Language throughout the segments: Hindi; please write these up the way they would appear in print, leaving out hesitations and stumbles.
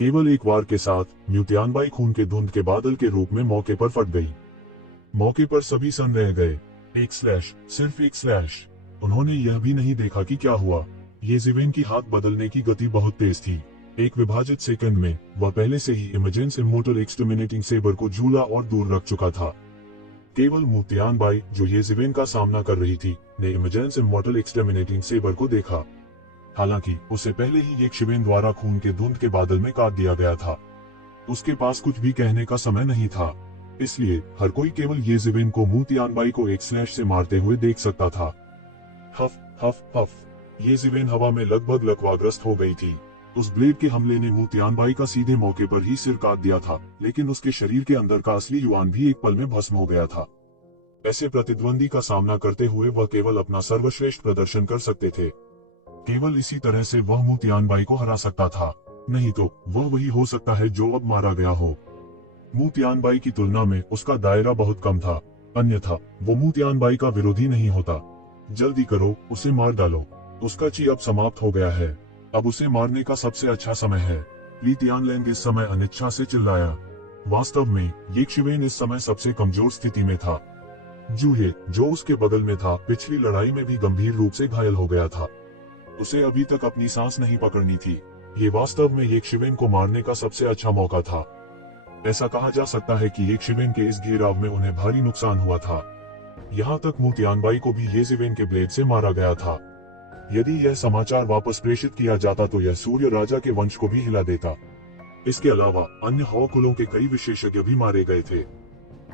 केवल एक वार के साथ म्यूतियानबाई खून के धुंध के बादल के रूप में मौके पर फट गई। मौके पर सभी सन रह गए। एक स्लैश, सिर्फ एक स्लैश। उन्होंने यह भी नहीं देखा कि क्या हुआ। येज़ेवेन की हाथ बदलने की गति बहुत तेज थी। एक विभाजित सेकंड में वह पहले से ही इमेजेंस इमोर्टल एक्सटर्मिनेटिंग सेबर को झूला और दूर रख चुका था। केवल म्यूतियानबाई, जो येज़ेवेन का सामना कर रही थी, ने इमेजेंस इमोर्टल एक्सटर्मिनेटिंग सेबर को देखा। हालांकि उससे पहले ही येज़ेवेन द्वारा खून के धुंध के बादल में काट दिया गया था। उसके पास कुछ भी कहने का समय नहीं था, इसलिए हर कोई केवल येज़ेवेन को म्यूतियानबाई को एक स्लैश से मारते हुए देख सकता था। हफ हफ हफ। येज़ेवेन हवा में लगभग लकवाग्रस्त हो गई थी। उस ब्लेड के हमले ने म्यूतियानबाई का सीधे मौके पर ही सिर काट दिया था, लेकिन उसके शरीर के अंदर का असली युवान भी एक पल में भस्म हो गया था। ऐसे प्रतिद्वंदी का सामना करते हुए वह केवल अपना सर्वश्रेष्ठ प्रदर्शन कर सकते थे। केवल इसी तरह से वह म्यूतियानबाई को हरा सकता था, नहीं तो वह वही हो सकता है जो अब मारा गया हो। म्यूतियानबाई की तुलना में उसका दायरा बहुत कम था, अन्यथा वो म्यूतियानबाई का विरोधी नहीं होता। जल्दी करो, उसे मार डालो। उसका ची अब समाप्त हो गया है। अब उसे मारने का सबसे अच्छा समय है। ली तियानलैंग इस समय अनिच्छा से चिल्लाया। वास्तव में येज़ेवेन इस समय सबसे कमजोर स्थिति में था। जूहे, जो उसके बगल में था, पिछली लड़ाई में भी गंभीर रूप से घायल हो गया था। उसे अभी तक अपनी सांस नहीं पकड़नी थी। ये वास्तव में येज़ेवेन को मारने का सबसे अच्छा मौका था। ऐसा कहा जा सकता है कि येज़ेवेन के इस घेराव में उन्हें भारी नुकसान हुआ था। यहाँ तक म्यूतियानबाई को भी येज़ेवेन के ब्लेड से मारा गया था। यदि यह समाचार वापस प्रेषित किया जाता तो यह सूर्य राजा के वंश को भी हिला देता। इसके अलावा अन्य हॉ कुलों के कई विशेषज्ञ भी मारे गए थे,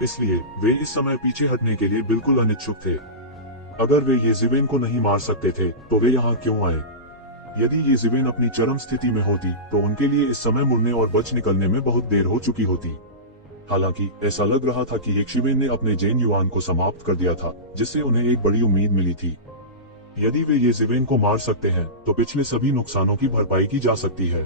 इसलिए वे इस समय पीछे हटने के लिए बिल्कुल अनिच्छुक थे। अगर वे येज़ेवेन को नहीं मार सकते थे तो वे यहाँ क्यों आए? यदि येज़ेवेन अपनी चरम स्थिति में होती तो उनके लिए इस समय मुड़ने और बच निकलने में बहुत देर हो चुकी होती। हालांकि ऐसा लग रहा था कि येज़ेवेन ने अपने जैन युवान को समाप्त कर दिया था, जिससे उन्हें एक बड़ी उम्मीद मिली थी। यदि वे येज़ेवेन को मार सकते हैं तो पिछले सभी नुकसानों की भरपाई की जा सकती है।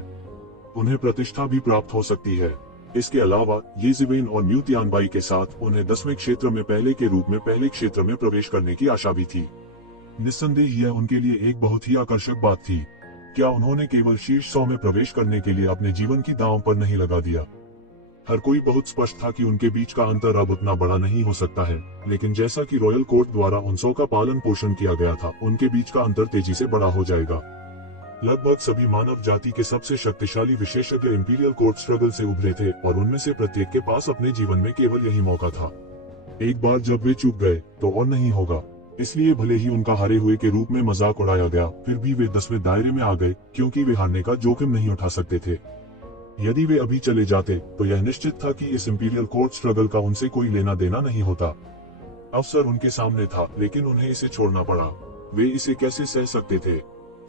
उन्हें प्रतिष्ठा भी प्राप्त हो सकती है। इसके अलावा येज़ेवेन और म्यूतियानबाई के साथ उन्हें 10वें क्षेत्र में पहले के रूप में पहले क्षेत्र में प्रवेश करने की आशा भी थी। निस्संदेह यह उनके लिए एक बहुत ही आकर्षक बात थी। क्या उन्होंने केवल शीर्ष 100 में प्रवेश करने के लिए अपने जीवन की दांव पर नहीं लगा दिया? हर कोई बहुत स्पष्ट था कि उनके बीच का अंतर अब उतना बड़ा नहीं हो सकता है, लेकिन जैसा कि रॉयल कोर्ट द्वारा उन 100 का पालन पोषण किया गया था, उनके बीच का अंतर तेजी से बड़ा हो जाएगा। लगभग सभी मानव जाति के सबसे शक्तिशाली विशेषज्ञ इंपीरियल कोर्ट स्ट्रगल से उभरे थे और उनमें से प्रत्येक के पास अपने जीवन में केवल यही मौका था। एक बार जब वे चूक गए तो और नहीं होगा। इसलिए भले ही उनका हारे हुए के रूप में मजाक उड़ाया गया, फिर भी वे 10वें दायरे में आ गए, क्योंकि वे हारने का जोखिम नहीं उठा सकते थे। यदि वे अभी चले जाते तो यह निश्चित था कि इस इंपीरियल कोर्ट स्ट्रगल का उनसे कोई लेना देना नहीं होता। अवसर उनके सामने था, लेकिन उन्हें इसे छोड़ना पड़ा। वे इसे कैसे सह सकते थे?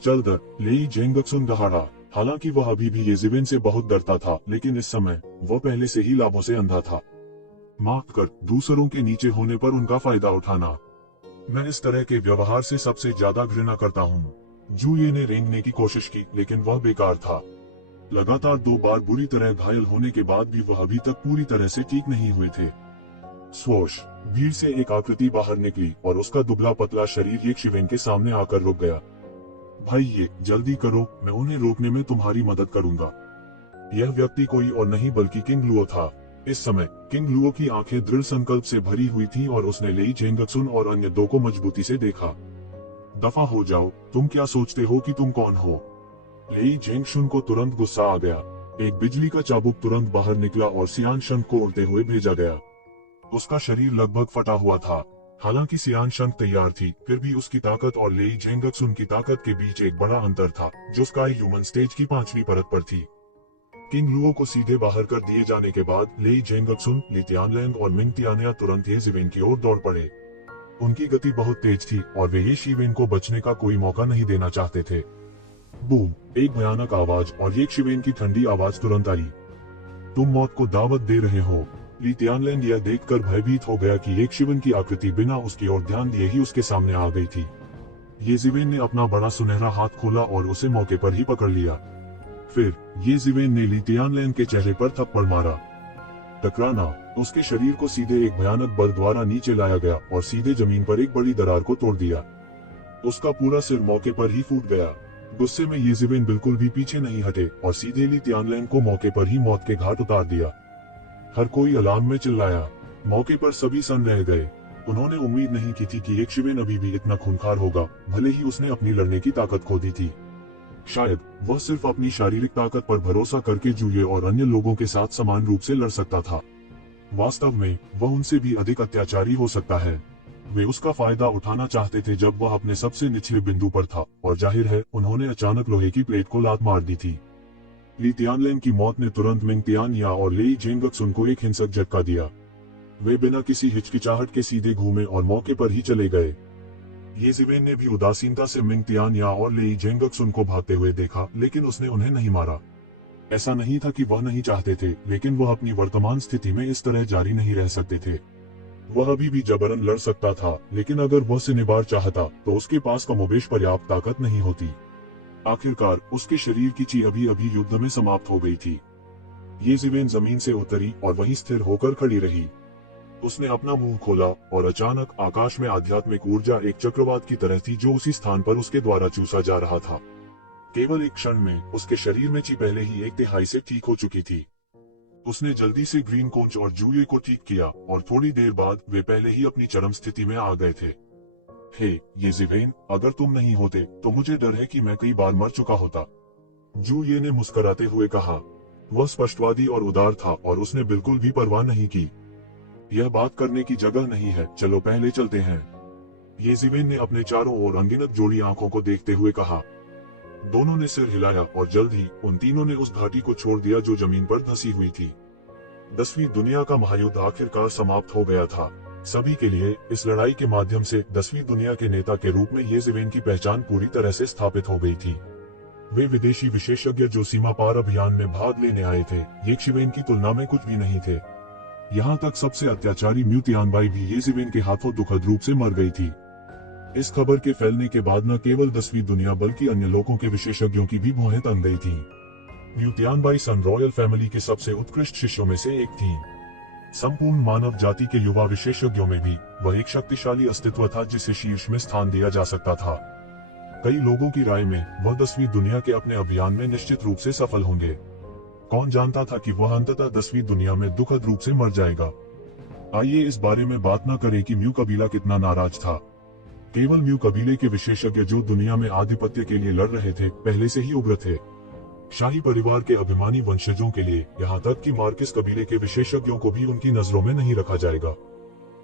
जल्द लेई जेंगक्सुन दहाड़ा। हालांकि वह अभी भी येज़ेवेन से बहुत डरता था, लेकिन इस समय वह पहले से ही लाभों से अंधा था। माफ कर, दूसरों के नीचे होने पर उनका फायदा उठाना। मैं इस तरह के व्यवहार से सबसे ज्यादा घृणा करता हूँ। जूये ने रेंगने की कोशिश की, लेकिन वह बेकार था। लगातार 2 बार बुरी तरह घायल होने के बाद भी वह अभी तक पूरी तरह से ठीक नहीं हुए थे। स्वोश, भीड़ से एक आकृति बाहर निकली और उसका दुबला पतला शरीर येज़ेवेन के सामने आकर रुक गया। भाई, ये जल्दी करो, मैं उन्हें रोकने में तुम्हारी मदद करूंगा। यह व्यक्ति कोई और नहीं बल्कि किंग लुओ था। इस समय किंग लुओ की आंखें दृढ़ संकल्प से भरी हुई थी और उसने लेई जेंगक्सुन और अन्य 2 को मजबूती से देखा। दफा हो जाओ, तुम क्या सोचते हो कि तुम कौन हो? लेई जेंगशुन को तुरंत गुस्सा आ गया। एक बिजली का चाबुक तुरंत बाहर निकला और सियान शंख को उड़ते हुए भेजा गया। उसका शरीर लगभग फटा हुआ था। हालांकि सियान शंख तैयार थी, फिर भी उसकी ताकत और लेई जेंगक्सुन की ताकत के बीच एक बड़ा अंतर था, जो स्काई ह्यूमन स्टेज की 5वीं परत पर थी। किंग लुओ को सीधे बाहर कर दिए जाने के बाद लेई जेंगक्सुन, ली तियानलैंग और मिंग तियानिया तुरंत येज़ेवेन की ओर दौड़ पड़े। उनकी गति बहुत तेज थी और वे येज़ेवेन को बचने का कोई मौका नहीं देना चाहते थे। बूम! एक भयानक आवाज और येज़ेवेन की ठंडी आवाज तुरंत आई। तुम मौत को दावत दे रहे हो। ली तियानलैंग यह देखकर भयभीत हो गया कि येज़ेवेन की आकृति बिना उसकी ओर ध्यान दिए ही उसके सामने आ गई थी। येज़ेवेन ने अपना बड़ा सुनहरा हाथ खोला और उसे मौके पर ही पकड़ लिया। फिर येज़ेवेन ने ली तियानलैंग के चेहरे पर थप्पड़ मारा। टकराना, उसके शरीर को सीधे एक भयानक बल द्वारा नीचे लाया गया और सीधे जमीन पर एक बड़ी दरार को तोड़ दिया। उसका पूरा सिर मौके पर ही फूट गया। गुस्से में येज़िवेन बिल्कुल भी पीछे नहीं हटे और सीधे ली तियानलैंग को मौके पर ही मौत के घाट उतार दिया। हर कोई अलार्म में चिल्लाया। मौके पर सभी सन्न रह गए। उन्होंने उम्मीद नहीं की थी कि येशिवेन अभी भी इतना खूंखार होगा, भले ही उसने अपनी लड़ने की ताकत खो दी थी। शायद वह सिर्फ अपनी शारीरिक ताकत पर भरोसा करके जूये और अन्य लोगों के साथ समान रूप से लड़ सकता था। वास्तव में वह उनसे भी अधिक अत्याचारी हो सकता है। वे उसका फायदा उठाना चाहते थे जब वह अपने सबसे निचले बिंदु पर था, और जाहिर है उन्होंने अचानक लोहे की प्लेट को लात मार दी थी। ली तियानलैंग की मौत ने तुरंत मिंग तियानया और लेई जेंगक्सुन को एक हिंसक झटका दिया। वे बिना किसी हिचकिचाहट के सीधे घूमे और मौके पर ही चले गए। येज़िवेन ने भी उदासीनता से मिंग तियानया और लेई जेंगक्सुन को भागते हुए देखा, लेकिन उसने उन्हें नहीं मारा। ऐसा नहीं था कि वह नहीं चाहते थे, लेकिन वह अपनी वर्तमान स्थिति में इस तरह जारी नहीं रह सकते थे। वह अभी भी जबरन लड़ सकता था, लेकिन अगर वह सिनेबार चाहता तो उसके पास कमोबेश पर्याप्त ताकत नहीं होती। आखिरकार उसके शरीर की ची अभी अभी युद्ध में समाप्त हो गई थी। येज़िवेन जमीन से उतरी और वहीं स्थिर होकर खड़ी रही। उसने अपना मुंह खोला और अचानक आकाश में आध्यात्मिक ऊर्जा एक चक्रवात की तरह थी जो उसी स्थान पर उसके द्वारा चूसा जा रहा था। केवल एक क्षण में उसके शरीर में ची पहले ही 1/3 से ठीक हो चुकी थी। उसने जल्दी से ग्रीन कोंच और जूये को ठीक किया और थोड़ी देर बाद वे पहले ही अपनी चरम स्थिति में आ गए थे। हे येज़िवेन, अगर तुम नहीं होते तो मुझे डर है कि मैं कई बार मर चुका होता, जूये ने मुस्कुराते हुए कहा। वह स्पष्टवादी और उदार था और उसने बिल्कुल भी परवाह नहीं की। यह बात करने की जगह नहीं है, चलो पहले चलते हैं, येज़िवेन ने अपने चारों ओर अनगिनत जोड़ी आंखों को देखते हुए कहा। दोनों ने सिर हिलाया और जल्द ही उन तीनों ने उस घाटी को छोड़ दिया जो जमीन पर धंसी हुई थी। 10वीं दुनिया का महायुद्ध आखिरकार समाप्त हो गया था। सभी के लिए इस लड़ाई के माध्यम से 10वीं दुनिया के नेता के रूप में येज़िवेन की पहचान पूरी तरह से स्थापित हो गई थी। वे विदेशी विशेषज्ञ जो सीमा पार अभियान में भाग लेने आए थे, येशिवेन की तुलना में कुछ भी नहीं थे। यहाँ तक सबसे अत्याचारी म्यू तियानबाई भी येज़िवेन के हाथों दुखद रूप से मर गई थी। इस खबर के फैलने के बाद न केवल 10वीं दुनिया बल्कि अन्य लोगों के विशेषज्ञों की भी भौहें तन गई थीं। म्यू तियानबाई सन रॉयल फैमिली के सबसे उत्कृष्ट शिष्यों में से एक थीं। संपूर्ण मानव जाति के युवा विशेषज्ञों में भी वह एक शक्तिशाली अस्तित्व था जिसे शीर्ष में स्थान दिया जा सकता था। कई लोगों की राय में वह 10वीं दुनिया के अपने अभियान में निश्चित रूप से सफल होंगे। कौन जानता था कि वह अंततः 10वीं दुनिया में दुखद रूप से मर जाएगा। आइए इस बारे में बात न करें कि म्यू कबीला कितना नाराज था। केवल म्यू कबीले के विशेषज्ञ जो दुनिया में आधिपत्य के लिए लड़ रहे थे, पहले से ही उग्र थे। शाही परिवार के अभिमानी वंशजों के लिए यहाँ तक कि मार्किस कबीले के विशेषज्ञों को भी उनकी नजरों में नहीं रखा जाएगा।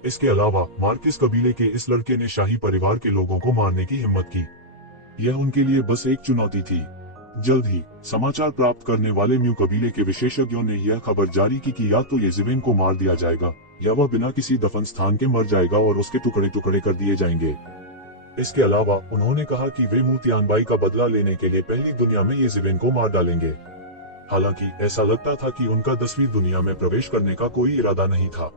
इसके अलावा मार्किस कबीले के इस लड़के ने शाही परिवार के लोगों को मारने की हिम्मत की। यह उनके लिए बस एक चुनौती थी। जल्द ही समाचार प्राप्त करने वाले म्यू कबीले के विशेषज्ञों ने यह खबर जारी की कि या तो येज़िवेन को मार दिया जाएगा या वह बिना किसी दफन स्थान के मर जाएगा और उसके टुकड़े टुकड़े कर दिए जाएंगे। इसके अलावा उन्होंने कहा कि वे म्यू तियानबाई का बदला लेने के लिए पहली दुनिया में येज़िवेन को मार डालेंगे। हालांकि ऐसा लगता था कि उनका 10वीं दुनिया में प्रवेश करने का कोई इरादा नहीं था।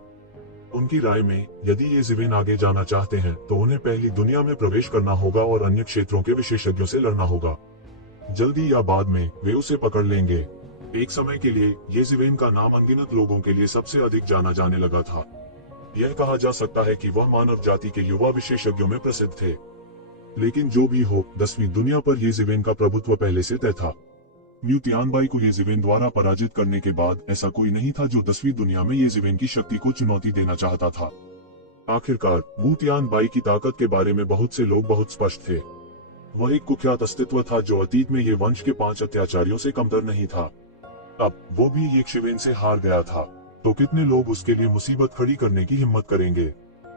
उनकी राय में यदि येज़िवेन आगे जाना चाहते हैं तो उन्हें पहली दुनिया में प्रवेश करना होगा और अन्य क्षेत्रों के विशेषज्ञों से लड़ना होगा। जल्दी या बाद में वे उसे पकड़ लेंगे। एक समय के लिए येज़िवेन का नाम अनगिनत लोगों के लिए सबसे अधिक जाना जाने लगा था। यह कहा जा सकता है कि वह मानव जाति के युवा विशेषज्ञों में प्रसिद्ध थे। लेकिन जो भी हो, 10वीं दुनिया पर येज़िवेन का प्रभुत्व पहले से तय था। म्यू तियानबाई को येज़िवेन द्वारा पराजित करने के बाद ऐसा कोई नहीं था जो 10वीं दुनिया में येज़िवेन की शक्ति को चुनौती देना चाहता था। आखिरकार म्यू तियानबाई की ताकत के बारे में बहुत से लोग बहुत स्पष्ट थे। वह एक कुख्यात अस्तित्व था जो अतीत में ये वंश के 5 अत्याचारियों से कमतर नहीं था। अब वो भी येशिवेन से हार गया था, तो कितने लोग उसके लिए मुसीबत खड़ी करने की हिम्मत करेंगे।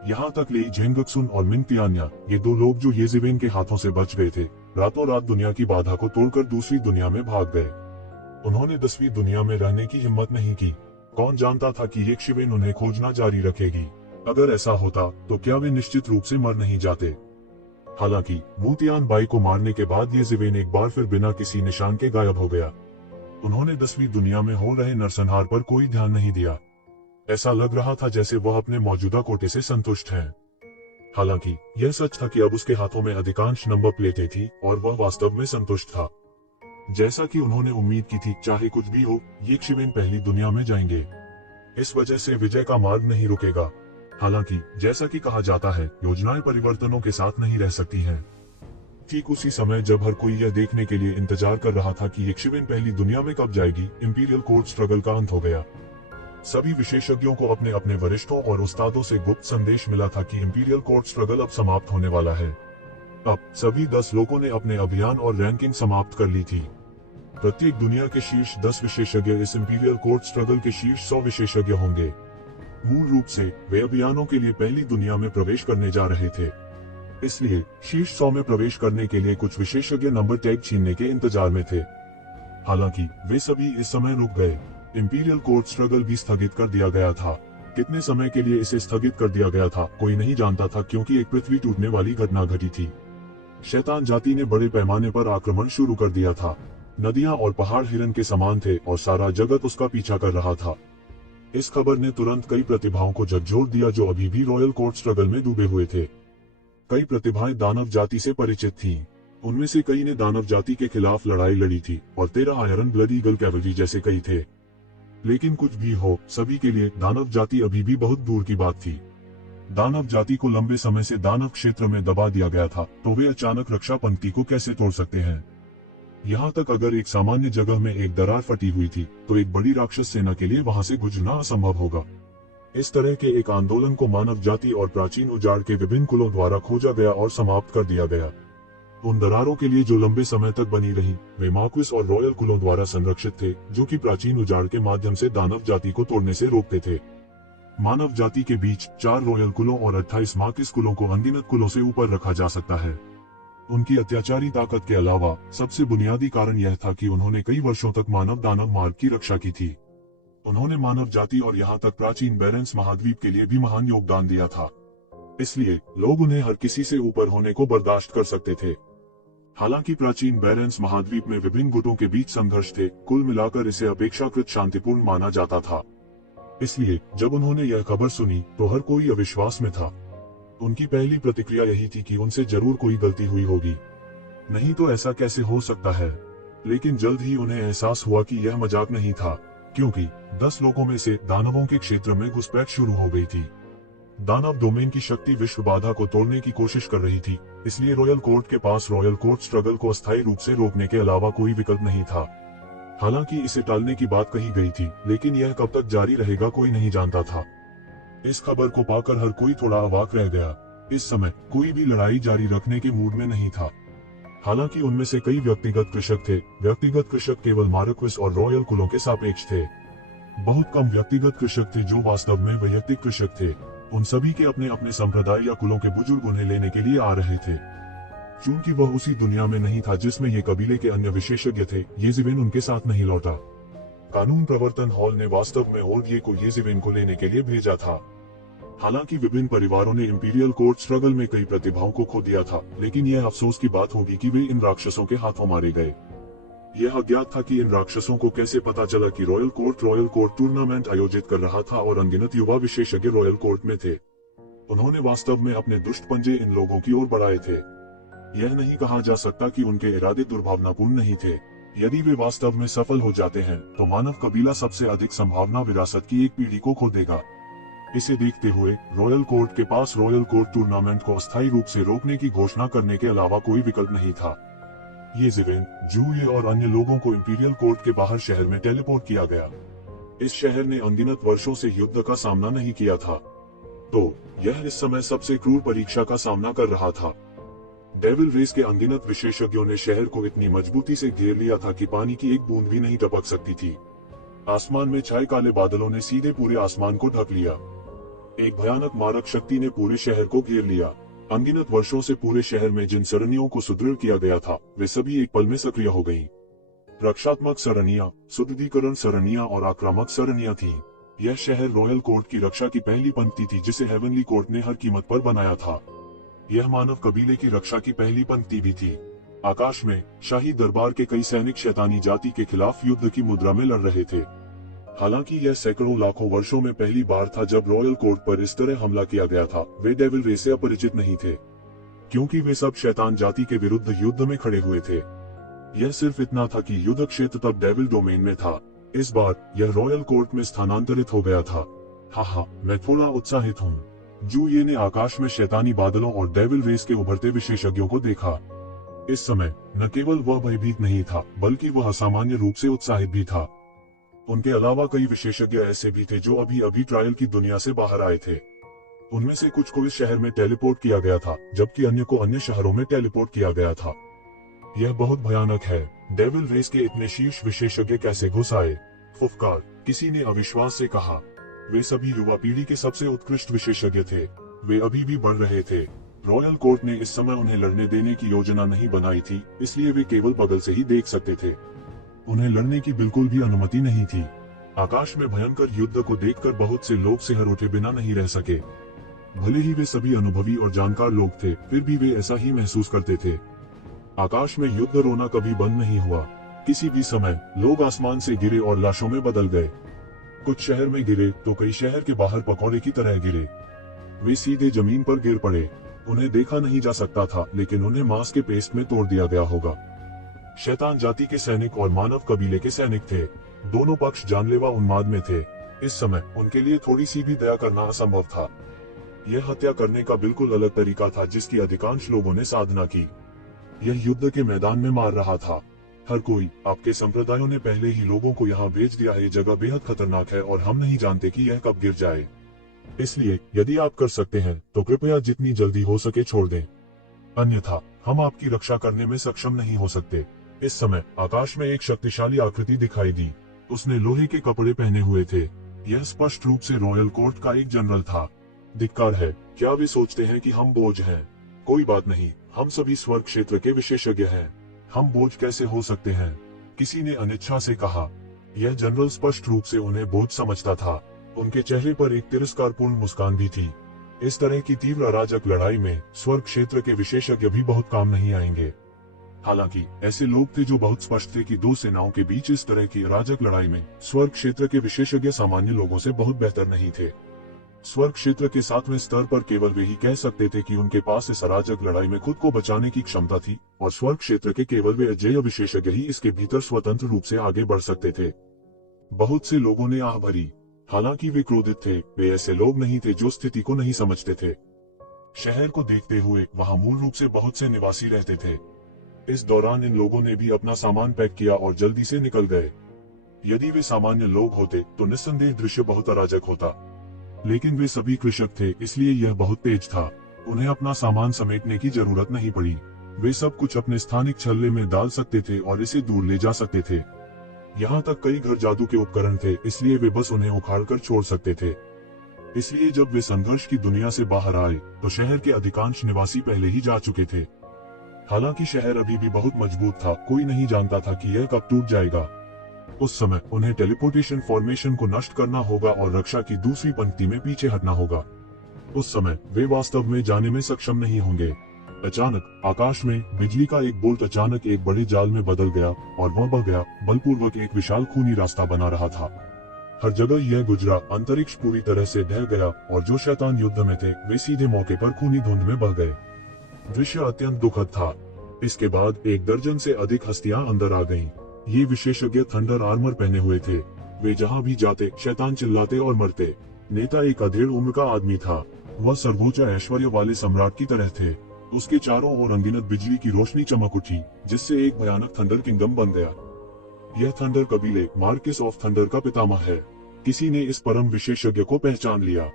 यहाँ तक लेई जेंगक्सुन और मिंग तियान्या, ये 2 लोग जो येज़िवेन के हाथों से बच गए थे, रातों रात दुनिया की बाधा को तोड़कर दूसरी दुनिया में भाग गए। उन्होंने 10वीं दुनिया में रहने की हिम्मत नहीं की। कौन जानता था कि येशिवेन उन्हें खोजना जारी रखेगी। अगर ऐसा होता तो क्या वे निश्चित रूप से मर नहीं जाते। हालांकि म्यू तियानबाई को मारने के बाद येज़िवेन एक बार फिर बिना किसी निशान के गायब हो गया। उन्होंने 10वीं दुनिया में हो रहे नरसंहार पर कोई ध्यान नहीं दिया। ऐसा लग रहा था जैसे वह अपने मौजूदा कोटे से संतुष्ट है। हालांकि यह सच था कि अब उसके हाथों में अधिकांश नंबर प्लेटें थी और वह वास्तव में संतुष्ट था। जैसा कि उन्होंने उम्मीद की थी, चाहे कुछ भी हो, येशिवेन पहली दुनिया में जाएंगे। इस वजह से विजय का मार्ग नहीं रुकेगा। हालांकि जैसा कि कहा जाता है, योजनाएं परिवर्तनों के साथ नहीं रह सकती हैं। ठीक उसी समय जब हर कोई यह देखने के लिए इंतजार कर रहा था कि यक्षविन पहली दुनिया में कब जाएगी, इंपीरियल कोर्ट स्ट्रगल का अंत हो गया। सभी विशेषज्ञों को अपने अपने वरिष्ठों और उस्तादों से गुप्त संदेश मिला था कि इंपीरियल कोर्ट स्ट्रगल अब समाप्त होने वाला है। अब सभी 10 लोगों ने अपने अभियान और रैंकिंग समाप्त कर ली थी। प्रत्येक दुनिया के शीर्ष 10 विशेषज्ञ इस इंपीरियल कोर्ट स्ट्रगल के शीर्ष 100 विशेषज्ञ होंगे। मूल रूप से वे अभियानों के लिए पहली दुनिया में प्रवेश करने जा रहे थे, इसलिए शीर्ष 100 में प्रवेश करने के लिए कुछ विशेषज्ञ नंबर टैग छीनने के इंतजार में थे। हालांकि वे सभी इस समय रुक गए। इंपीरियल कोर्ट स्ट्रगल भी स्थगित कर दिया गया था। कितने समय के लिए इसे स्थगित कर दिया गया था कोई नहीं जानता था, क्योंकि एक पृथ्वी टूटने वाली घटना घटी थी। शैतान जाति ने बड़े पैमाने पर आक्रमण शुरू कर दिया था। नदियां और पहाड़ हिरन के समान थे और सारा जगत उसका पीछा कर रहा था। इस खबर ने तुरंत कई प्रतिभाओं को झकझोर दिया जो अभी भी रॉयल कोर्ट स्ट्रगल में डूबे हुए थे। कई प्रतिभाएं दानव जाति से परिचित थीं। उनमें से कई ने दानव जाति के खिलाफ लड़ाई लड़ी थी और 13 आयरन ब्लड ईगल कैवलरी जैसे कई थे। लेकिन कुछ भी हो, सभी के लिए दानव जाति अभी भी बहुत दूर की बात थी। दानव जाति को लंबे समय से दानव क्षेत्र में दबा दिया गया था, तो वे अचानक रक्षा पंक्ति को कैसे तोड़ सकते हैं। यहाँ तक अगर एक सामान्य जगह में एक दरार फटी हुई थी, तो एक बड़ी राक्षस सेना के लिए वहां से गुजरना असंभव होगा। इस तरह के एक आंदोलन को मानव जाति और प्राचीन उजाड़ के विभिन्न कुलों द्वारा खोजा गया और समाप्त कर दिया गया। उन दरारों के लिए जो लंबे समय तक बनी रही, वे मार्क्विस और रॉयल कुलों द्वारा संरक्षित थे, जो कि प्राचीन उजाड़ के माध्यम से दानव जाति को तोड़ने से रोकते थे। मानव जाति के बीच 4 रॉयल कुलों और 28 मार्क्विस कुलों को अनगिनत कुलों से ऊपर रखा जा सकता है। उनकी अत्याचारी ताकत के अलावा सबसे बुनियादी कारण यह था कि उन्होंने कई वर्षों तक मानव दानव मार्ग की रक्षा की थी। उन्होंने मानव जाति और यहाँ तक प्राचीन बैरेंस महाद्वीप के लिए भी महान योगदान दिया था। इसलिए लोग उन्हें हर किसी से ऊपर होने को बर्दाश्त कर सकते थे। हालांकि प्राचीन बैरेंस महाद्वीप में विभिन्न गुटों के बीच संघर्ष थे, कुल मिलाकर इसे अपेक्षाकृत शांतिपूर्ण माना जाता था। इसलिए जब उन्होंने यह खबर सुनी तो हर कोई अविश्वास में था। उनकी पहली प्रतिक्रिया यही थी कि उनसे जरूर कोई गलती हुई होगी, नहीं तो ऐसा कैसे हो सकता है। लेकिन जल्द ही उन्हें एहसास हुआ कि यह मजाक नहीं था, क्योंकि 10 लोगों में से दानवों के क्षेत्र में घुसपैठ शुरू हो गई थी। दानव डोमेन की शक्ति विश्व बाधा को तोड़ने की कोशिश कर रही थी, इसलिए रॉयल कोर्ट के पास रॉयल कोर्ट स्ट्रगल को अस्थायी रूप से रोकने के अलावा कोई विकल्प नहीं था। हालांकि इसे टालने की बात कही गई थी, लेकिन यह कब तक जारी रहेगा कोई नहीं जानता था। इस खबर को पाकर हर कोई थोड़ा अवाक रह गया। इस समय कोई भी लड़ाई जारी रखने के मूड में नहीं था। हालांकि उनमें से कई व्यक्तिगत कृषक थे। व्यक्तिगत कृषक केवल मार्क्विस और रॉयल कुलों के सापेक्ष थे। बहुत कम व्यक्तिगत कृषक थे जो वास्तव में वैयक्तिक कृषक थे। उन सभी के अपने अपने संप्रदाय या कुलों के बुजुर्ग उन्हें लेने के लिए आ रहे थे। चूंकि वह उसी दुनिया में नहीं था जिसमें ये कबीले के अन्य विशेषज्ञ थे, येज़िवेन उनके साथ नहीं लौटा। कानून प्रवर्तन हॉल ने वास्तव में ओल्गिए को येज़िवेन को लेने के लिए भेजा था। हालांकि विभिन्न परिवारों ने इंपीरियल कोर्ट स्ट्रगल में कई प्रतिभाओं को खो दिया था, लेकिन यह अफसोस की बात होगी कि वे इन राक्षसों के हाथों मारे गए। यह अज्ञात था कि इन राक्षसों को कैसे पता चला कि रॉयल कोर्ट टूर्नामेंट आयोजित कर रहा था और अनगिनत युवा विशेषज्ञ रॉयल कोर्ट में थे। उन्होंने वास्तव में अपने दुष्ट पंजे इन लोगों की ओर बढ़ाए थे। यह नहीं कहा जा सकता कि उनके इरादे दुर्भावनापूर्ण नहीं थे। यदि वे वास्तव में सफल हो जाते हैं तो मानव कबीला सबसे अधिक संभावना विरासत की एक पीढ़ी को खो देगा। इसे देखते हुए रॉयल कोर्ट के पास रॉयल कोर्ट टूर्नामेंट को अस्थायी रूप से रोकने की घोषणा करने के अलावा कोई विकल्प नहीं था। येज़िवेन, जूये और अन्य लोगों को इंपीरियल कोर्ट के बाहर शहर में टेलीपोर्ट किया गया। इस शहर ने अनगिनत वर्षों से युद्ध का सामना नहीं किया था, तो यह इस समय सबसे क्रूर परीक्षा का सामना कर रहा था। डेविल रेस के अनगिनत विशेषज्ञों ने शहर को इतनी मजबूती से घेर लिया था कि पानी की एक बूंद भी नहीं टपक सकती थी। आसमान में छाए काले बादलों ने सीधे पूरे आसमान को ढक लिया। एक भयानक मारक शक्ति ने पूरे शहर को घेर लिया। अनगिनत वर्षों से पूरे शहर में जिन सरणियों को सुदृढ़ किया गया था, वे सभी एक पल में सक्रिय हो गईं। रक्षात्मक सरणियां, सुदृढ़ीकरण सरणियां और आक्रामक सरणियां थीं। यह शहर रॉयल कोर्ट की रक्षा की पहली पंक्ति थी जिसे हेवनली कोर्ट ने हर कीमत पर बनाया था। यह मानव कबीले की रक्षा की पहली पंक्ति भी थी। आकाश में शाही दरबार के कई सैनिक शैतानी जाति के खिलाफ युद्ध की मुद्रा में लड़ रहे थे। हालांकि यह सैकड़ों लाखों वर्षों में पहली बार था जब रॉयल कोर्ट पर इस तरह हमला किया गया था। वे डेविल रेस से अपरिचित नहीं थे, क्योंकि वे सब शैतान जाति के विरुद्ध युद्ध में खड़े हुए थे। यह सिर्फ इतना था कि युद्ध क्षेत्र तब डेविल डोमेन में था। इस बार यह रॉयल कोर्ट में स्थानांतरित हो गया था। हाँ, मैं थोड़ा उत्साहित हूँ। जूये ने आकाश में शैतानी बादलों और डेविल रेस के उभरते विशेषज्ञों को देखा। इस समय न केवल वह भयभीत नहीं था बल्कि वह असामान्य रूप से उत्साहित भी था। उनके अलावा कई विशेषज्ञ ऐसे भी थे जो अभी अभी ट्रायल की दुनिया से बाहर आए थे। उनमें से कुछ को इस शहर में टेलीपोर्ट किया गया था, जबकि अन्य को अन्य शहरों में टेलीपोर्ट किया गया था। यह बहुत भयानक है। डेविल रेस के इतने शीर्ष विशेषज्ञ कैसे घुस आए? फुफकार, किसी ने अविश्वास से कहा। वे सभी युवा पीढ़ी के सबसे उत्कृष्ट विशेषज्ञ थे। वे अभी भी बढ़ रहे थे। रॉयल कोर्ट ने इस समय उन्हें लड़ने देने की योजना नहीं बनाई थी, इसलिए वे केवल बगल से ही देख सकते थे। उन्हें लड़ने की बिल्कुल भी अनुमति नहीं थी। आकाश में भयंकर युद्ध को देखकर बहुत से लोग सिहर उठे बिना नहीं रह सके। भले ही वे सभी अनुभवी और जानकार लोग थे, फिर भी वे ऐसा ही महसूस करते थे। आकाश में युद्ध रोना कभी बंद नहीं हुआ। किसी भी समय लोग आसमान से गिरे और लाशों में बदल गए। कुछ शहर में गिरे तो कई शहर के बाहर पकौड़े की तरह गिरे। वे सीधे जमीन पर गिर पड़े। उन्हें देखा नहीं जा सकता था, लेकिन उन्हें मांस के पेस्ट में तोड़ दिया गया होगा। शैतान जाति के सैनिक और मानव कबीले के सैनिक थे। दोनों पक्ष जानलेवा उन्माद में थे। इस समय उनके लिए थोड़ी सी भी दया करना असंभव था। यह हत्या करने का बिल्कुल अलग तरीका था जिसकी अधिकांश लोगों ने साधना की। यह युद्ध के मैदान में मार रहा था। हर कोई, आपके संप्रदायों ने पहले ही लोगों को यहाँ भेज दिया है। ये जगह बेहद खतरनाक है और हम नहीं जानते कि यह कब गिर जाए। इसलिए यदि आप कर सकते हैं तो कृपया जितनी जल्दी हो सके छोड़ दें, अन्यथा हम आपकी रक्षा करने में सक्षम नहीं हो सकते। इस समय आकाश में एक शक्तिशाली आकृति दिखाई दी। उसने लोहे के कपड़े पहने हुए थे। यह स्पष्ट रूप से रॉयल कोर्ट का एक जनरल था। धिक्कार है, क्या वे सोचते हैं कि हम बोझ हैं? कोई बात नहीं, हम सभी स्वर्ग क्षेत्र के विशेषज्ञ हैं। हम बोझ कैसे हो सकते हैं? किसी ने अनिच्छा से कहा। यह जनरल स्पष्ट रूप से उन्हें बोझ समझता था। उनके चेहरे पर एक तिरस्कारपूर्ण मुस्कान भी थी। इस तरह की तीव्र अराजक लड़ाई में स्वर्ग क्षेत्र के विशेषज्ञ भी बहुत काम नहीं आएंगे। हालांकि ऐसे लोग थे जो बहुत स्पष्ट थे कि दो सेनाओं के बीच इस तरह की अराजक लड़ाई में स्वर्ग क्षेत्र के विशेषज्ञ सामान्य लोगों से बहुत बेहतर नहीं थे। स्वर्ग क्षेत्र के 7वें स्तर पर केवल वे ही कह सकते थे कि उनके पास इस अराजक लड़ाई में खुद को बचाने की क्षमता थी, और स्वर्ग क्षेत्र के केवल वे अजेय विशेषज्ञ ही इसके भीतर स्वतंत्र रूप से आगे बढ़ सकते थे। बहुत से लोगों ने आह भरी। हालांकि वे क्रोधित थे। वे ऐसे लोग नहीं थे जो स्थिति को नहीं समझते थे। शहर को देखते हुए वहां मूल रूप से बहुत से निवासी रहते थे। इस दौरान इन लोगों ने भी अपना सामान पैक किया और जल्दी से निकल गए। यदि वे सामान्य लोग होते तो निस्संदेह दृश्य बहुत अराजक होता, लेकिन वे सभी कृषक थे, इसलिए यह बहुत तेज था। उन्हें अपना सामान समेटने की जरूरत नहीं पड़ी। वे सब कुछ अपने स्थानिक छल्ले में डाल सकते थे और इसे दूर ले जा सकते थे। यहाँ तक कई घर जादू के उपकरण थे, इसलिए वे बस उन्हें उखाड़कर छोड़ सकते थे। इसलिए जब वे संघर्ष की दुनिया से बाहर आए तो शहर के अधिकांश निवासी पहले ही जा चुके थे। हालांकि शहर अभी भी बहुत मजबूत था। कोई नहीं जानता था कि यह कब टूट जाएगा। उस समय उन्हें टेलीपोर्टेशन फॉर्मेशन को नष्ट करना होगा और रक्षा की दूसरी पंक्ति में पीछे हटना होगा। उस समय वे वास्तव में जाने में सक्षम नहीं होंगे। अचानक आकाश में बिजली का एक बोल्ट अचानक एक बड़े जाल में बदल गया और वह बह गया। बलपूर्वक एक विशाल खूनी रास्ता बना रहा था। हर जगह यह गुजरा। अंतरिक्ष पूरी तरह से ढह गया और जो शैतान युद्ध में थे वे सीधे मौके पर खूनी धुंध में बह गए। दृश्य अत्यंत दुखद था। इसके बाद 1 दर्जन से अधिक हस्तियां अंदर आ गईं। ये विशेषज्ञ थंडर आर्मर पहने हुए थे। वे जहां भी जाते शैतान चिल्लाते और मरते। नेता एक अधेड़ उम्र का आदमी था। वह सर्वोच्च ऐश्वर्य वाले सम्राट की तरह थे। उसके चारों ओर अनगिनत बिजली की रोशनी चमक उठी, जिससे एक भयानक थंडर किंगडम बन गया। यह थंडर कबीले मार्किस ऑफ थंडर का पितामह है। किसी ने इस परम विशेषज्ञ को पहचान लिया।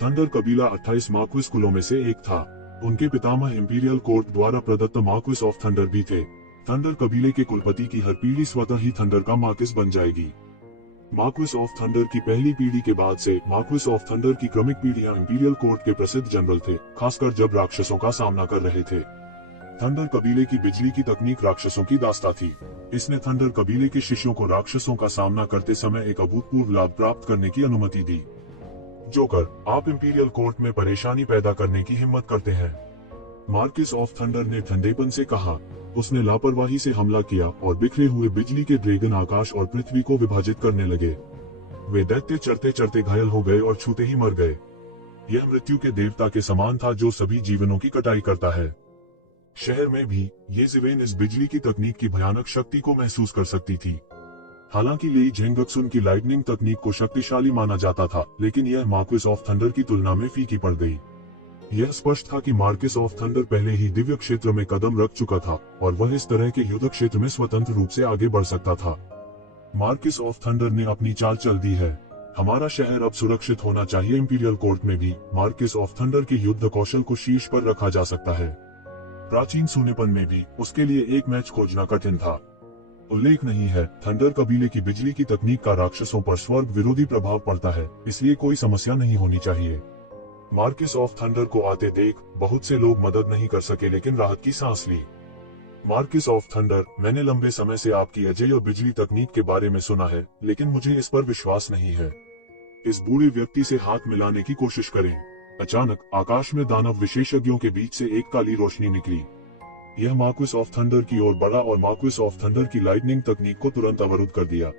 थंडर कबीला 28 मार्क्विस कुलों में से एक था। उनके पितामह इंपीरियल कोर्ट द्वारा प्रदत्त मार्क्विस ऑफ थंडर भी थे। थंडर कबीले के कुलपति की हर पीढ़ी स्वतः ही थंडर का मार्किस बन जाएगी। मार्क्विस ऑफ थंडर की पहली पीढ़ी के बाद से मार्क्विस ऑफ थंडर की क्रमिक पीढ़ियां इंपीरियल कोर्ट के प्रसिद्ध जनरल थे, खासकर जब राक्षसों का सामना कर रहे थे। थंडर कबीले की बिजली की तकनीक राक्षसों की दास्ता थी। इसने थंडर कबीले के शिष्यों को राक्षसों का सामना करते समय एक अभूतपूर्व लाभ प्राप्त करने की अनुमति दी। जोकर, आप इंपीरियल कोर्ट में परेशानी पैदा करने की हिम्मत करते हैं, मार्किस ऑफ थंडर ने ठंडेपन से कहा। उसने लापरवाही से हमला किया और बिखरे हुए बिजली के ड्रैगन आकाश और पृथ्वी को विभाजित करने लगे। वे दैत्य चढ़ते चढ़ते घायल हो गए और छूते ही मर गए। यह मृत्यु के देवता के समान था जो सभी जीवनों की कटाई करता है। शहर में भी ये जिवेन इस बिजली की तकनीक की भयानक शक्ति को महसूस कर सकती थी। हालांकि लेई झेंगक्सुन की लाइटनिंग तकनीक को शक्तिशाली माना जाता था, लेकिन यह मार्क्विस ऑफ थंडर की तुलना में फीकी पड़ गई। यह स्पष्ट था कि मार्किस ऑफ थंडर पहले ही दिव्य क्षेत्र में कदम रख चुका था और वह इस तरह के युद्ध क्षेत्र में स्वतंत्र रूप से आगे बढ़ सकता था। मार्किस ऑफ थंडर ने अपनी चाल चल दी है। हमारा शहर अब सुरक्षित होना चाहिए। इंपीरियल कोर्ट में भी मार्किस ऑफ थंडर के युद्ध कौशल को शीर्ष पर रखा जा सकता है। प्राचीन सूनेपन में भी उसके लिए एक मैच खोजना कठिन था। उल्लेख नहीं है, थंडर कबीले की बिजली की तकनीक का राक्षसों पर स्वर्ग विरोधी प्रभाव पड़ता है, इसलिए कोई समस्या नहीं होनी चाहिए। मार्किस ऑफ थंडर को आते देख बहुत से लोग मदद नहीं कर सके, लेकिन राहत की सांस ली। मार्किस ऑफ थंडर, मैंने लंबे समय से आपकी अजय और बिजली तकनीक के बारे में सुना है, लेकिन मुझे इस पर विश्वास नहीं है। इस बूढ़े व्यक्ति से हाथ मिलाने की कोशिश करें। अचानक आकाश में दानव विशेषज्ञों के बीच से एक काली रोशनी निकली। यह मार्किस ऑफ थंडर की ओर बढ़ा और मार्किस ऑफ थंडर की लाइटनिंग तकनीक को तुरंत अवरुद्ध कर दिया।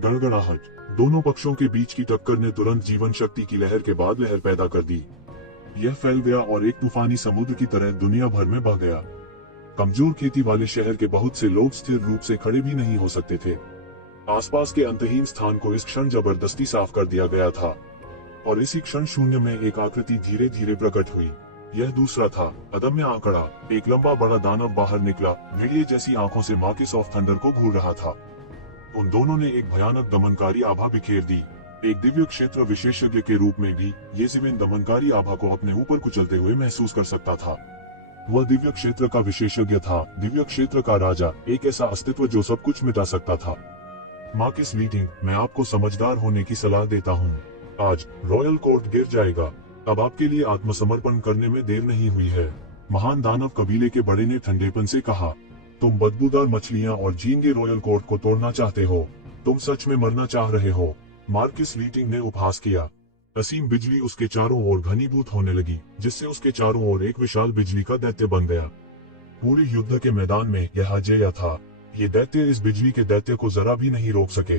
गड़गड़ाहट, दोनों पक्षों के बीच की टक्कर ने तुरंत जीवन शक्ति की लहर के बाद लहर पैदा कर दी। यह फैल गया और एक तूफानी समुद्र की तरह दुनिया भर में बह गया। कमजोर खेती वाले शहर के बहुत से लोग स्थिर रूप से खड़े भी नहीं हो सकते थे। आसपास के अंतहीन स्थान को इस क्षण जबरदस्ती साफ कर दिया गया था और इसी क्षण शून्य में एक आकृति धीरे धीरे प्रकट हुई। यह दूसरा था, अदम्य आंकड़ा। एक लंबा बड़ा दानव बाहर निकला, भेड़िए जैसी आंखों से मार्किस ऑफ थंडर को घूर रहा था। उन दोनों ने एक भयानक दमनकारी आभा बिखेर दी। एक दिव्य क्षेत्र विशेषज्ञ के रूप में भी ये जिविन दमनकारी आभा को अपने ऊपर कुचलते हुए महसूस कर सकता था। वह दिव्य क्षेत्र का विशेषज्ञ था, दिव्य क्षेत्र का राजा, एक ऐसा अस्तित्व जो सब कुछ मिटा सकता था। मार्किस लीटिंग, मैं आपको समझदार होने की सलाह देता हूँ। आज रॉयल कोर्ट गिर जाएगा। अब आपके लिए आत्मसमर्पण करने में देर नहीं हुई है। महान दानव कबीले के बड़े ने ठंडेपन से कहा, तुम बदबूदार मछलियां और झींगे रॉयल कोर्ट को तोड़ना चाहते हो। तुम सच में मरना चाह रहे हो। मार्किस लीटिंग ने उपहास किया। असीम बिजली उसके चारों ओर घनीभूत होने लगी, जिससे उसके चारों ओर एक विशाल बिजली का दैत्य बन गया। पूरे युद्ध के मैदान में यह अजेय था। ये दैत्य इस बिजली के दैत्य को जरा भी नहीं रोक सके।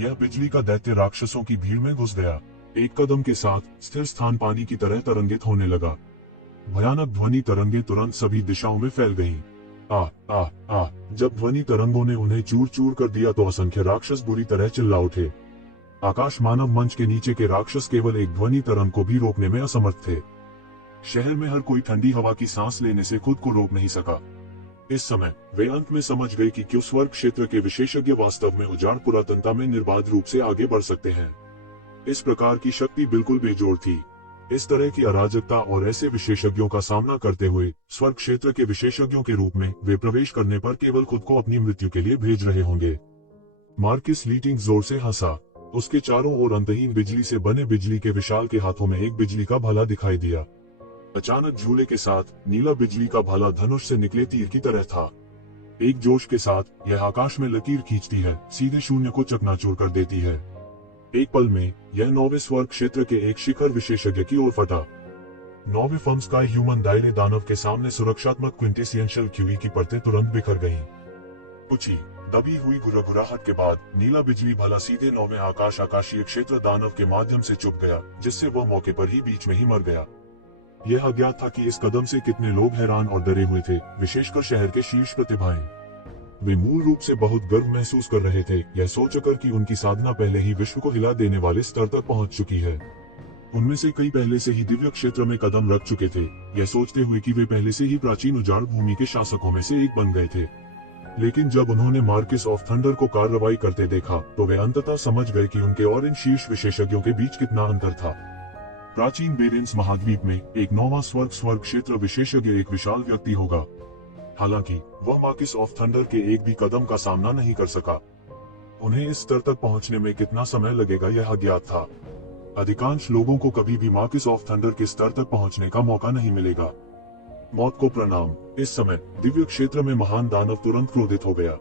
यह बिजली का दैत्य राक्षसों की भीड़ में घुस गया। एक कदम के साथ स्थिर स्थान पानी की तरह तरंगित होने लगा। भयानक ध्वनि तरंगे तुरंत सभी दिशाओं में फैल गईं। आ आ आ जब ध्वनि तरंगों ने उन्हें चूर चूर कर दिया तो असंख्य राक्षस बुरी तरह चिल्ला उठे। आकाश मानव मंच के नीचे के राक्षस केवल एक ध्वनि तरंग को भी रोकने में असमर्थ थे। शहर में हर कोई ठंडी हवा की सांस लेने से खुद को रोक नहीं सका। इस समय वे अंत में समझ गए कि क्यों स्वर्ग क्षेत्र के विशेषज्ञ वास्तव में उजाड़ पुरातनता में निर्बाध रूप से आगे बढ़ सकते हैं। इस प्रकार की शक्ति बिल्कुल बेजोड़ थी। इस तरह की अराजकता और ऐसे विशेषज्ञों का सामना करते हुए स्वर्ग क्षेत्र के विशेषज्ञों के रूप में वे प्रवेश करने पर केवल खुद को अपनी मृत्यु के लिए भेज रहे होंगे। मार्किस लीटिंग जोर से हंसा। उसके चारों ओर अंतहीन बिजली से बने बिजली के विशाल के हाथों में एक बिजली का भाला दिखाई दिया। अचानक झूले के साथ नीला बिजली का भाला धनुष से निकले तीर की तरह था। एक जोश के साथ यह आकाश में लकीर खींचती है, सीधे शून्य को चकनाचूर कर देती है। एक पल में यह 9वें स्वर्ग क्षेत्र के एक शिखर विशेषज्ञ की ओर फटा। 9वें फर्म स्काई ह्यूमन दायरे दानव के सामने सुरक्षात्मक क्विंटेसियंशियल क्यूई की परतें तुरंत बिखर गईं। ऊंची दबी हुई गुरगुराहट के बाद नीला बिजली भाला सीधे 9वें आकाशीय क्षेत्र दानव के माध्यम से चुभ गया, जिससे वह मौके पर ही बीच में ही मर गया। यह अज्ञात था कि इस कदम से कितने लोग हैरान और डरे हुए थे, विशेषकर शहर के शीर्ष प्रतिभाएं। वे मूल रूप से बहुत गर्व महसूस कर रहे थे, यह सोचकर कि उनकी साधना पहले ही विश्व को हिला देने वाले स्तर तक पहुंच चुकी है। उनमें से कई पहले से ही दिव्य क्षेत्र में कदम रख चुके थे, यह सोचते हुए कि वे पहले से ही प्राचीन उजाड़ भूमि के शासकों में से एक बन गए थे। लेकिन जब उन्होंने मार्किस ऑफ थंडर को कार्रवाई करते देखा तो वे अंततः समझ गए कि उनके और इन शीर्ष विशेषज्ञों के बीच कितना अंतर था। प्राचीन बेरेंस महाद्वीप में एक 9वां स्वर्ग क्षेत्र विशेषज्ञ एक विशाल व्यक्ति होगा। हालांकि वह मार्किस ऑफ थंडर के एक भी कदम का सामना नहीं कर सका। उन्हें इस स्तर तक पहुंचने में कितना समय लगेगा यह अज्ञात था। अधिकांश लोगों को कभी भी मार्किस ऑफ थंडर के स्तर तक पहुंचने का मौका नहीं मिलेगा। मौत को प्रणाम। इस समय दिव्य क्षेत्र में महान दानव तुरंत क्रोधित हो गया।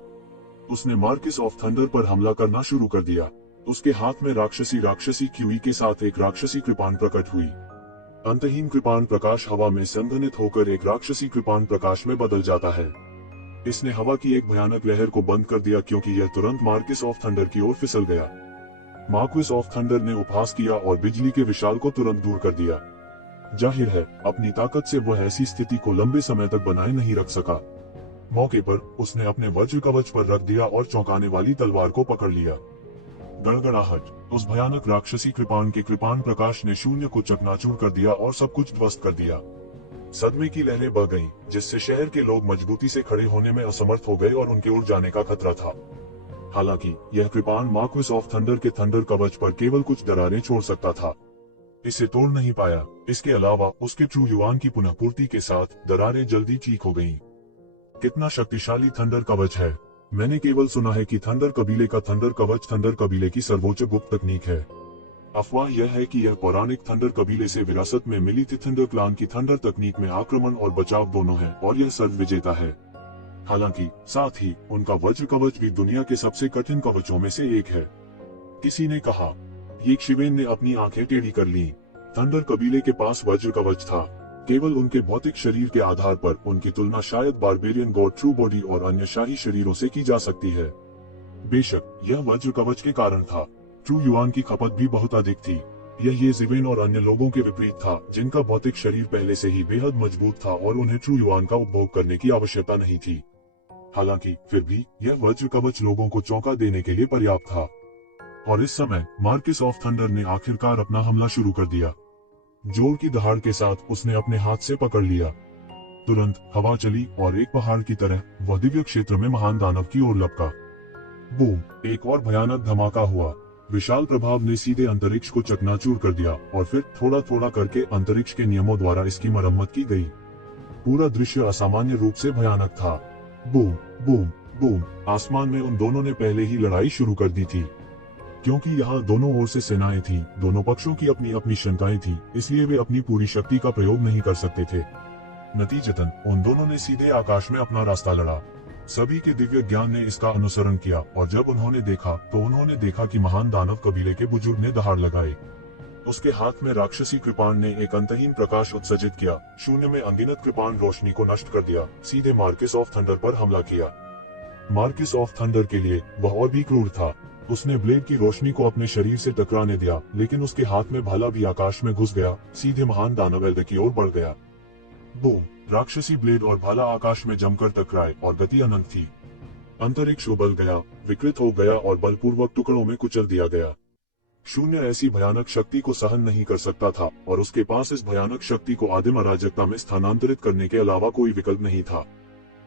उसने मार्किस ऑफ थंडर पर हमला करना शुरू कर दिया। उसके हाथ में राक्षसी क्यूई के साथ एक राक्षसी कृपाण प्रकट हुई। अंतहीन कृपाण प्रकाश हवा में संघनित होकर एक राक्षसी कृपाण प्रकाश में बदल जाता है। इसने हवा की एक भयानक लहर को बंद कर दिया क्योंकि यह तुरंत मार्किस ऑफ थंडर की ओर फिसल गया। मार्किस ऑफ थंडर ने उपहास किया और बिजली के विशाल को तुरंत दूर कर दिया। जाहिर है अपनी ताकत से वह ऐसी स्थिति को लंबे समय तक बनाए नहीं रख सका। मौके पर उसने अपने वज्र कवच पर रख दिया और चौंकाने वाली तलवार को पकड़ लिया। गड़गड़ाहट। उस भयानक राक्षसी कृपाण के कृपाण प्रकाश ने शून्य को चकनाचूर कर दिया और सब कुछ ध्वस्त कर दिया। सदमे की लहरें बह गईं, जिससे शहर के लोग मजबूती से खड़े होने में असमर्थ हो गए और उनके उड़ जाने का खतरा था। हालांकि यह कृपाण मार्क्विस ऑफ थंडर के थंडर कवच पर केवल कुछ दरारें छोड़ सकता था, इसे तोड़ नहीं पाया। इसके अलावा उसके ट्रू युआन की पुनः पूर्ति के साथ दरारें जल्दी ठीक हो गईं। कितना शक्तिशाली थंडर कवच है। मैंने केवल सुना है कि थंडर कबीले का थंडर कवच थंडर कबीले की सर्वोच्च गुप्त तकनीक है। अफवाह यह है कि यह पौराणिक थंडर कबीले से विरासत में मिली थी। थंडर क्लान की थंडर तकनीक में आक्रमण और बचाव दोनों है और यह सर्व विजेता है। हालांकि साथ ही उनका वज्र कवच भी दुनिया के सबसे कठिन कवचों में से एक है। किसी ने कहा। यक्षिवेन ने अपनी आंखें टेढ़ी कर लीं। थंडर कबीले के पास वज्र कवच था। केवल उनके भौतिक शरीर के आधार पर उनकी तुलना शायद बारबेरियन गॉड ट्रू बॉडी और अन्य शाही शरीरों से की जा सकती है। बेशक यह वज्र कवच के कारण था। ट्रू युआन की खपत भी बहुत अधिक थी। यह येज़िवेन और अन्य लोगों के विपरीत था, जिनका भौतिक शरीर पहले से ही बेहद मजबूत था और उन्हें ट्रू युआन का उपभोग करने की आवश्यकता नहीं थी। हालांकि फिर भी यह वज्र कवच लोगों को चौंका देने के लिए पर्याप्त था। और इस समय मार्क्विस ऑफ थंडर ने आखिरकार अपना हमला शुरू कर दिया। जोर की दहाड़ के साथ उसने अपने हाथ से पकड़ लिया। तुरंत हवा चली और एक पहाड़ की तरह वह दिव्य क्षेत्र में महान दानव की ओर लपका। बूम! एक और भयानक धमाका हुआ। विशाल प्रभाव ने सीधे अंतरिक्ष को चकनाचूर कर दिया और फिर थोड़ा थोड़ा करके अंतरिक्ष के नियमों द्वारा इसकी मरम्मत की गई। पूरा दृश्य असामान्य रूप से भयानक था। Boom boom boom! आसमान में उन दोनों ने पहले ही लड़ाई शुरू कर दी थी। क्योंकि यहाँ दोनों ओर से सेनाएं थीं, दोनों पक्षों की अपनी अपनी शंकाएं थीं, इसलिए वे अपनी पूरी शक्ति का प्रयोग नहीं कर सकते थे। नतीजतन उन दोनों ने सीधे आकाश में अपना रास्ता लड़ा। सभी के दिव्य ज्ञान ने इसका अनुसरण किया और जब उन्होंने देखा तो उन्होंने देखा कि महान दानव कबीले के बुजुर्ग ने दहाड़ लगाई। उसके हाथ में राक्षसी कृपाण ने एक अंतहीन प्रकाश उत्सर्जित किया। शून्य में अनगिनत कृपाण रोशनी को नष्ट कर दिया। सीधे मार्क्विस ऑफ थंडर पर हमला किया। मार्क्विस ऑफ थंडर के लिए वह और भी क्रूर था। उसने ब्लेड की रोशनी को अपने शरीर से टकराने दिया, लेकिन उसके हाथ में भाला भी आकाश में घुस गया, सीधे महान दानव एल्ड की ओर बढ़ गया। बूम! राक्षसी ब्लेड और भाला आकाश में जमकर टकराए और गति अनंत थी। अंतरिक्ष उबल गया, विकृत हो गया और बलपूर्वक टुकड़ों में कुचल दिया गया। शून्य ऐसी भयानक शक्ति को सहन नहीं कर सकता था और उसके पास इस भयानक शक्ति को आदिम अराजकता में स्थानांतरित करने के अलावा कोई विकल्प नहीं था।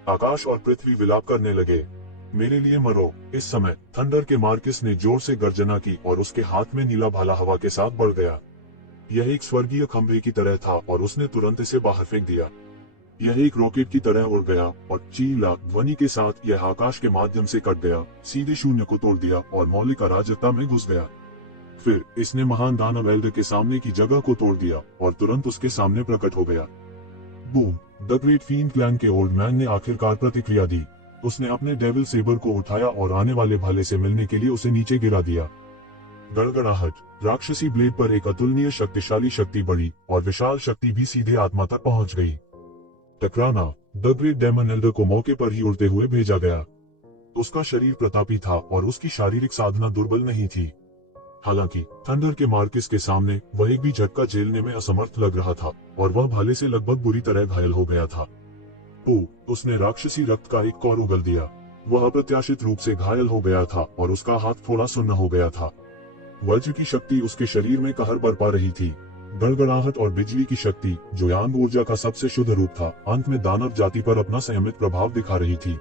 आकाश और पृथ्वी विलाप करने लगे। मेरे लिए मरो। इस समय थंडर के मार्क्विस ने जोर से गर्जना की और उसके हाथ में नीला भाला हवा के साथ बढ़ गया। यह एक स्वर्गीय खंभे की तरह था और उसने तुरंत इसे बाहर फेंक दिया। यह एक रॉकेट की तरह उड़ गया और चीला ध्वनि के साथ यह आकाश के माध्यम से कट गया, सीधे शून्य को तोड़ दिया और मौलिक अराजकता में घुस गया। फिर इसने महान दानव एल्ड के सामने की जगह को तोड़ दिया और तुरंत उसके सामने प्रकट हो गया। Boom! The great field clan के ओल्ड मैन ने आखिरकार प्रतिक्रिया दी। उसने अपने डेविल सेबर को उठाया और आने वाले भाले से मिलने के लिए उसे नीचे गिरा दिया। गड़गड़ाहट। राक्षसी ब्लेड पर एक अतुलनीय शक्तिशाली शक्ति बढ़ी और विशाल शक्ति भी सीधे आत्मा तक पहुंच गई। टकराना। द ग्रेट डेमन एल्डर को मौके पर ही उड़ते हुए भेजा गया। उसका शरीर प्रतापी था और उसकी शारीरिक साधना दुर्बल नहीं थी। हालांकि थंडर के मार्क्विस के सामने वह एक भी झटका झेलने में असमर्थ लग रहा था और वह भाले से लगभग बुरी तरह घायल हो गया था। उसने राक्षसी रक्त का एक कौर उगल दिया। वह अप्रत्याशित रूप से घायल हो गया था और उसका हाथ थोड़ा सुन्न हो गया था। वज्र की शक्ति उसके शरीर में कहर बरपा रही थी। गड़गड़ाहट और बिजली की शक्ति, जो यांग ऊर्जा का सबसे शुद्ध रूप था, अंत में दानव जाति पर अपना संयमित प्रभाव दिखा रही थी।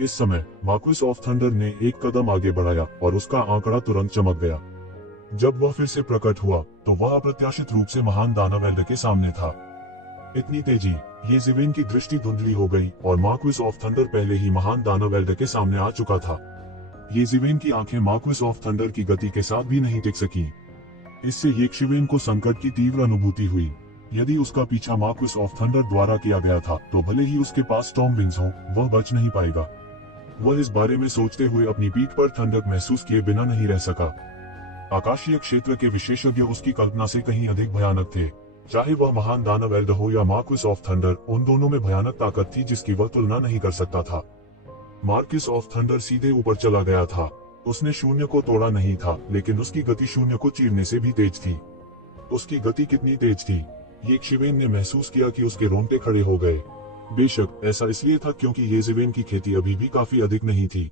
इस समय मार्क्विस ऑफ थंडर ने एक कदम आगे बढ़ाया और उसका आंकड़ा तुरंत चमक गया। जब वह फिर से प्रकट हुआ तो वह अप्रत्याशित रूप से महान दानव एल्ड के सामने था। इतनी तेजी, येज़िवेन की दृष्टि धुंधली हो गई और मार्क्विस ऑफ थंडर पहले ही महान दानव एल्ड के सामने आ चुका था। येज़िवेन की आंखें मार्क्विस ऑफ थंडर की गति के साथ भी नहीं टिक सकी। इससे यक्षिवेन को संकट की तीव्र अनुभूति हुई। यदि उसका पीछा मार्क्विस ऑफ थंडर द्वारा किया गया था तो भले ही उसके पास स्टॉर्म विंग्स हो, वह बच नहीं पाएगा। वह इस बारे में सोचते हुए अपनी पीठ पर ठंडक महसूस किए बिना नहीं रह सका। आकाशीय क्षेत्र के विशेषज्ञ उसकी कल्पना से कहीं अधिक भयानक थे। चाहे वह महान दानव एल्ड हो या मार्क्विस ऑफ थंडर, उन दोनों में भयानक ताकत थी जिसकी वह तुलना नहीं कर सकता था। मार्क्विस ऑफ थंडर सीधे ऊपर चला गया था। उसने शून्य को तोड़ा नहीं था, लेकिन उसकी गति शून्य को चीरने से भी तेज थी। उसकी गति कितनी तेज थी, यक्षिवेन ने महसूस किया कि उसके रोंगटे खड़े हो गए। बेशक ऐसा इसलिए था क्योंकि येज़िवेन की खेती अभी भी काफी अधिक नहीं थी।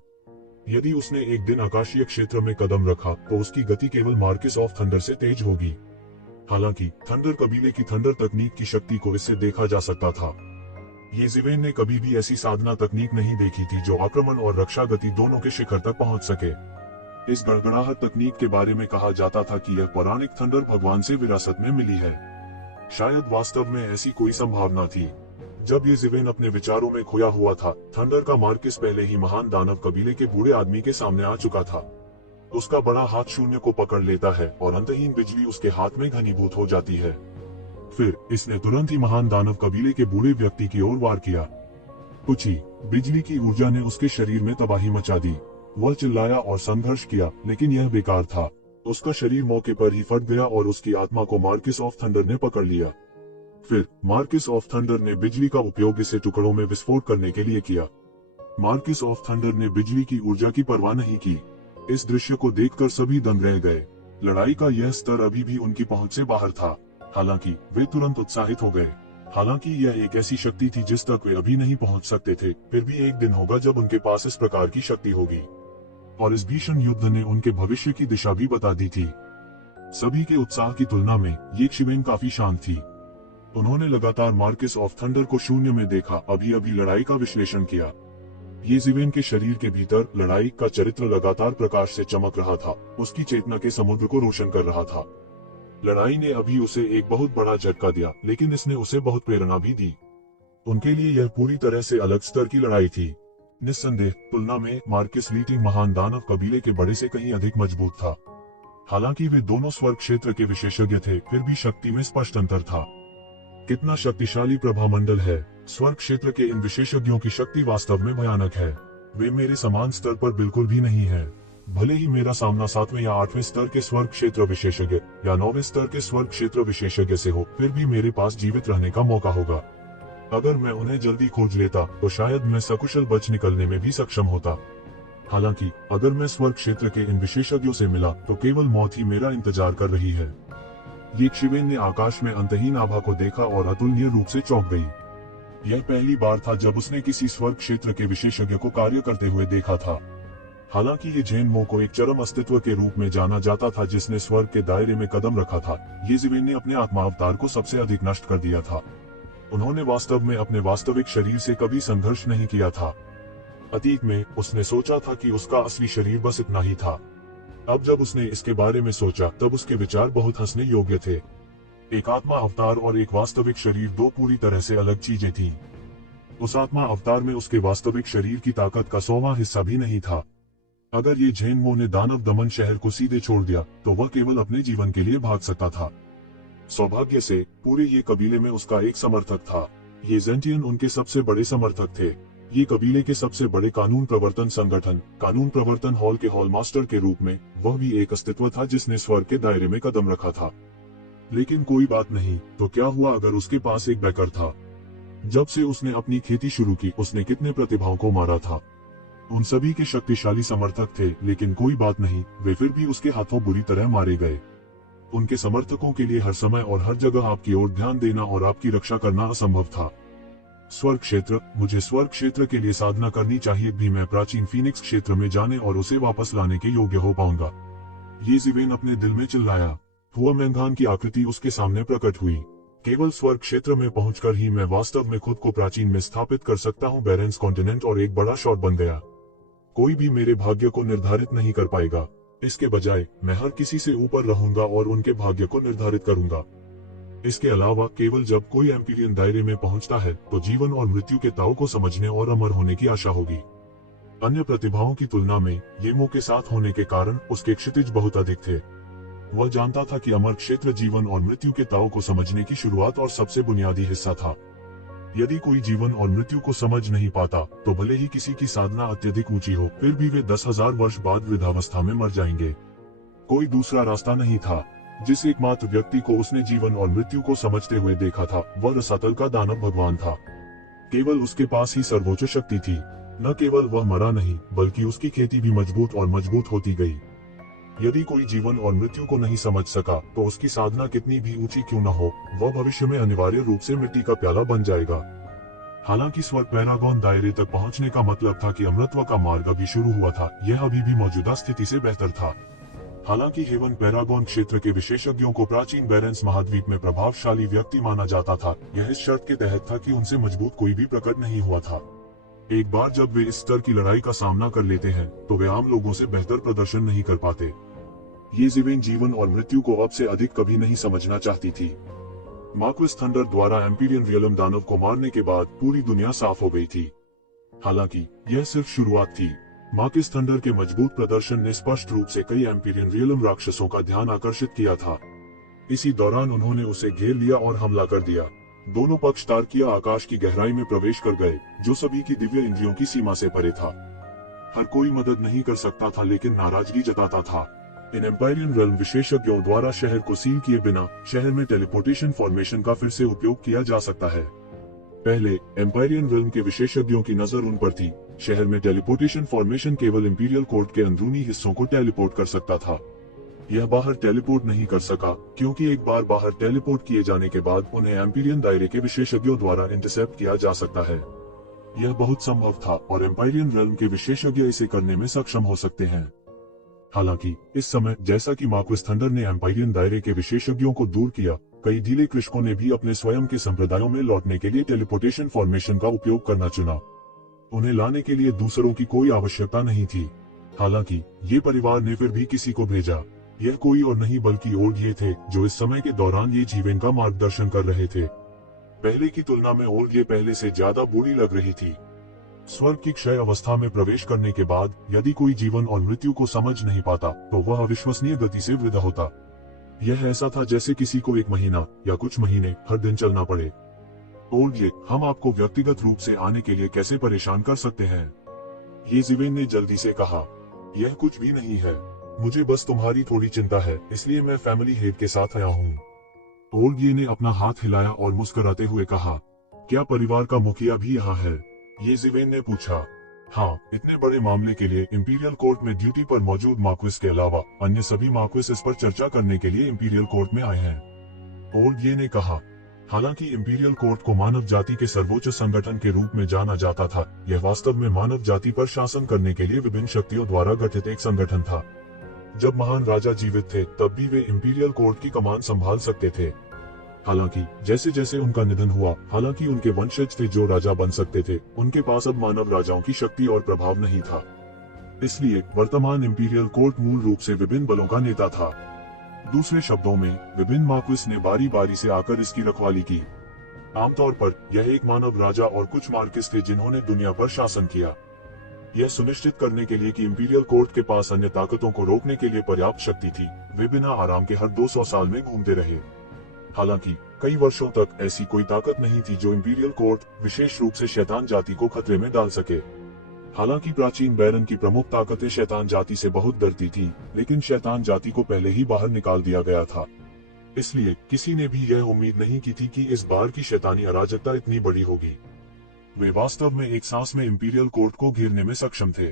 यदि उसने एक दिन आकाशीय क्षेत्र में कदम रखा तो उसकी गति केवल मार्किस ऑफ थंडर से तेज होगी। हालांकि थंडर कबीले की थंडर तकनीक की शक्ति को इससे देखा जा सकता था। ये ज़िवेन ने कभी भी ऐसी साधना तकनीक नहीं देखी थी जो आक्रमण और रक्षा गति दोनों के शिखर तक पहुंच सके। इस गड़गड़ाहट तकनीक के बारे में कहा जाता था कि यह पौराणिक थंडर भगवान से विरासत में मिली है। शायद वास्तव में ऐसी कोई संभावना थी। जब ये ज़िवेन अपने विचारों में खोया हुआ था, थंडर का मार्किस पहले ही महान दानव कबीले के बूढ़े आदमी के सामने आ चुका था। उसका बड़ा हाथ शून्य को पकड़ लेता है और अंतहीन बिजली उसके हाथ में घनीभूत हो जाती है। फिर इसने तुरंत ही महान दानव कबीले के बूढ़े व्यक्ति की ओर वार किया। कुछ ही बिजली की ऊर्जा ने उसके शरीर में तबाही मचा दी। वह चिल्लाया और संघर्ष किया, लेकिन यह बेकार था। उसका शरीर मौके पर ही फट गया और उसकी आत्मा को मार्किस ऑफ थंडर ने पकड़ लिया। फिर मार्किस ऑफ थंडर ने बिजली का उपयोग इसे टुकड़ों में विस्फोट करने के लिए किया। मार्किस ऑफ थंडर ने बिजली की ऊर्जा की परवाह नहीं की। इस दृश्य को देखकर सभी दंग रह गए। लड़ाई का यह स्तर अभी भी उनकी पहुंच से बाहर था। हालांकि वे तुरंत उत्साहित हो गए। हालांकि यह एक ऐसी शक्ति थी जिस तक वे अभी नहीं पहुंच सकते थे, फिर भी एक दिन होगा जब उनके पास इस प्रकार की शक्ति होगी। और इस भीषण युद्ध ने उनके भविष्य की दिशा भी बता दी थी। सभी के उत्साह की तुलना में ये ज़िवेन काफी शांत थी। उन्होंने लगातार मार्किस ऑफ थंडर को शून्य में देखा, अभी अभी लड़ाई का विश्लेषण किया। ये ज़िवेन के शरीर के भीतर लड़ाई का चरित्र लगातार प्रकाश से चमक रहा था, उसकी चेतना के समुद्र को रोशन कर रहा था। लड़ाई ने अभी उसे एक बहुत बड़ा झटका दिया, लेकिन इसने उसे बहुत प्रेरणा भी दी। उनके लिए यह पूरी तरह से अलग स्तर की लड़ाई थी। निस्संदेह तुलना में मार्किस लीटिंग महान दानव कबीले के बड़े से कहीं अधिक मजबूत था। हालांकि वे दोनों स्वर्ग क्षेत्र के विशेषज्ञ थे, फिर भी शक्ति में स्पष्ट अंतर था। कितना शक्तिशाली प्रभामंडल है। स्वर्ग क्षेत्र के इन विशेषज्ञों की शक्ति वास्तव में भयानक है। वे मेरे समान स्तर पर बिल्कुल भी नहीं है। भले ही मेरा सामना 7वें या 8वें स्तर के स्वर्ग क्षेत्र विशेषज्ञ या 9वें स्तर के स्वर्ग क्षेत्र विशेषज्ञ से हो, फिर भी मेरे पास जीवित रहने का मौका होगा। अगर मैं उन्हें जल्दी खोज लेता तो शायद मैं सकुशल बच निकलने में भी सक्षम होता। हालांकि अगर मैं स्वर्ग क्षेत्र के इन विशेषज्ञों से मिला तो केवल मौत ही मेरा इंतजार कर रही है। ये ज़िवेन ने आकाश में अंतहीन आभा को देखा और अतुलनीय रूप से चौंक गई। यह पहली बार था जब उसने किसी स्वर्ग क्षेत्र के विशेषज्ञ को कार्य करते हुए देखा था। हालांकि ये झेनमो को एक चरम अस्तित्व के रूप में जाना जाता था जिसने स्वर्ग के दायरे में कदम रखा था। ये ज़िवेन ने अपने आत्मा अवतार को सबसे अधिक नष्ट कर दिया था। उन्होंने वास्तव में अपने वास्तविक शरीर से कभी संघर्ष नहीं किया था। अतीत में उसने सोचा था कि उसका असली शरीर बस इतना ही था। अब जब उसने इसके बारे में सोचा तब उसके विचार बहुत हंसने योग्य थे। एक आत्मा अवतार और एक वास्तविक शरीर दो पूरी तरह से अलग चीजें थीं। उस आत्मा अवतार में उसके वास्तविक शरीर की ताकत का 100वां हिस्सा भी नहीं था। अगर ये झेनमो ने दानव दमन शहर को सीधे छोड़ दिया तो वह केवल अपने जीवन के लिए भाग सकता था। सौभाग्य से पूरे ये कबीले में उसका एक समर्थक था। ये ज़ेंटियन उनके सबसे बड़े समर्थक थे। ये कबीले के सबसे बड़े कानून प्रवर्तन संगठन कानून प्रवर्तन हॉल के हॉल मास्टर के रूप में वह भी एक अस्तित्व था जिसने स्वर्ग के दायरे में कदम रखा था। लेकिन कोई बात नहीं, तो क्या हुआ अगर उसके पास एक बैकर था। जब से उसने अपनी खेती शुरू की उसने कितने प्रतिभाओं को मारा था। उन सभी के शक्तिशाली समर्थक थे, लेकिन कोई बात नहीं, वे फिर भी उसके हाथों बुरी तरह मारे गए। उनके समर्थकों के लिए हर समय और हर जगह आपकी ओर ध्यान देना और आपकी रक्षा करना असंभव था। स्वर्ग क्षेत्र, मुझे स्वर्ग क्षेत्र के लिए साधना करनी चाहिए भी मैं प्राचीन फीनिक्स क्षेत्र में जाने और उसे वापस लाने के योग्य हो पाऊंगा। ये ज़िवेन अपने दिल में चिल्लाया। हुआमेंगान की आकृति उसके सामने प्रकट हुई। केवल स्वर्ग क्षेत्र में पहुंचकर ही मैं वास्तव में खुद को प्राचीन में स्थापित कर सकता हूँ। बैरेंस कॉन्टिनेंट और एक बड़ा शॉट बन गया। कोई भी मेरे भाग्य को निर्धारित नहीं कर पाएगा। इसके बजाय मैं हर किसी से ऊपर रहूंगा और उनके भाग्य को निर्धारित करूंगा। इसके अलावा केवल जब कोई एम्पीरियन दायरे में पहुंचता है तो जीवन और मृत्यु के ताऊ को समझने और अमर होने की आशा होगी। अन्य प्रतिभाओं की तुलना में येमो के साथ होने के कारण उसके क्षितिज बहुत अधिक थे। वह जानता था कि अमर क्षेत्र जीवन और मृत्यु के ताऊ को समझने की शुरुआत और सबसे बुनियादी हिस्सा था। यदि कोई जीवन और मृत्यु को समझ नहीं पाता तो भले ही किसी की साधना अत्यधिक ऊंची हो, फिर भी वे 10,000 वर्ष बाद वृद्धावस्था में मर जाएंगे। कोई दूसरा रास्ता नहीं था। जिस एकमात्र व्यक्ति को उसने जीवन और मृत्यु को समझते हुए देखा था वह रसातल का दानव भगवान था। केवल उसके पास ही सर्वोच्च शक्ति थी। न केवल वह मरा नहीं, बल्कि उसकी खेती भी मजबूत और मजबूत होती गई। यदि कोई जीवन और मृत्यु को नहीं समझ सका तो उसकी साधना कितनी भी ऊंची क्यों न हो, वह भविष्य में अनिवार्य रूप से मिट्टी का प्याला बन जाएगा। हालांकि स्वर्ग पैरागॉन दायरे तक पहुंचने का मतलब था कि अमृतत्व का मार्ग अभी शुरू हुआ था, यह अभी भी मौजूदा स्थिति से बेहतर था। हालांकि हेवन पैरागॉन क्षेत्र के विशेषज्ञों को प्राचीन बैरेंस महाद्वीप में प्रभावशाली व्यक्ति माना जाता था, यह इस शर्त के तहत था कि उनसे मजबूत कोई भी प्रकट नहीं हुआ था। एक बार जब वे इस स्तर की लड़ाई का सामना कर लेते हैं तो वे आम लोगों से बेहतर प्रदर्शन नहीं कर पाते। ये ज़िवेन जीवन और मृत्यु को अब से अधिक कभी नहीं समझना चाहती थी। मार्क्विस थंडर द्वारा एम्पीरियन रियलम दानव को मारने के बाद पूरी दुनिया साफ हो गई थी। हालांकि यह सिर्फ शुरुआत थी। मार्क्विस थंडर के मजबूत प्रदर्शन ने स्पष्ट रूप से कई एम्पीरियन रियलम राक्षसों का ध्यान आकर्षित किया था। इसी दौरान उन्होंने उसे घेर लिया और हमला कर दिया। दोनों पक्ष तारकीय आकाश की गहराई में प्रवेश कर गए, जो सभी की दिव्य इंद्रियों की सीमा से परे था। हर कोई मदद नहीं कर सकता था, लेकिन नाराजगी जताता था। इन एम्पायरियन रेल्म विशेषज्ञों द्वारा शहर को सील किए बिना शहर में टेलीपोर्टेशन फॉर्मेशन का फिर से उपयोग किया जा सकता है। पहले एम्पायरियन रेल्म के विशेषज्ञों की नजर उन पर थी। शहर में टेलीपोर्टेशन फॉर्मेशन केवल इंपीरियल कोर्ट के अंदरूनी हिस्सों को टेलीपोर्ट कर सकता था। यह बाहर टेलीपोर्ट नहीं कर सका, क्योंकि एक बार बाहर टेलीपोर्ट किए जाने के बाद उन्हें एम्पीरियन दायरे के विशेषज्ञों द्वारा इंटरसेप्ट किया जा सकता है। यह बहुत संभव था और एम्पायरियन रेल्म के विशेषज्ञ इसे करने में सक्षम हो सकते हैं। हालांकि इस समय, जैसा कि मार्क्विस थंडर ने एम्पायरियन दायरे के विशेषज्ञों को दूर किया, कई ढीले कृषकों ने भी अपने स्वयं के संप्रदायों में लौटने के लिए टेलीपोर्टेशन फॉर्मेशन का उपयोग करना चुना। उन्हें लाने के लिए दूसरों की कोई आवश्यकता नहीं थी। हालांकि ये परिवार ने फिर भी किसी को भेजा। यह कोई और नहीं बल्कि ओल्ड ये थे, जो इस समय के दौरान ये जीवन का मार्गदर्शन कर रहे थे। पहले की तुलना में ओल्ड ये पहले से ज्यादा बूढ़ी लग रही थी। स्वर्ग की क्षय अवस्था में प्रवेश करने के बाद यदि कोई जीवन और मृत्यु को समझ नहीं पाता तो वह अविश्वसनीय गति से वृद्ध होता। यह ऐसा था जैसे किसी को 1 महीना या कुछ महीने हर दिन चलना पड़े। ओल्ड ये, हम आपको व्यक्तिगत रूप से आने के लिए कैसे परेशान कर सकते हैं? ये ज़िवेन ने जल्दी से कहा। यह कुछ भी नहीं है, मुझे बस तुम्हारी थोड़ी चिंता है, इसलिए मैं फैमिली हेड के साथ आया हूँ। ओल्ड ये ने अपना हाथ हिलाया और मुस्कुराते हुए कहा, क्या परिवार का मुखिया भी यहाँ है? ये ज़िवेन ने पूछा। हाँ, इतने बड़े मामले के लिए इंपीरियल कोर्ट में ड्यूटी पर मौजूद मार्क्विस के अलावा अन्य सभी मार्क्विस इस पर चर्चा करने के लिए इंपीरियल कोर्ट में आए हैं। ओल्ड ये ने कहा। हालांकि इंपीरियल कोर्ट को मानव जाति के सर्वोच्च संगठन के रूप में जाना जाता था, यह वास्तव में मानव जाति पर शासन करने के लिए विभिन्न शक्तियों द्वारा गठित एक संगठन था। जब महान राजा जीवित थे तब भी वे इंपीरियल कोर्ट की कमान संभाल सकते थे। हालांकि जैसे जैसे उनका निधन हुआ, हालांकि उनके वंशज थे जो राजा बन सकते थे, उनके पास अब मानव राजाओं की शक्ति और प्रभाव नहीं था। इसलिए वर्तमान इंपीरियल कोर्ट मूल रूप से विभिन्न बलों का नेता था। दूसरे शब्दों में, विभिन्न मार्क्विस ने बारी बारी से आकर इसकी रखवाली की। आमतौर पर यह एक मानव राजा और कुछ मार्क्विस थे जिन्होंने दुनिया पर शासन किया। यह सुनिश्चित करने के लिए कि इंपीरियल कोर्ट के पास अन्य ताकतों को रोकने के लिए पर्याप्त शक्ति थी, वे बिना आराम के हर 200 साल में घूमते रहे। हालांकि कई वर्षों तक ऐसी कोई ताकत नहीं थी जो इंपीरियल कोर्ट, विशेष रूप से शैतान जाति को खतरे में डाल सके। हालांकि प्राचीन बैरन की प्रमुख ताकतें शैतान जाति से बहुत डरती थी, लेकिन शैतान जाति को पहले ही बाहर निकाल दिया गया था। इसलिए किसी ने भी यह उम्मीद नहीं की थी कि इस बार की शैतानी अराजकता इतनी बड़ी होगी। वे वास्तव में एक सांस में इंपीरियल कोर्ट को घेरने में सक्षम थे।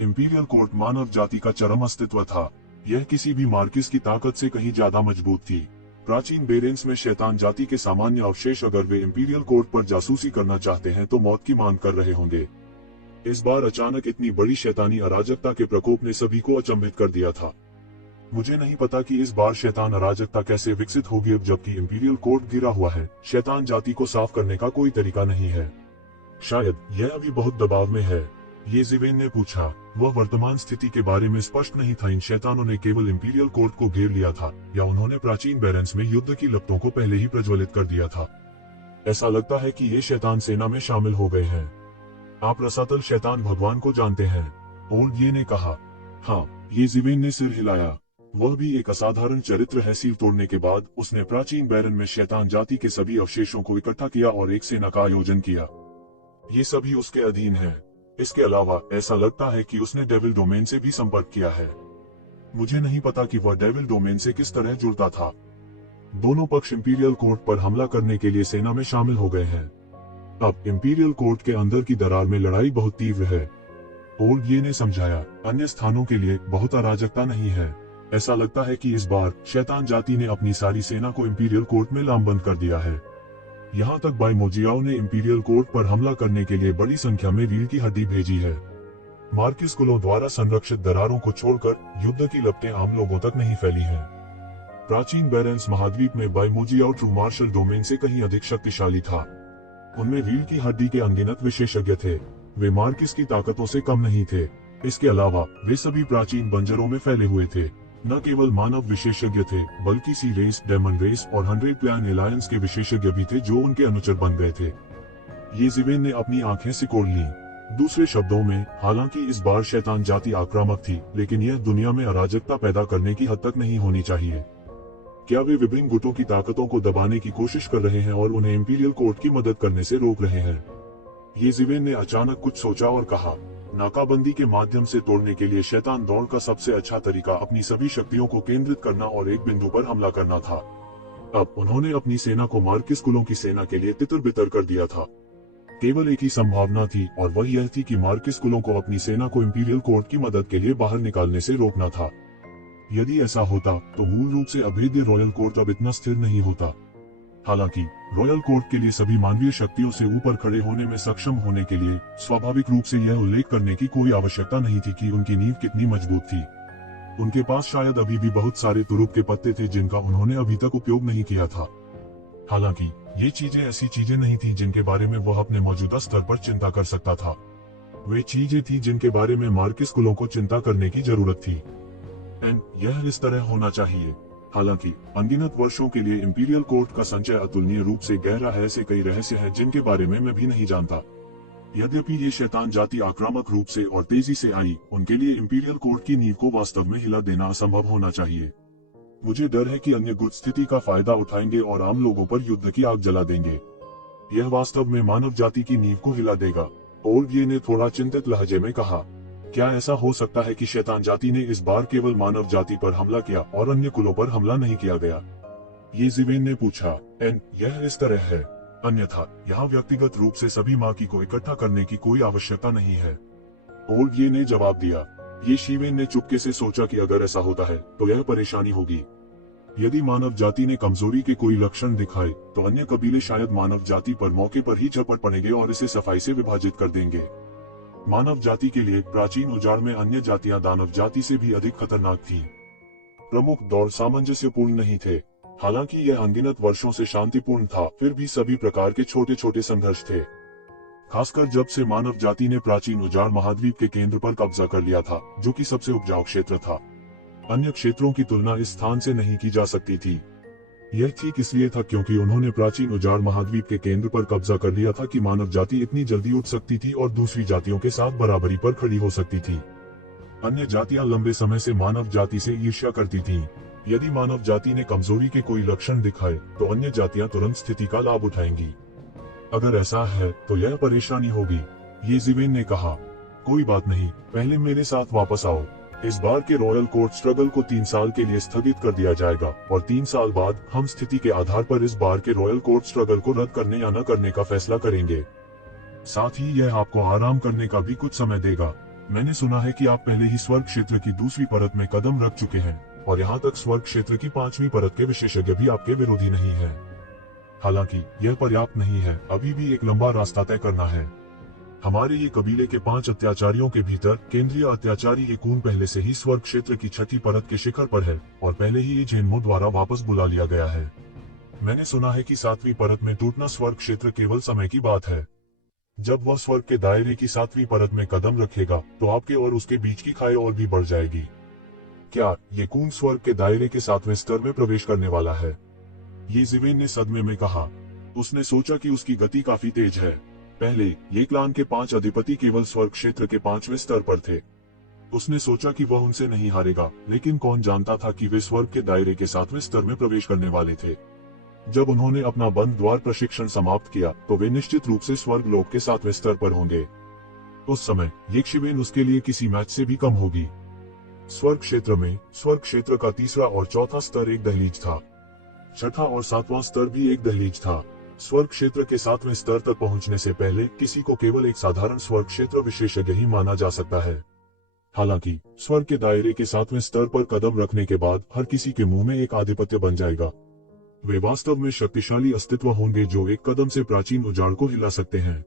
इंपीरियल कोर्ट मानव जाति का चरम अस्तित्व था। यह किसी भी मार्क्विस की ताकत से कहीं ज्यादा मजबूत थी। प्राचीन बेरेंस में शैतान जाति के सामान्य अवशेष अगर वे इंपीरियल कोर्ट पर जासूसी करना चाहते हैं तो मौत की मांग कर रहे होंगे। इस बार अचानक इतनी बड़ी शैतानी अराजकता के प्रकोप ने सभी को अचंभित कर दिया था। मुझे नहीं पता कि इस बार शैतान अराजकता कैसे विकसित होगी अब जबकि इंपीरियल कोर्ट घिरा हुआ है। शैतान जाति को साफ करने का कोई तरीका नहीं है। शायद यह अभी बहुत दबाव में है, ये ज़िवेन ने पूछा। वह वर्तमान स्थिति के बारे में स्पष्ट नहीं था। इन शैतानों ने केवल इंपीरियल कोर्ट को घेर लिया था या उन्होंने प्राचीन बैरेंस में युद्ध की लपटों को पहले ही प्रज्वलित कर दिया था। ऐसा लगता है कि ये शैतान सेना में शामिल हो गए हैं। आप रसातल शैतान भगवान को जानते हैं? ओल्ड ये ने कहा। हाँ, ये ज़िवेन ने सिर हिलाया। वह भी एक असाधारण चरित्र है। सील तोड़ने के बाद उसने प्राचीन बैरन में शैतान जाति के सभी अवशेषों को इकट्ठा किया और एक सेना का आयोजन किया। ये सभी उसके अधीन है। इसके अलावा ऐसा लगता है कि उसने डेविल डोमेन से भी संपर्क किया है। मुझे नहीं पता कि वह डेविल डोमेन से किस तरह जुड़ता था। दोनों पक्ष इंपीरियल कोर्ट पर हमला करने के लिए सेना में शामिल हो गए हैं। अब इंपीरियल कोर्ट के अंदर की दरार में लड़ाई बहुत तीव्र है। ओल्ड ये ने समझाया, अन्य स्थानों के लिए बहुत अराजकता नहीं है। ऐसा लगता है कि इस बार शैतान जाति ने अपनी सारी सेना को इंपीरियल कोर्ट में लामबंद कर दिया है। यहाँ तक बाइमोजियाओ ने इंपीरियल कोर्ट पर हमला करने के लिए बड़ी संख्या में रीढ़ की हड्डी भेजी है। मार्किस कुलों द्वारा संरक्षित दरारों को छोड़कर युद्ध की लपटें आम लोगों तक नहीं फैली हैं। प्राचीन बेरेंस महाद्वीप में बाइमोजियाओ ट्रू मार्शल डोमेन से कहीं अधिक शक्तिशाली था। उनमें रीढ़ की हड्डी के अनगिनत विशेषज्ञ थे। वे मार्किस की ताकतों से कम नहीं थे। इसके अलावा वे सभी प्राचीन बंजरों में फैले हुए थे। न केवल मानव विशेषज्ञ थे, बल्कि सी रेस, डेमन रेस और 100 प्लान एलायंस के विशेषज्ञ भी थे जो उनके अनुचर बन गए थे। ये ज़िवेन ने अपनी आंखें सिकोड़ लीं। दूसरे शब्दों में, हालांकि इस बार शैतान जाति आक्रामक थी, लेकिन यह दुनिया में अराजकता पैदा करने की हद तक नहीं होनी चाहिए। क्या वे विभिन्न गुटों की ताकतों को दबाने की कोशिश कर रहे हैं और उन्हें इंपीरियल कोर्ट की मदद करने से रोक रहे हैं? ये ज़िवेन ने अचानक कुछ सोचा और कहा, नाकाबंदी के माध्यम से तोड़ने के लिए शैतान दौड़ का सबसे अच्छा तरीका अपनी सभी शक्तियों को केंद्रित करना और एक बिंदु पर हमला करना था। अब उन्होंने अपनी सेना को मार्किस कुलों की सेना के लिए तितर-बितर कर दिया था। केवल एक ही संभावना थी और वह यह थी कि मार्किस कुलों को अपनी सेना को इंपीरियल कोर्ट की मदद के लिए बाहर निकालने से रोकना था। यदि ऐसा होता तो मूल रूप से अभेद्य रॉयल कोर्ट अब इतना स्थिर नहीं होता। हालांकि रॉयल कोर्ट के लिए सभी मानवीय शक्तियों से ऊपर खड़े होने में सक्षम होने के लिए स्वाभाविक रूप से यह उल्लेख करने की कोई आवश्यकता नहीं थी कि उनकी नींव कितनी मजबूत थी। उनके पास शायद अभी भी बहुत सारे तुरुप के पत्ते थे जिनका उन्होंने अभी तक उपयोग नहीं किया था। हालांकि ये चीजें ऐसी चीजें नहीं थी जिनके बारे में वह अपने मौजूदा स्तर पर चिंता कर सकता था। वे चीजें थी जिनके बारे में मार्किस कुलों को चिंता करने की जरूरत थी। यह इस तरह होना चाहिए। हालांकि अनगिनत वर्षों के लिए इंपीरियल कोर्ट का संचय अतुलनीय रूप से गहरा है। ऐसे कई रहस्य हैं जिनके बारे में मैं भी नहीं जानता। यद्यपि ये शैतान जाति आक्रामक रूप से और तेजी से आई, उनके लिए इंपीरियल कोर्ट की नींव को वास्तव में हिला देना असंभव होना चाहिए। मुझे डर है कि अन्य गुट स्थिति का फायदा उठाएंगे और आम लोगों पर युद्ध की आग जला देंगे। यह वास्तव में मानव जाति की नींव को हिला देगा। ओल्गिए ने थोड़ा चिंतित लहजे में कहा, क्या ऐसा हो सकता है कि शैतान जाति ने इस बार केवल मानव जाति पर हमला किया और अन्य कुलों पर हमला नहीं किया गया? ये ज़िवेन ने पूछा। यह इस तरह है। अन्यथा यहाँ व्यक्तिगत रूप से सभी माकी को इकट्ठा करने की कोई आवश्यकता नहीं है। ओल्गिए ने जवाब दिया। ये शीवेन ने चुपके से सोचा कि अगर ऐसा होता है तो यह परेशानी होगी। यदि मानव जाति ने कमजोरी के कोई लक्षण दिखाए तो अन्य कबीले शायद मानव जाति पर मौके पर ही झपट पड़ेंगे और इसे सफाई से विभाजित कर देंगे। मानव जाति के लिए प्राचीन उजाड़ में अन्य जातियां दानव जाति से भी अधिक खतरनाक थी। प्रमुख दौर सामंजस्यपूर्ण नहीं थे। हालांकि यह अनगिनत वर्षों से शांतिपूर्ण था, फिर भी सभी प्रकार के छोटे छोटे संघर्ष थे। खासकर जब से मानव जाति ने प्राचीन उजाड़ महाद्वीप के केंद्र पर कब्जा कर लिया था, जो कि सबसे उपजाऊ क्षेत्र था। अन्य क्षेत्रों की तुलना इस स्थान से नहीं की जा सकती थी। यह ठीक इसलिए था क्योंकि उन्होंने प्राचीन उजाड़ महाद्वीप के केंद्र पर कब्जा कर लिया था कि मानव जाति इतनी जल्दी उठ सकती थी और दूसरी जातियों के साथ बराबरी पर खड़ी हो सकती थी। अन्य जातियां लंबे समय से मानव जाति से ईर्ष्या करती थीं। यदि मानव जाति ने कमजोरी के कोई लक्षण दिखाए तो अन्य जातियां तुरंत स्थिति का लाभ उठाएंगी। अगर ऐसा है तो यह परेशानी होगी, ये ज़िवेन ने कहा। कोई बात नहीं, पहले मेरे साथ वापस आओ। इस बार के रॉयल कोर्ट स्ट्रगल को 3 साल के लिए स्थगित कर दिया जाएगा और 3 साल बाद हम स्थिति के आधार पर इस बार के रॉयल कोर्ट स्ट्रगल को रद्द करने या न करने का फैसला करेंगे। साथ ही यह आपको आराम करने का भी कुछ समय देगा। मैंने सुना है कि आप पहले ही स्वर्ग क्षेत्र की दूसरी परत में कदम रख चुके हैं और यहाँ तक स्वर्ग क्षेत्र की 5वीं परत के विशेषज्ञ भी आपके विरोधी नहीं है। हालांकि यह पर्याप्त नहीं है, अभी भी एक लंबा रास्ता तय करना है। हमारे ये कबीले के 5 अत्याचारियों के भीतर केंद्रीय अत्याचारी एकून पहले से ही स्वर्ग क्षेत्र की 6ठी परत के शिखर पर है और पहले ही ये झेनमो द्वारा वापस बुला लिया गया है। मैंने सुना है कि 7वीं परत में टूटना स्वर्ग क्षेत्र केवल समय की बात है। जब वह स्वर्ग के दायरे की 7वीं परत में कदम रखेगा तो आपके और उसके बीच की खाई और भी बढ़ जाएगी। क्या येकून स्वर्ग के दायरे के 7वें स्तर में प्रवेश करने वाला है? ये ज़िवेन ने सदमे में कहा। उसने सोचा कि उसकी गति काफी तेज है। पहले ये क्लान के 5 अधिपति केवल स्वर्ग क्षेत्र के 5वें स्तर पर थे। उसने सोचा कि वह उनसे नहीं हारेगा, लेकिन कौन जानता था कि वे स्वर्ग के दायरे के 7वें स्तर में प्रवेश करने वाले थे। जब उन्होंने अपना बंद द्वार प्रशिक्षण समाप्त किया तो वे निश्चित रूप से स्वर्ग लोक के 7वें स्तर पर होंगे। उस समय येक्षिवेन उसके लिए किसी मैच से भी कम होगी। स्वर्ग क्षेत्र में स्वर्ग क्षेत्र का 3रा और 4था स्तर एक दहलीज था। 6ठा और 7वां स्तर भी एक दहलीज था। स्वर्ग क्षेत्र के 7वें स्तर तक पहुंचने से पहले किसी को केवल एक साधारण स्वर्ग क्षेत्र विशेषज्ञ ही माना जा सकता है। हालांकि स्वर्ग के दायरे के 7वें स्तर पर कदम रखने के बाद हर किसी के मुंह में एक आधिपत्य बन जाएगा। वे वास्तव में शक्तिशाली अस्तित्व होंगे जो एक कदम से प्राचीन उजाड़ को हिला सकते हैं।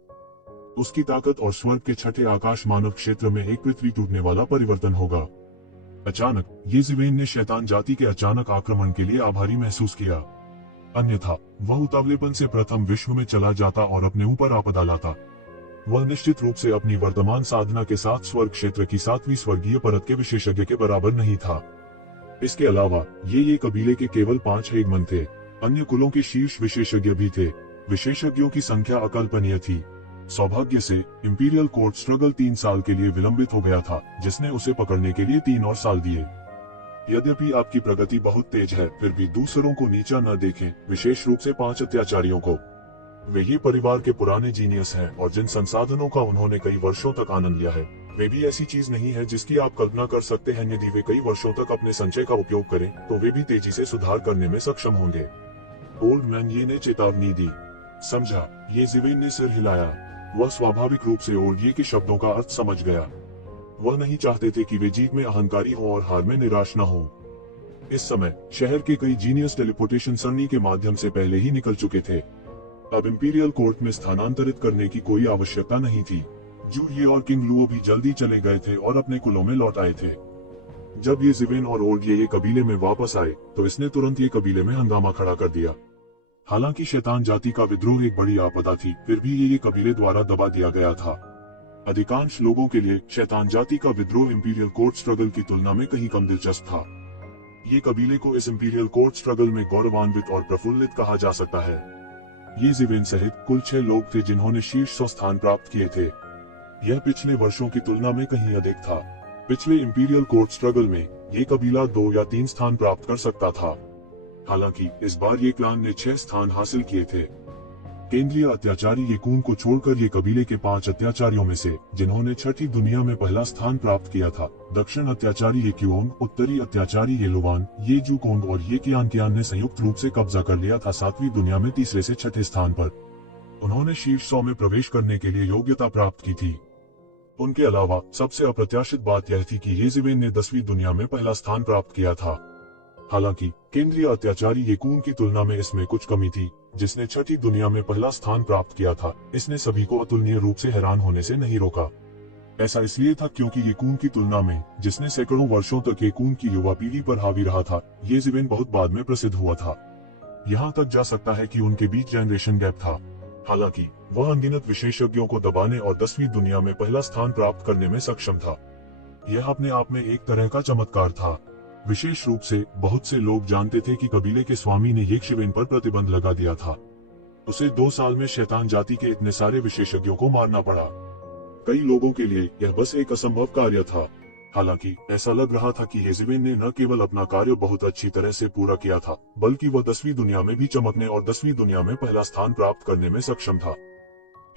उसकी ताकत और स्वर्ग के छठे आकाश मानव क्षेत्र में एक पृथ्वी टूटने वाला परिवर्तन होगा। अचानक येज़ेबेल ने शैतान जाति के अचानक आक्रमण के लिए आभारी महसूस किया, अन्यथा वह उतावलेपन से प्रथम विश्व में चला जाता और अपने ऊपर आपदा लाता। वह निश्चित रूप से अपनी वर्तमान साधना के साथ स्वर्ग क्षेत्र की 7वीं स्वर्गीय परत के विशेषज्ञ के बराबर नहीं था। इसके अलावा ये कबीले के केवल 5 हेगमन थे। अन्य कुलों के शीर्ष विशेषज्ञ भी थे। विशेषज्ञों की संख्या अकल्पनीय थी। सौभाग्य से इंपीरियल कोर्ट स्ट्रगल 3 साल के लिए विलंबित हो गया था, जिसने उसे पकड़ने के लिए 3 और साल दिए। यद्यपि आपकी प्रगति बहुत तेज है, फिर भी दूसरों को नीचा न देखें, विशेष रूप से 5 अत्याचारियों को। वे ही परिवार के पुराने जीनियस हैं और जिन संसाधनों का उन्होंने कई वर्षों तक आनंद लिया है, वे भी ऐसी चीज नहीं है जिसकी आप कल्पना कर सकते हैं। यदि वे कई वर्षों तक अपने संचय का उपयोग करें, तो वे भी तेजी से सुधार करने में सक्षम होंगे। ओल्ड मैन ये ने चेतावनी दी। समझा, येज़ेबेल ने सिर हिलाया। वह स्वाभाविक रूप से ओल्ड के शब्दों का अर्थ समझ गया। वह नहीं चाहते थे कि वे जीत में अहंकारी हो और हार में निराश न हो। इस समय शहर के कई जीनियस टेलीपोर्टेशन सरणी के माध्यम से पहले ही निकल चुके थे। अब इंपीरियल कोर्ट में स्थानांतरित करने की कोई आवश्यकता नहीं थी। जू ये और किंग लुओ भी जल्दी चले गए थे और अपने कुलों में लौट आए थे। जब येज़ेबेल और ओल्ड ये कबीले में वापस आए, तो इसने तुरंत ये कबीले में हंगामा खड़ा कर दिया। हालांकि शैतान जाति का विद्रोह एक बड़ी आपदा थी, फिर भी ये कबीले द्वारा दबा दिया गया था। अधिकांश लोगों के लिए शैतान जाति का विद्रोह इंपीरियल कोर्ट स्ट्रगल की तुलना में कहीं कम दिलचस्प था। ये कबीले को इस इंपीरियल कोर्ट स्ट्रगल में गौरवान्वित और प्रफुल्लित कहा जा सकता है। येज़ेबेल सहित कुल 6 लोग थे जिन्होंने शीर्ष 100 स्थान प्राप्त किए थे। यह पिछले वर्षों की तुलना में कहीं अधिक था। पिछले इंपीरियल कोर्ट स्ट्रगल में ये कबीला 2 या 3 स्थान प्राप्त कर सकता था। हालांकि इस बार ये क्लान ने 6 स्थान हासिल किए थे। केंद्रीय अत्याचारी येकून को छोड़कर ये कबीले के 5 अत्याचारियों में से जिन्होंने छठी दुनिया में पहला स्थान प्राप्त किया था। दक्षिण अत्याचारी येक्योंग, उत्तरी अत्याचारी येलुवान, ये जूकोंग और ये कियान ने संयुक्त रूप से कब्जा कर लिया था 7वीं दुनिया में तीसरे से छठे स्थान पर। उन्होंने शीर्ष 100 में प्रवेश करने के लिए योग्यता प्राप्त की थी। उनके अलावा सबसे अप्रत्याशित बात यह थी कि येज़ेबेल ने 10वीं दुनिया में पहला स्थान प्राप्त किया था। हालांकि केंद्रीय अत्याचारी येकून की तुलना में इसमें कुछ कमी थी, जिसने छठी दुनिया में पहला स्थान प्राप्त किया था। इसने सभी को अतुलनीय रूप से हैरान होने से नहीं रोका। ऐसा इसलिए था क्योंकि येकून की तुलना में, जिसने सैकड़ों वर्षों तक येकून की युवा पीढ़ी पर हावी रहा था, येज़ेबेल बहुत बाद में प्रसिद्ध हुआ था। यहाँ तक जा सकता है कि उनके बीच जनरेशन गैप था। हालांकि वह अनगिनत विशेषज्ञों को दबाने और 10वीं दुनिया में पहला स्थान प्राप्त करने में सक्षम था। यह अपने आप में एक तरह का चमत्कार था। विशेष रूप से बहुत से लोग जानते थे कि कबीले के स्वामी ने येज़ेबेल पर प्रतिबंध लगा दिया था। उसे 2 साल में शैतान जाति के इतने सारे विशेषज्ञों को मारना पड़ा। कई लोगों के लिए यह बस एक असंभव कार्य था। हालांकि ऐसा लग रहा था कि येज़ेबेल ने न केवल अपना कार्य बहुत अच्छी तरह से पूरा किया था, बल्कि वह 10वीं दुनिया में भी चमकने और 10वीं दुनिया में पहला स्थान प्राप्त करने में सक्षम था।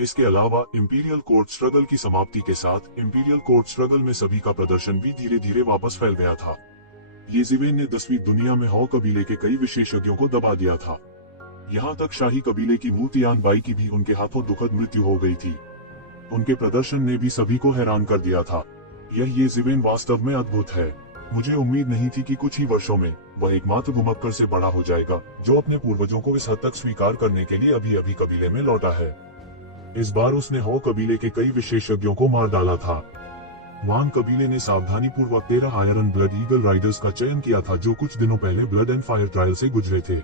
इसके अलावा इंपीरियल कोर्ट स्ट्रगल की समाप्ति के साथ इंपीरियल कोर्ट स्ट्रगल में सभी का प्रदर्शन भी धीरे धीरे वापस फैल गया था। येज़ेबेल ने 10वीं दुनिया में हॉ कबीले के कई विशेषज्ञों को दबा दिया था। यहाँ तक शाही कबीले की मूतियान बाई की भी उनके हाथों दुखद मृत्यु हो गई थी। उनके प्रदर्शन ने भी सभी को हैरान कर दिया था। यह येज़ेबेल वास्तव में अद्भुत है। मुझे उम्मीद नहीं थी कि कुछ ही वर्षों में वह एकमात्र घुमक्कर से बड़ा हो जाएगा, जो अपने पूर्वजों को इस हद तक स्वीकार करने के लिए अभी अभी कबीले में लौटा है। इस बार उसने हॉ कबीले के कई विशेषज्ञों को मार डाला था। वान कबीले ने सावधानी पूर्वक 13 आयरन ब्लड ईगल राइडर्स का चयन किया था, जो कुछ दिनों पहले ब्लड एंड फायर ट्रायल से गुजरे थे।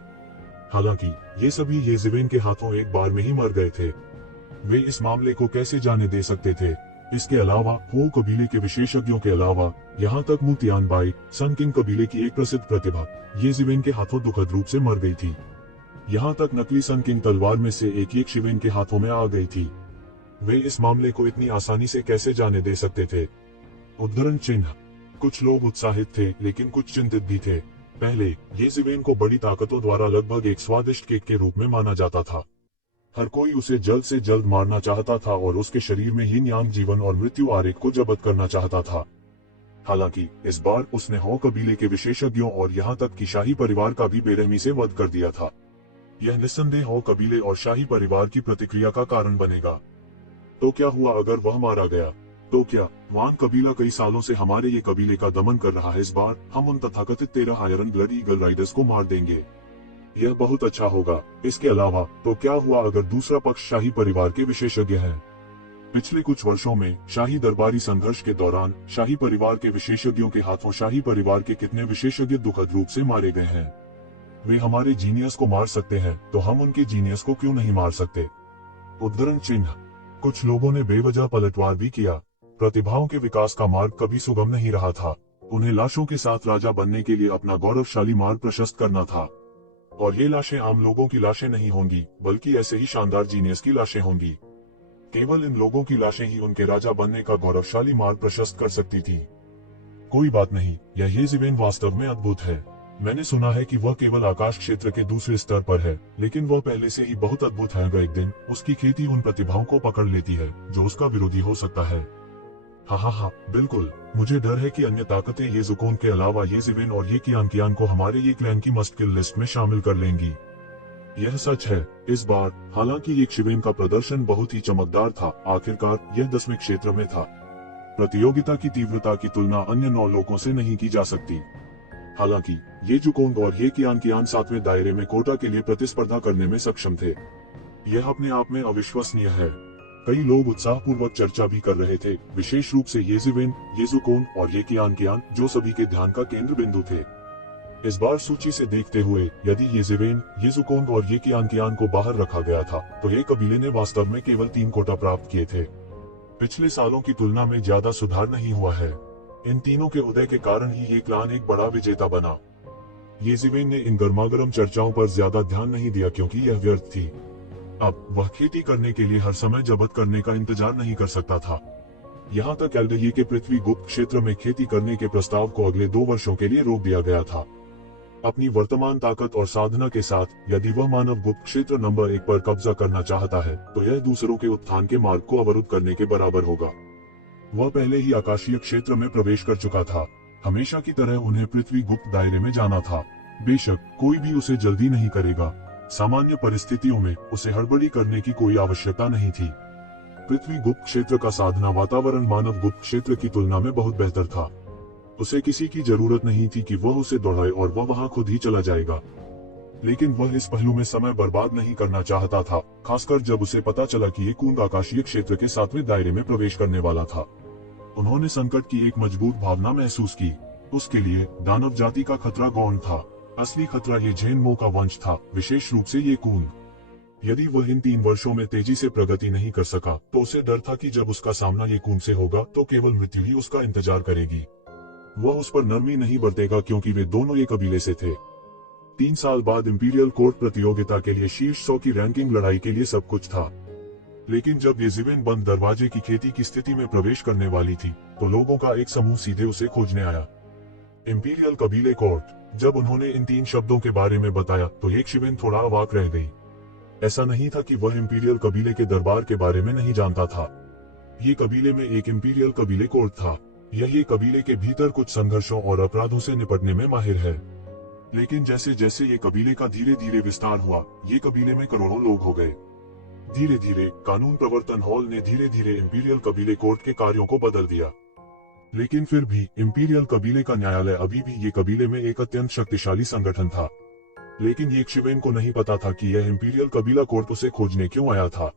हालांकि ये सभी येज़ेबेल के हाथों एक बार में ही मर गए थे। वे इस मामले को कैसे जाने दे सकते थे? इसके अलावा हो कबीले के विशेषज्ञों के अलावा यहाँ तक मूतियान बाई, सन किंग कबीले की एक प्रसिद्ध प्रतिभा, येज़ेबेल के हाथों दुखद रूप से मर गई थी। यहाँ तक नकली सन किंग तलवार में से एक येज़ेबेल के हाथों में आ गई थी। वे इस मामले को इतनी आसानी से कैसे जाने दे सकते थे? उद्धरण चिन्ह। कुछ लोग उत्साहित थे, लेकिन कुछ चिंतित भी थे। पहले येज़ेबेल को बड़ी ताकतों द्वारा लगभग एक स्वादिष्ट केक के रूप में माना जाता था। हर कोई उसे जल्द से जल्द मारना चाहता था और उसके शरीर में यिन यांग जीवन और मृत्यु आरेख को जब्त करना चाहता था। हालांकि इस बार उसने हॉ कबीले के विशेषज्ञों और यहाँ तक कि शाही परिवार का भी बेरहमी से वध कर दिया था। यह निस्संदेह हॉ कबीले और शाही परिवार की प्रतिक्रिया का कारण बनेगा। तो क्या हुआ अगर वह मारा गया? तो क्या वान कबीला कई सालों से हमारे ये कबीले का दमन कर रहा है? इस बार हम उन तथाकथित 13 आयरन ब्लड ईगल राइडर्स को मार देंगे। यह बहुत अच्छा होगा। इसके अलावा तो क्या हुआ अगर दूसरा पक्ष शाही परिवार के विशेषज्ञ है? पिछले कुछ वर्षों में शाही दरबारी संघर्ष के दौरान शाही परिवार के विशेषज्ञों के हाथों शाही परिवार के कितने विशेषज्ञ दुखद रूप से मारे गए हैं। वे हमारे जीनियस को मार सकते हैं, तो हम उनके जीनियस को क्यों नहीं मार सकते? उद्धरण चिन्ह। कुछ लोगों ने बेवजह पलटवार भी किया। प्रतिभाओं के विकास का मार्ग कभी सुगम नहीं रहा था। उन्हें लाशों के साथ राजा बनने के लिए अपना गौरवशाली मार्ग प्रशस्त करना था। और ये लाशें आम लोगों की लाशें नहीं होंगी, बल्कि ऐसे ही शानदार जीनियस की लाशें होंगी। केवल इन लोगों की लाशें ही उनके राजा बनने का गौरवशाली मार्ग प्रशस्त कर सकती थी। कोई बात नहीं, यह येज़ेबेल वास्तव में अद्भुत है। मैंने सुना है कि वह केवल आकाश क्षेत्र के दूसरे स्तर पर है, लेकिन वह पहले से ही बहुत अद्भुत है। एक दिन उसकी खेती उन प्रतिभाओं को पकड़ लेती है जो उसका विरोधी हो सकता है। हाँ, बिल्कुल। मुझे डर है कि अन्य ताकतें येज़ुकोन के अलावा येज़ेबेल और ये कियान को हमारे ये क्लैन की मस्ट किल लिस्ट में शामिल कर लेंगी। यह सच है। इस बार हालांकि ये शिवेन का प्रदर्शन बहुत ही चमकदार था, आखिरकार यह 10वें क्षेत्र में था। प्रतियोगिता की तीव्रता की तुलना अन्य 9 लोगों से नहीं की जा सकती। हालांकि येज़ुकोन और ये कियान 7वें दायरे में कोटा के लिए प्रतिस्पर्धा करने में सक्षम थे। यह अपने आप में अविश्वसनीय है। कई लोग उत्साहपूर्वक चर्चा भी कर रहे थे, विशेष रूप से येज़ेबेल, येज़ुकोन और ये कियान जो सभी के ध्यान का केंद्र बिंदु थे। इस बार सूची से देखते हुए यदि येज़ेबेल, येज़ुकोन और ये कियान को बाहर रखा गया था, तो ये कबीले ने वास्तव में केवल 3 कोटा प्राप्त किए थे। पिछले सालों की तुलना में ज्यादा सुधार नहीं हुआ है। इन तीनों के उदय के कारण ही ये क्लान एक बड़ा विजेता बना। येज़ेबेल ने इन गर्मागर्म चर्चाओं पर ज्यादा ध्यान नहीं दिया क्योंकि यह व्यर्थ थी। अब वह खेती करने के लिए हर समय जब्त करने का इंतजार नहीं कर सकता था। यहाँ तक एल्डरिए के पृथ्वी गुप्त क्षेत्र में खेती करने के प्रस्ताव को अगले 2 वर्षों के लिए रोक दिया गया था। अपनी वर्तमान ताकत और साधना के साथ यदि वह मानव गुप्त क्षेत्र नंबर 1 पर कब्जा करना चाहता है, तो यह दूसरों के उत्थान के मार्ग को अवरुद्ध करने के बराबर होगा। वह पहले ही आकाशीय क्षेत्र में प्रवेश कर चुका था। हमेशा की तरह उन्हें पृथ्वी गुप्त दायरे में जाना था। बेशक कोई भी उसे जल्दी नहीं करेगा। सामान्य परिस्थितियों में उसे हड़बड़ी करने की कोई आवश्यकता नहीं थी। पृथ्वी गुप्त क्षेत्र का साधना वातावरण मानव गुप्त क्षेत्र की तुलना में बहुत बेहतर था। उसे किसी की जरूरत नहीं थी कि वह उसे दौड़ाए और वह वहां खुद ही चला जाएगा। लेकिन वह इस पहलू में समय बर्बाद नहीं करना चाहता था, खासकर जब उसे पता चला कि ये कुंड आकाशीय क्षेत्र के 7वें दायरे में प्रवेश करने वाला था। उन्होंने संकट की एक मजबूत भावना महसूस की। उसके लिए दानव जाति का खतरा गौण था। असली खतरा ये झेनमो का वंश था, विशेष रूप से ये कुंड। यदि वह इन 3 वर्षों में तेजी से प्रगति नहीं कर सका, तो उसे डर था कि जब उसका सामना ये कुंड से होगा तो केवल मृत्यु ही उसका इंतजार करेगी। वह उस पर नरमी नहीं बरतेगा क्योंकि वे दोनों एक कबीले से थे। 3 साल बाद इंपीरियल कोर्ट प्रतियोगिता के लिए शीर्ष 100 की रैंकिंग लड़ाई के लिए सब कुछ था। लेकिन जब येज़ेबेल बंद दरवाजे की खेती की स्थिति में प्रवेश करने वाली थी, तो लोगों का एक समूह सीधे उसे खोजने आया। इंपीरियल कबीले कोर्ट। जब उन्होंने इन 3 शब्दों के बारे में बताया तो येज़ेबेल थोड़ा अवाक रह गई। ऐसा नहीं था कि वह इंपीरियल कबीले के दरबार के बारे में नहीं जानता था। ये कबीले में एक इंपीरियल कबीले कोर्ट था। यह ये कबीले के भीतर कुछ संघर्षों और अपराधों से निपटने में माहिर है। लेकिन जैसे जैसे ये कबीले का धीरे धीरे विस्तार हुआ, ये कबीले में करोड़ों लोग हो गए। धीरे धीरे कानून प्रवर्तन हॉल ने धीरे धीरे इंपीरियल कबीले कोर्ट के कार्यों को बदल दिया। लेकिन फिर भी इंपीरियल कबीले का न्यायालय अभी भी ये कबीले में एक अत्यंत शक्तिशाली संगठन था। लेकिन येज़ेबेल को नहीं पता था कि यह इंपीरियल कबीला कोर्ट उसे खोजने क्यों आया था।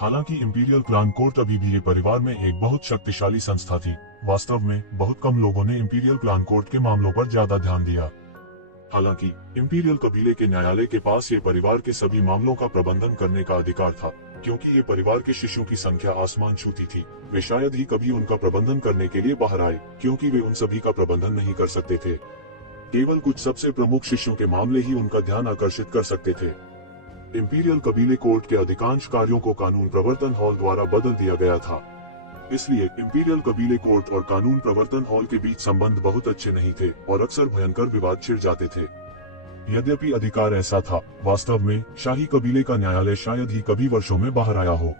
हालांकि इंपीरियल क्लान कोर्ट अभी भी ये परिवार में एक बहुत शक्तिशाली संस्था थी। वास्तव में बहुत कम लोगों ने इंपीरियल क्लान कोर्ट के मामलों पर ज्यादा ध्यान दिया। हालांकि इंपीरियल कबीले के न्यायालय के पास ये परिवार के सभी मामलों का प्रबंधन करने का अधिकार था। क्योंकि ये परिवार के शिष्यों की संख्या आसमान छूती थी, वे शायद ही कभी उनका प्रबंधन करने के लिए बाहर आए, क्योंकि वे उन सभी का प्रबंधन नहीं कर सकते थे। केवल कुछ सबसे प्रमुख शिष्यों के मामले ही उनका ध्यान आकर्षित कर सकते थे। इंपीरियल कबीले कोर्ट के अधिकांश कार्यों को कानून प्रवर्तन हॉल द्वारा बदल दिया गया था। इसलिए इंपीरियल कबीले कोर्ट और कानून प्रवर्तन हॉल के बीच संबंध बहुत अच्छे नहीं थे और अक्सर भयंकर विवाद छिड़ जाते थे। यद्यपि अधिकार ऐसा था, वास्तव में शाही कबीले का न्यायालय शायद ही कभी वर्षों में बाहर आया हो।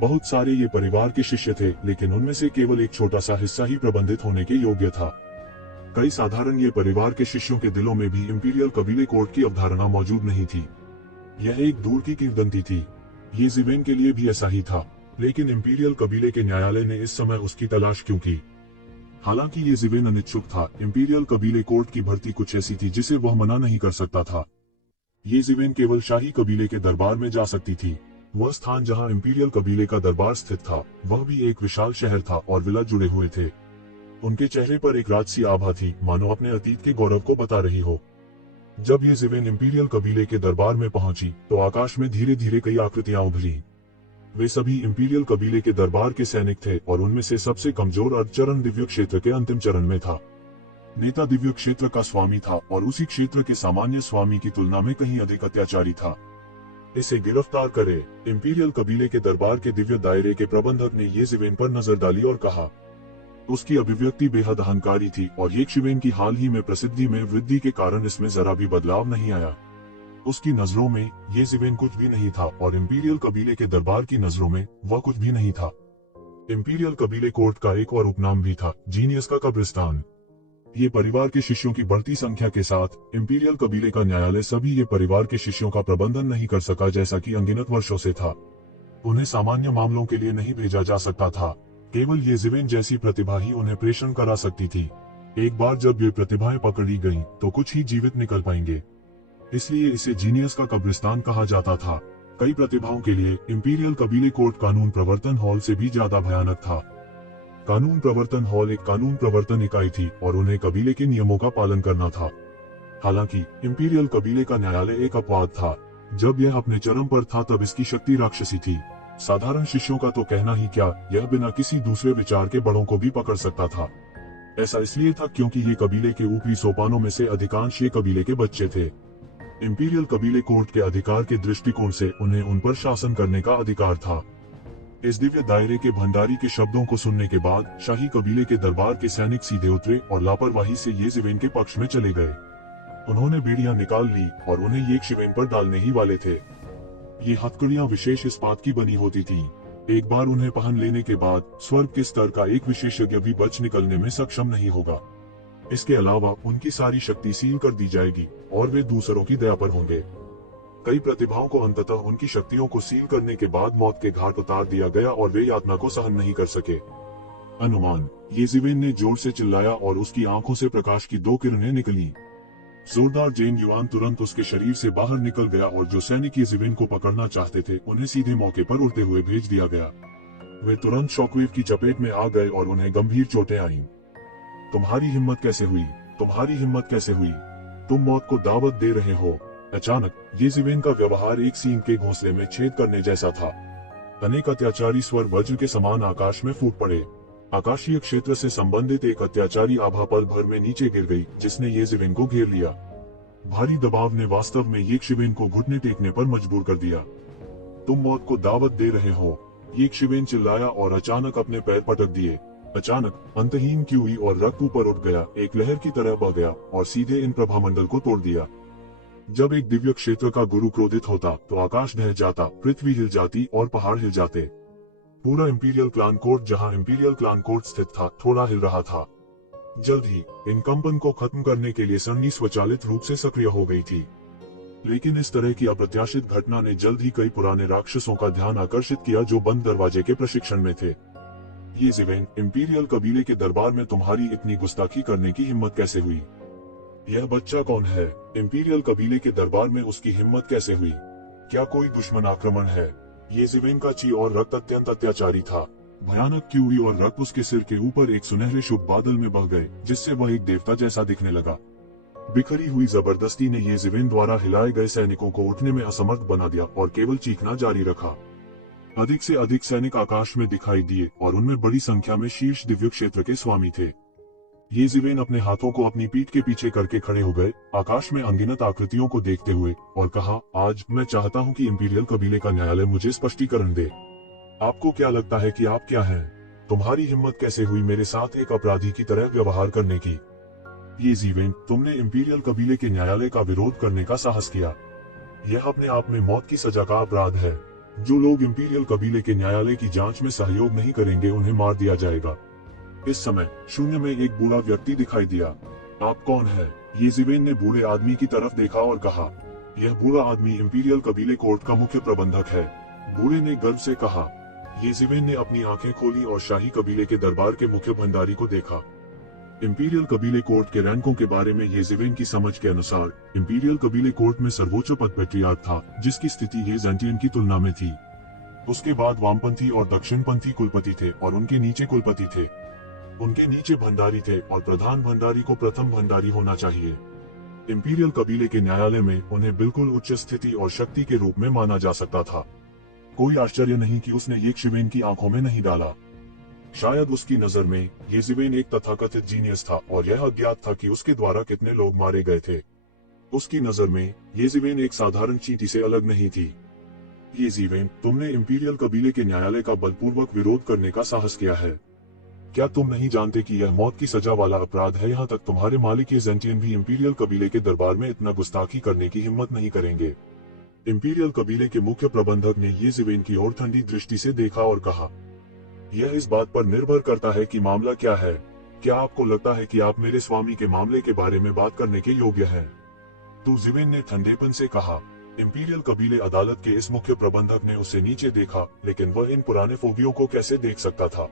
बहुत सारे ये परिवार के शिष्य थे, लेकिन उनमें से केवल एक छोटा सा हिस्सा ही प्रबंधित होने के योग्य था। कई साधारण ये परिवार के शिष्यों के दिलों में भी इंपीरियल कबीले कोर्ट की अवधारणा मौजूद नहीं थी। यह एक दूर की किंवदंती थी। येज़ेबेल के लिए भी ऐसा ही था, लेकिन इंपीरियल कबीले के न्यायालय ने इस समय उसकी तलाश क्यों की? हालांकि येज़ेबेल अनिच्छुक था, इंपीरियल कबीले कोर्ट की भर्ती कुछ ऐसी थी जिसे वह मना नहीं कर सकता था। ये जिवेन केवल शाही कबीले के दरबार में जा सकती थी। वह स्थान जहां इंपीरियल कबीले का दरबार स्थित था, वह भी एक विशाल शहर था और विला जुड़े हुए थे। उनके चेहरे पर एक राजसी आभा थी, मानो अपने अतीत के गौरव को बता रही हो। जब ये जिवेन इंपीरियल कबीले के दरबार में पहुंची तो आकाश में धीरे धीरे कई आकृतियां उभरी। वे सभी इंपीरियल कबीले के दरबार के सैनिक थे और उनमें से सबसे कमजोर अर्धचरण दिव्य क्षेत्र के अंतिम चरण में था। नेता दिव्य क्षेत्र का स्वामी था और उसी क्षेत्र के सामान्य स्वामी की तुलना में कहीं अधिक अत्याचारी था। इसे गिरफ्तार करे। इंपीरियल कबीले के दरबार के दिव्य दायरे के प्रबंधक ने ये जिवेन पर नजर डाली और कहा। उसकी अभिव्यक्ति बेहद अहंकारी थी और ये शिवेन की हाल ही में प्रसिद्धि में वृद्धि के कारण इसमें जरा भी बदलाव नहीं आया। उसकी नजरों में ये जिवेन कुछ भी नहीं था और इंपीरियल कबीले के दरबार की नजरों में वह कुछ भी नहीं था। इंपीरियल कबीले कोर्ट का एक और उपनाम भी था, जीनियस का कब्रिस्तान। ये परिवार के शिष्यों की बढ़ती संख्या के साथ इंपीरियल कबीले का न्यायालय सभी ये परिवार के शिष्यों का प्रबंधन नहीं कर सका, जैसा कि अनगिनत वर्षों से था। उन्हें सामान्य मामलों के लिए नहीं भेजा जा सकता था। केवल ये जिवेन जैसी प्रतिभा ही उन्हें प्रेषण करा सकती थी। एक बार जब ये प्रतिभाएं पकड़ी गईं, तो कुछ ही जीवित निकल पाएंगे। इसलिए इसे जीनियस का कब्रिस्तान कहा जाता था। कई प्रतिभाओं के लिए इंपीरियल कबीले कोर्ट कानून प्रवर्तन हॉल से भी ज्यादा भयानक था। कानून प्रवर्तन हॉल एक कानून प्रवर्तन इकाई थी और उन्हें कबीले के नियमों का पालन करना था। हालांकि इंपीरियल कबीले का न्यायालय एक अपवाद था। जब यह अपने चरम पर था तब इसकी शक्ति राक्षसी थी। साधारण शिष्यों का तो कहना ही क्या, यह बिना किसी दूसरे विचार के बड़ों को भी पकड़ सकता था। ऐसा इसलिए था क्योंकि ये कबीले के ऊपरी सोपानों में से अधिकांश ये कबीले के बच्चे थे। इंपीरियल कबीले कोर्ट के अधिकार के दृष्टिकोण से उन्हें उन पर शासन करने का अधिकार था। इस दिव्य दायरे के भंडारी के शब्दों को सुनने के बाद शाही कबीले के दरबार के सैनिक सीधे उतरे और लापरवाही से ये जिवेन के पक्ष में चले गए। उन्होंने बेड़ियां निकाल ली और उन्हें ये शिवेन पर डालने ही वाले थे। ये हथकड़ियां विशेष इस्पात की बनी होती थी। एक बार उन्हें पहन लेने के बाद स्वर्ग के स्तर का एक विशेषज्ञ भी बच निकलने में सक्षम नहीं होगा। इसके अलावा उनकी सारी शक्ति सील कर दी जाएगी और वे दूसरों की दया पर होंगे। कई प्रतिभाओं को अंततः उनकी शक्तियों को सील करने के बाद मौत के घाट उतार दिया गया और वे यातना को सहन नहीं कर सके। अनुमान, ये जिवेन ने जोर से चिल्लाया और उसकी आंखों से प्रकाश की 2 किरणें निकली। जोरदार जेन युआन तुरंत उसके शरीर से बाहर निकल गया और जो सैनिक ये जिवेन को पकड़ना चाहते थे उन्हें सीधे मौके पर उड़ते हुए भेज दिया गया। वे तुरंत शॉकवेव की चपेट में आ गए और उन्हें गंभीर चोटें आईं। तुम्हारी हिम्मत कैसे हुई? तुम्हारी हिम्मत कैसे हुई? तुम मौत को दावत दे रहे हो। अचानक ये जिवेन का व्यवहार एक सींग के घोंसले में छेद करने जैसा था। अनेक अत्याचारी स्वर वज्र के समान आकाश में फूट पड़े। आकाशीय क्षेत्र से संबंधित एक अत्याचारी आभा पल भर में नीचे गिर गई, जिसने ये जिवेन को घेर लिया। भारी दबाव ने वास्तव में ये शिवेन को घुटने टेकने पर मजबूर कर दिया। तुम मौत को दावत दे रहे हो, ये शिवेन चिल्लाया और अचानक अपने पैर पटक दिए। अचानक अंतहीन की हुई और रक्त ऊपर उठ गया, एक लहर की तरह बह गया और सीधे इन प्रभामंडल को तोड़ दिया। जब एक दिव्य क्षेत्र का गुरु क्रोधित होता तो आकाश ढह जाता, पृथ्वी हिल जाती और पहाड़ हिल जाते। पूरा इंपीरियल क्लान कोर्ट, जहां इंपीरियल क्लान कोर्ट स्थित था, थोड़ा हिल रहा था। जल्द ही इन कंपन को खत्म करने के लिए सरनी स्वचालित रूप से सक्रिय हो गई थी। लेकिन इस तरह की अप्रत्याशित घटना ने जल्द ही कई पुराने राक्षसों का ध्यान आकर्षित किया जो बंद दरवाजे के प्रशिक्षण में थे। ये जिवेन, इंपीरियल कबीले के दरबार में तुम्हारी इतनी गुस्ताखी करने की हिम्मत कैसे हुई? यह बच्चा कौन है? इंपीरियल कबीले के दरबार में उसकी हिम्मत कैसे हुई? क्या कोई दुश्मन आक्रमण है? ये जिवेन का ची और रक्त अत्यंत अत्याचारी था। भयानक क्यूई और रक्त उसके सिर के ऊपर एक सुनहरे शुभ बादल में बह गए, जिससे वह एक देवता जैसा दिखने लगा। बिखरी हुई जबरदस्ती ने ये जिवेन द्वारा हिलाए गए सैनिकों को उठने में असमर्थ बना दिया और केवल चीखना जारी रखा। अधिक से अधिक सैनिक आकाश में दिखाई दिए और उनमें बड़ी संख्या में शीर्ष दिव्य क्षेत्र के स्वामी थे। ये जिवेन अपने हाथों को अपनी पीठ के पीछे करके खड़े हो गए, आकाश में अनगिनत आकृतियों को देखते हुए, और कहा, आज मैं चाहता हूं कि इंपीरियल कबीले का न्यायालय मुझे स्पष्टीकरण दे। आपको क्या लगता है कि आप क्या हैं? तुम्हारी हिम्मत कैसे हुई मेरे साथ एक अपराधी की तरह व्यवहार करने की? ये जिवेन, तुमने इंपीरियल कबीले के न्यायालय का विरोध करने का साहस किया। यह अपने आप में मौत की सजा का अपराध है। जो लोग इंपीरियल कबीले के न्यायालय की जांच में सहयोग नहीं करेंगे उन्हें मार दिया जाएगा। इस समय शून्य में एक बूढ़ा व्यक्ति दिखाई दिया। आप कौन है? ये जिवेन ने बूढ़े आदमी की तरफ देखा और कहा, यह बूढ़ा आदमी इंपीरियल कबीले कोर्ट का मुख्य प्रबंधक है। बूढ़े ने गर्व से कहा। ये जिवेन ने अपनी आंखें खोली और शाही कबीले के दरबार के मुख्य भंडारी को देखा। इंपीरियल कबीले कोर्ट के रैंकों के बारे में येज़ेवेन की समझ के अनुसार इंपीरियल कबीले कोर्ट में सर्वोच्च पद पेट्रियार्क था, जिसकी स्थिति येज़ेंटियन की तुलना में थी। उसके बाद वामपंथी और दक्षिणपंथी कुलपति थे और उनके नीचे कुलपति थे। उनके नीचे भंडारी थे और प्रधान भंडारी को प्रथम भंडारी होना चाहिए। इंपीरियल कबीले के न्यायालय में उन्हें बिल्कुल उच्च स्थिति और शक्ति के रूप में माना जा सकता था। कोई आश्चर्य नहीं कि उसने येज़ेवेन की आंखों में नहीं डाला। शायद उसकी नजर में येज़ेवेन एक तथाकथित जीनियस था और यह अज्ञात था कि उसके द्वारा कितने लोग मारे गए थे। उसकी नजर में येज़ेवेन एक साधारण चींटी से अलग नहीं थी। येज़ेवेन, तुमने इंपीरियल कबीले के न्यायालय का बलपूर्वक विरोध करने का साहस किया है। क्या तुम नहीं जानते कि यह मौत की सजा वाला अपराध है? यहाँ तक तुम्हारे मालिक येज़ेंटियन भी इंपीरियल कबीले के दरबार में इतना गुस्ताखी करने की हिम्मत नहीं करेंगे। इंपीरियल कबीले के मुख्य प्रबंधक ने येज़ेवेन की ओर ठंडी दृष्टि से देखा और कहा, यह इस बात पर निर्भर करता है कि मामला क्या है। क्या आपको लगता है कि आप मेरे स्वामी के मामले के बारे में बात करने के योग्य हैं? येज़ेवेन ने ठंडेपन से कहा। इंपीरियल कबीले अदालत के इस मुख्य प्रबंधक ने उसे नीचे देखा, लेकिन वह इन पुराने फोबियों को कैसे देख सकता था?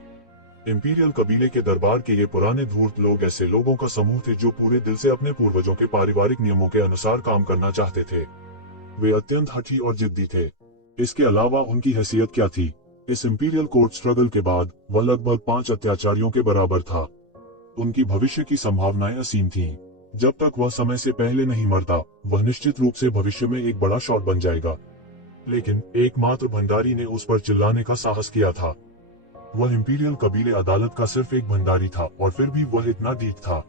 इंपीरियल कबीले के दरबार के ये पुराने धूर्त लोग ऐसे लोगों का समूह थे जो पूरे दिल से अपने पूर्वजों के पारिवारिक नियमों के अनुसार काम करना चाहते थे। वे अत्यंत हठी और जिद्दी थे। इसके अलावा उनकी हैसियत क्या थी? इस इंपीरियल कोर्ट स्ट्रगल के बाद वह लगभग 5 अत्याचारियों के बराबर था। उनकी भविष्य की संभावनाएं असीम थीं। जब तक वह समय से पहले नहीं मरता, वह निश्चित रूप से भविष्य में एक बड़ा शॉट बन जाएगा। लेकिन एकमात्र भंडारी ने उस पर चिल्लाने का साहस किया था। वह इंपीरियल कबीले अदालत का सिर्फ एक भंडारी था और फिर भी वह इतना ढीठ था।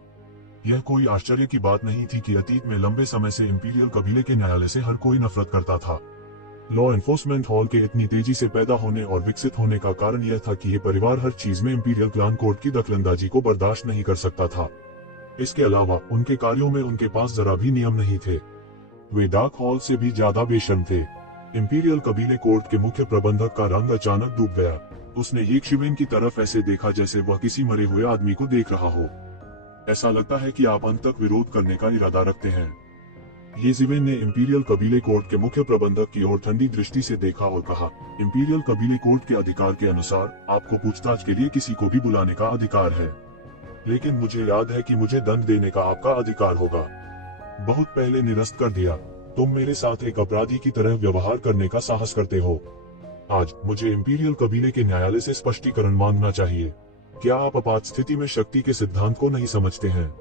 यह कोई आश्चर्य की बात नहीं थी कि अतीत में लंबे समय से इंपीरियल कबीले के न्यायालय से हर कोई नफरत करता था। लॉ एनफोर्समेंट हॉल के इतनी तेजी से पैदा होने और विकसित होने का कारण यह था कि यह परिवार हर चीज में इंपीरियल क्लान कोर्ट की दखलंदाजी को बर्दाश्त नहीं कर सकता था। इसके अलावा उनके कार्यों में उनके पास जरा भी नियम नहीं थे। वे डार्क हॉल से भी ज्यादा बेशर्म थे। इंपीरियल कबीले कोर्ट के मुख्य प्रबंधक का रंग अचानक डूब गया। उसने येज़ेवेन की तरफ ऐसे देखा जैसे वह किसी मरे हुए आदमी को देख रहा हो। ऐसा लगता है कि आप अंत तक विरोध करने का इरादा रखते हैं। येज़ेवेन ने इंपीरियल कबीले कोर्ट के मुख्य प्रबंधक की ओर ठंडी दृष्टि से देखा और कहा, इंपीरियल कबीले कोर्ट के अधिकार के अनुसार आपको पूछताछ के लिए किसी को भी बुलाने का अधिकार है, लेकिन मुझे याद है कि मुझे दंड देने का आपका अधिकार होगा। बहुत पहले निरस्त कर दिया। तुम मेरे साथ एक अपराधी की तरह व्यवहार करने का साहस करते हो। आज मुझे इंपीरियल कबीले के न्यायालय से स्पष्टीकरण मांगना चाहिए। क्या आप आपात स्थिति में शक्ति के सिद्धांत को नहीं समझते हैं?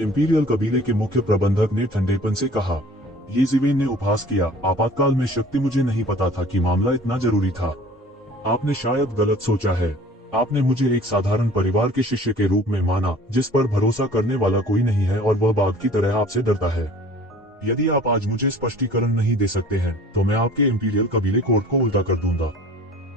इंपीरियल कबीले के मुख्य प्रबंधक ने ठंडेपन से कहा। येज़ेवेन ने उपहास किया, आपातकाल में शक्ति? मुझे नहीं पता था कि मामला इतना जरूरी था। आपने शायद गलत सोचा है। आपने मुझे एक साधारण परिवार के शिष्य के रूप में माना, जिस पर भरोसा करने वाला कोई नहीं है और वह बाघ की तरह आपसे डरता है। यदि आप आज मुझे स्पष्टीकरण नहीं दे सकते हैं, तो मैं आपके इंपीरियल कबीले कोर्ट को उल्टा कर दूंगा।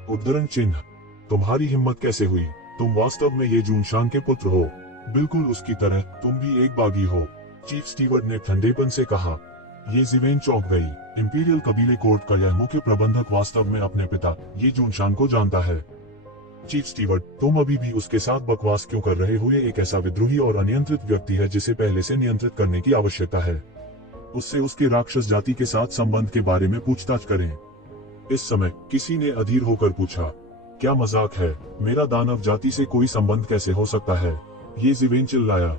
उद्धरण चिन्ह। तुम्हारी हिम्मत कैसे हुई? तुम वास्तव में ये जूनशान के पुत्र हो। बिल्कुल उसकी तरह तुम भी एक बागी हो, चीफ स्टीवर्ड ने ठंडेपन से कहा। येज़ेवेन चौंक गई। इंपीरियल कबीले कोर्ट का यह मुख्य प्रबंधक वास्तव में अपने पिता ये जूनशान को जानता है। चीफ स्टीवर्ड, तुम अभी भी उसके साथ बकवास क्यों कर रहे हो? ये एक ऐसा विद्रोही और अनियंत्रित व्यक्ति है जिसे पहले से नियंत्रित करने की आवश्यकता है। उससे उसके राक्षस जाति के साथ संबंध के बारे में पूछताछ करें। इस समय किसी ने अधीर होकर पूछा, क्या मजाक है? मेरा दानव जाति से कोई संबंध कैसे हो सकता है? येज़ेवेन चिल्लाया।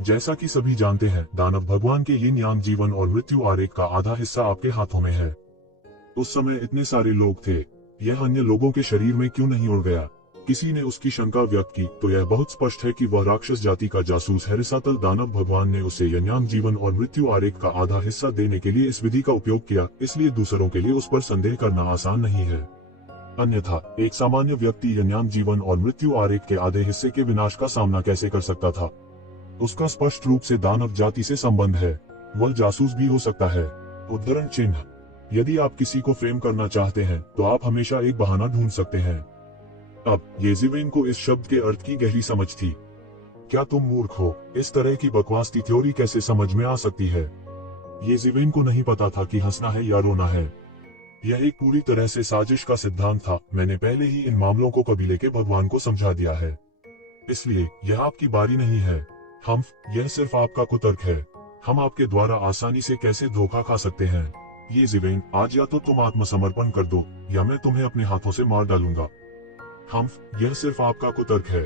जैसा कि सभी जानते हैं, दानव भगवान के यिन यांग जीवन और मृत्यु आरेख का आधा हिस्सा आपके हाथों में है। उस समय इतने सारे लोग थे, यह अन्य लोगों के शरीर में क्यों नहीं उड़ गया? किसी ने उसकी शंका व्यक्त की, तो यह बहुत स्पष्ट है कि वह राक्षस जाति का जासूस है। रिसातल दानव भगवान ने उसे यन्यांग जीवन और मृत्यु आरेख का आधा हिस्सा देने के लिए इस विधि का उपयोग किया, इसलिए दूसरों के लिए उस पर संदेह करना आसान नहीं है। अन्यथा एक सामान्य व्यक्ति यन्यांग जीवन और मृत्यु आरेख के आधे हिस्से के विनाश का सामना कैसे कर सकता था? उसका स्पष्ट रूप से दानव जाति से संबंध है। वह जासूस भी हो सकता है। उद्धरण चिन्ह। यदि आप किसी को फ्रेम करना चाहते हैं, तो आप हमेशा एक बहाना ढूंढ सकते हैं। अब येज़ेवेन को इस शब्द के अर्थ की गहरी समझ थी। क्या तुम मूर्ख हो? इस तरह की बकवास की थ्योरी कैसे समझ में आ सकती है? येज़ेवेन को नहीं पता था कि हंसना है या रोना है। यह एक पूरी तरह से साजिश का सिद्धांत था। मैंने पहले ही इन मामलों को कबीले के भगवान को समझा दिया है, इसलिए यह आपकी बारी नहीं है। यह सिर्फ आपका कुतर्क है। हम आपके द्वारा आसानी से कैसे धोखा खा सकते हैं? येज़ेवेन, आज या तो तुम आत्मसमर्पण कर दो या मैं तुम्हें अपने हाथों से मार डालूंगा। यह सिर्फ आपका कुतर्क है।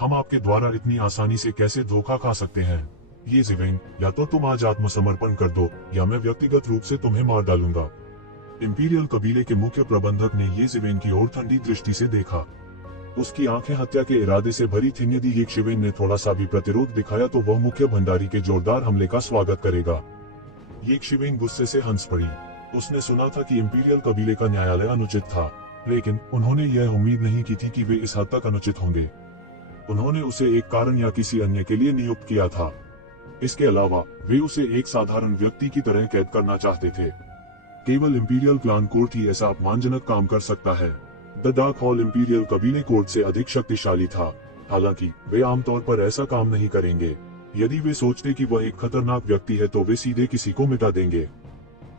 हम आपके द्वारा इतनी आसानी से कैसे धोखा खा सकते हैं? ये ज़िवेन, या तो तुम आज आत्मसमर्पण कर दो या मैं व्यक्तिगत रूप से तुम्हें मार डालूंगा। इंपीरियल कबीले के मुख्य प्रबंधक ने ये ज़िवेन की ओर ठंडी दृष्टि से देखा। उसकी आंखें हत्या के इरादे से भरी थीं। यदि ये ज़िवेन ने थोड़ा सा भी प्रतिरोध दिखाया तो वह मुख्य भंडारी के जोरदार हमले का स्वागत करेगा। ये ज़िवेन गुस्से से हंस पड़ी। उसने सुना था कि इंपीरियल कबीले का न्यायालय अनुचित था, लेकिन उन्होंने यह उम्मीद नहीं की थी कि वे इस हद तक अनुचित होंगे। उन्होंने उसे एक कारण या किसी अन्य के लिए नियुक्त किया था। इसके अलावा वे उसे एक साधारण व्यक्ति की तरह कैद करना चाहते थे। केवल इंपीरियल क्लान कोर्ट ही ऐसा अपमानजनक काम कर सकता है। द डार्क हॉल इंपीरियल कबीले कोर्ट से अधिक शक्तिशाली था, हालांकि वे आमतौर पर ऐसा काम नहीं करेंगे। यदि वे सोचते कि वह एक खतरनाक व्यक्ति है तो वे सीधे किसी को मिटा देंगे।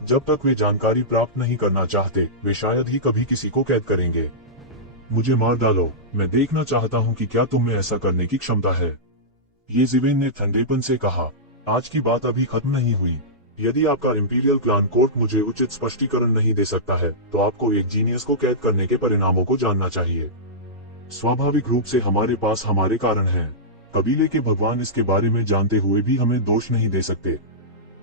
जब तक वे जानकारी प्राप्त नहीं करना चाहते, वे शायद ही कभी किसी को कैद करेंगे। मुझे मार डालो, मैं देखना चाहता हूं कि क्या तुम में ऐसा करने की क्षमता है। ये ज़िवेन ने ठंडेपन से कहा। आज की बात अभी खत्म नहीं हुई। यदि आपका इंपीरियल क्लान कोर्ट मुझे उचित स्पष्टीकरण नहीं दे सकता है तो आपको एक जीनियस को कैद करने के परिणामों को जानना चाहिए। स्वाभाविक रूप से हमारे पास हमारे कारण हैं। कबीले के भगवान इसके बारे में जानते हुए भी हमें दोष नहीं दे सकते।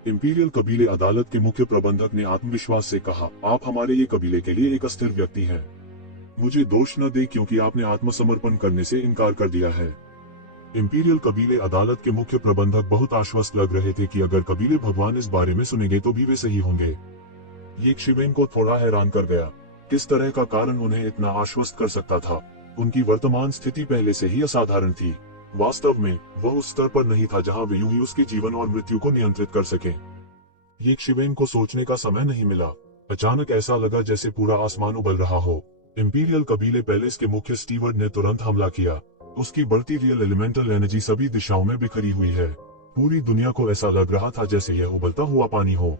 इंपीरियल कबीले अदालत के मुख्य प्रबंधक ने आत्मविश्वास से कहा, आप हमारे ये कबीले के लिए एक अस्थिर व्यक्ति हैं। मुझे दोष न दे क्योंकि आपने आत्मसमर्पण करने से इनकार कर दिया है। इंपीरियल कबीले अदालत के मुख्य प्रबंधक बहुत आश्वस्त लग रहे थे कि अगर कबीले भगवान इस बारे में सुनेंगे तो भी वे सही होंगे। ये ज़िवेन को थोड़ा हैरान कर गया। किस तरह का कारण उन्हें इतना आश्वस्त कर सकता था? उनकी वर्तमान स्थिति पहले से ही असाधारण थी। वास्तव में वह उस स्तर पर नहीं था जहां वे यूं ही उसके जीवन और मृत्यु को नियंत्रित कर सकें। ये ज़िवेन को सोचने का समय नहीं मिला। अचानक ऐसा लगा जैसे पूरा आसमान उबल रहा हो। इंपीरियल कबीले पैलेस के मुख्य स्टीवर्ड ने तुरंत हमला किया। उसकी बढ़ती रियल एलिमेंटल एनर्जी सभी दिशाओं में बिखरी हुई है। पूरी दुनिया को ऐसा लग रहा था जैसे यह उबलता हुआ पानी हो।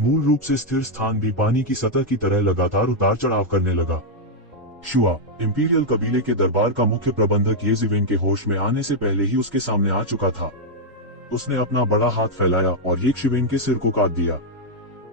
मूल रूप से स्थिर स्थान भी पानी की सतह की तरह लगातार उतार चढ़ाव करने लगा। शुआ, इंपीरियल कबीले के दरबार का मुख्य प्रबंधक ये ज़िवेन के होश में आने से पहले ही उसके सामने आ चुका था। उसने अपना बड़ा हाथ फैलाया और ये ज़िवेन के सिर को काट दिया।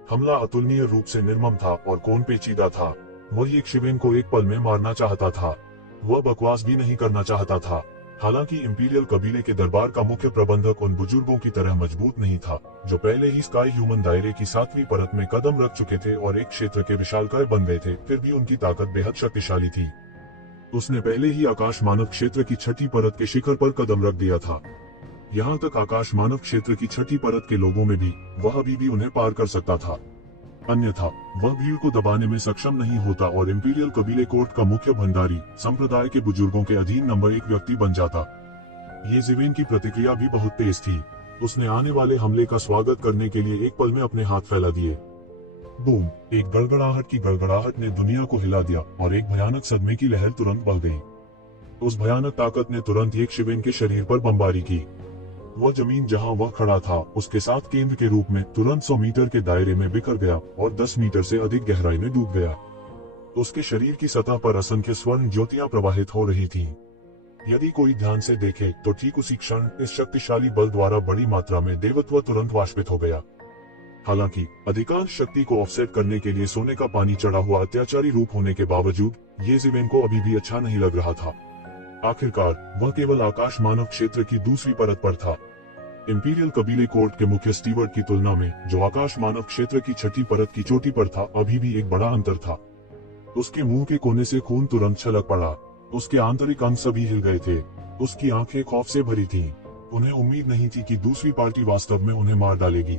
हमला अतुलनीय रूप से निर्मम था और कौन पेचीदा था। वह ये ज़िवेन को एक पल में मारना चाहता था। वह बकवास भी नहीं करना चाहता था। हालांकि इंपीरियल कबीले के दरबार का मुख्य प्रबंधक उन बुजुर्गों की तरह मजबूत नहीं था जो पहले ही स्काई ह्यूमन दायरे की 7वीं परत में कदम रख चुके थे और एक क्षेत्र के विशालकाय बन गए थे। फिर भी उनकी ताकत बेहद शक्तिशाली थी। उसने पहले ही आकाश मानव क्षेत्र की 6ठी परत के शिखर पर कदम रख दिया था। यहाँ तक आकाश मानव क्षेत्र की 6ठी परत के लोगों में भी वह अभी भी उन्हें पार कर सकता था। अन्यथा वह भीड़ को दबाने में सक्षम नहीं होता और इंपीरियल कबीले कोर्ट का मुख्य भंडारी संप्रदाय के बुजुर्गों के अधीन नंबर 1 व्यक्ति बन जाता। ये ज़िवेन की प्रतिक्रिया भी बहुत तेज थी। उसने आने वाले हमले का स्वागत करने के लिए एक पल में अपने हाथ फैला दिए। बूम! एक गड़गड़ाहट की गड़गड़ाहट ने दुनिया को हिला दिया और एक भयानक सदमे की लहर तुरंत बह गई। उस भयानक ताकत ने तुरंत एक ज़िवेन के शरीर पर बमबारी की। वह जमीन जहां वह खड़ा था उसके साथ केंद्र के रूप में तुरंत 100 मीटर के दायरे में बिखर गया और 10 मीटर से अधिक गहराई में डूब गया। उसके शरीर की सतह पर असंख्य स्वर्ण ज्योतियां प्रवाहित हो रही थीं। यदि कोई ध्यान से देखे तो ठीक उसी क्षण इस शक्तिशाली बल द्वारा बड़ी मात्रा में देवत्व तुरंत वाष्पित हो गया। हालांकि अधिकांश शक्ति को ऑफसेट करने के लिए सोने का पानी चढ़ा हुआ अत्याचारी रूप होने के बावजूद ये ज़िवेन को अभी भी अच्छा नहीं लग रहा था। आखिरकार वह केवल आकाश मानव क्षेत्र की दूसरी परत पर था। इंपीरियल कबीले कोर्ट के मुख्य स्टीवर्ड की तुलना में जो आकाश मानव क्षेत्र की 6ठी परत की चोटी पर था अभी भी एक बड़ा अंतर था। उसके मुंह के कोने से खून तुरंत छलक पड़ा। उसके आंतरिक अंग सभी हिल गए थे। उसकी आंखें खौफ से भरी थीं। उन्हें उम्मीद नहीं थी कि दूसरी पार्टी वास्तव में उन्हें मार डालेगी।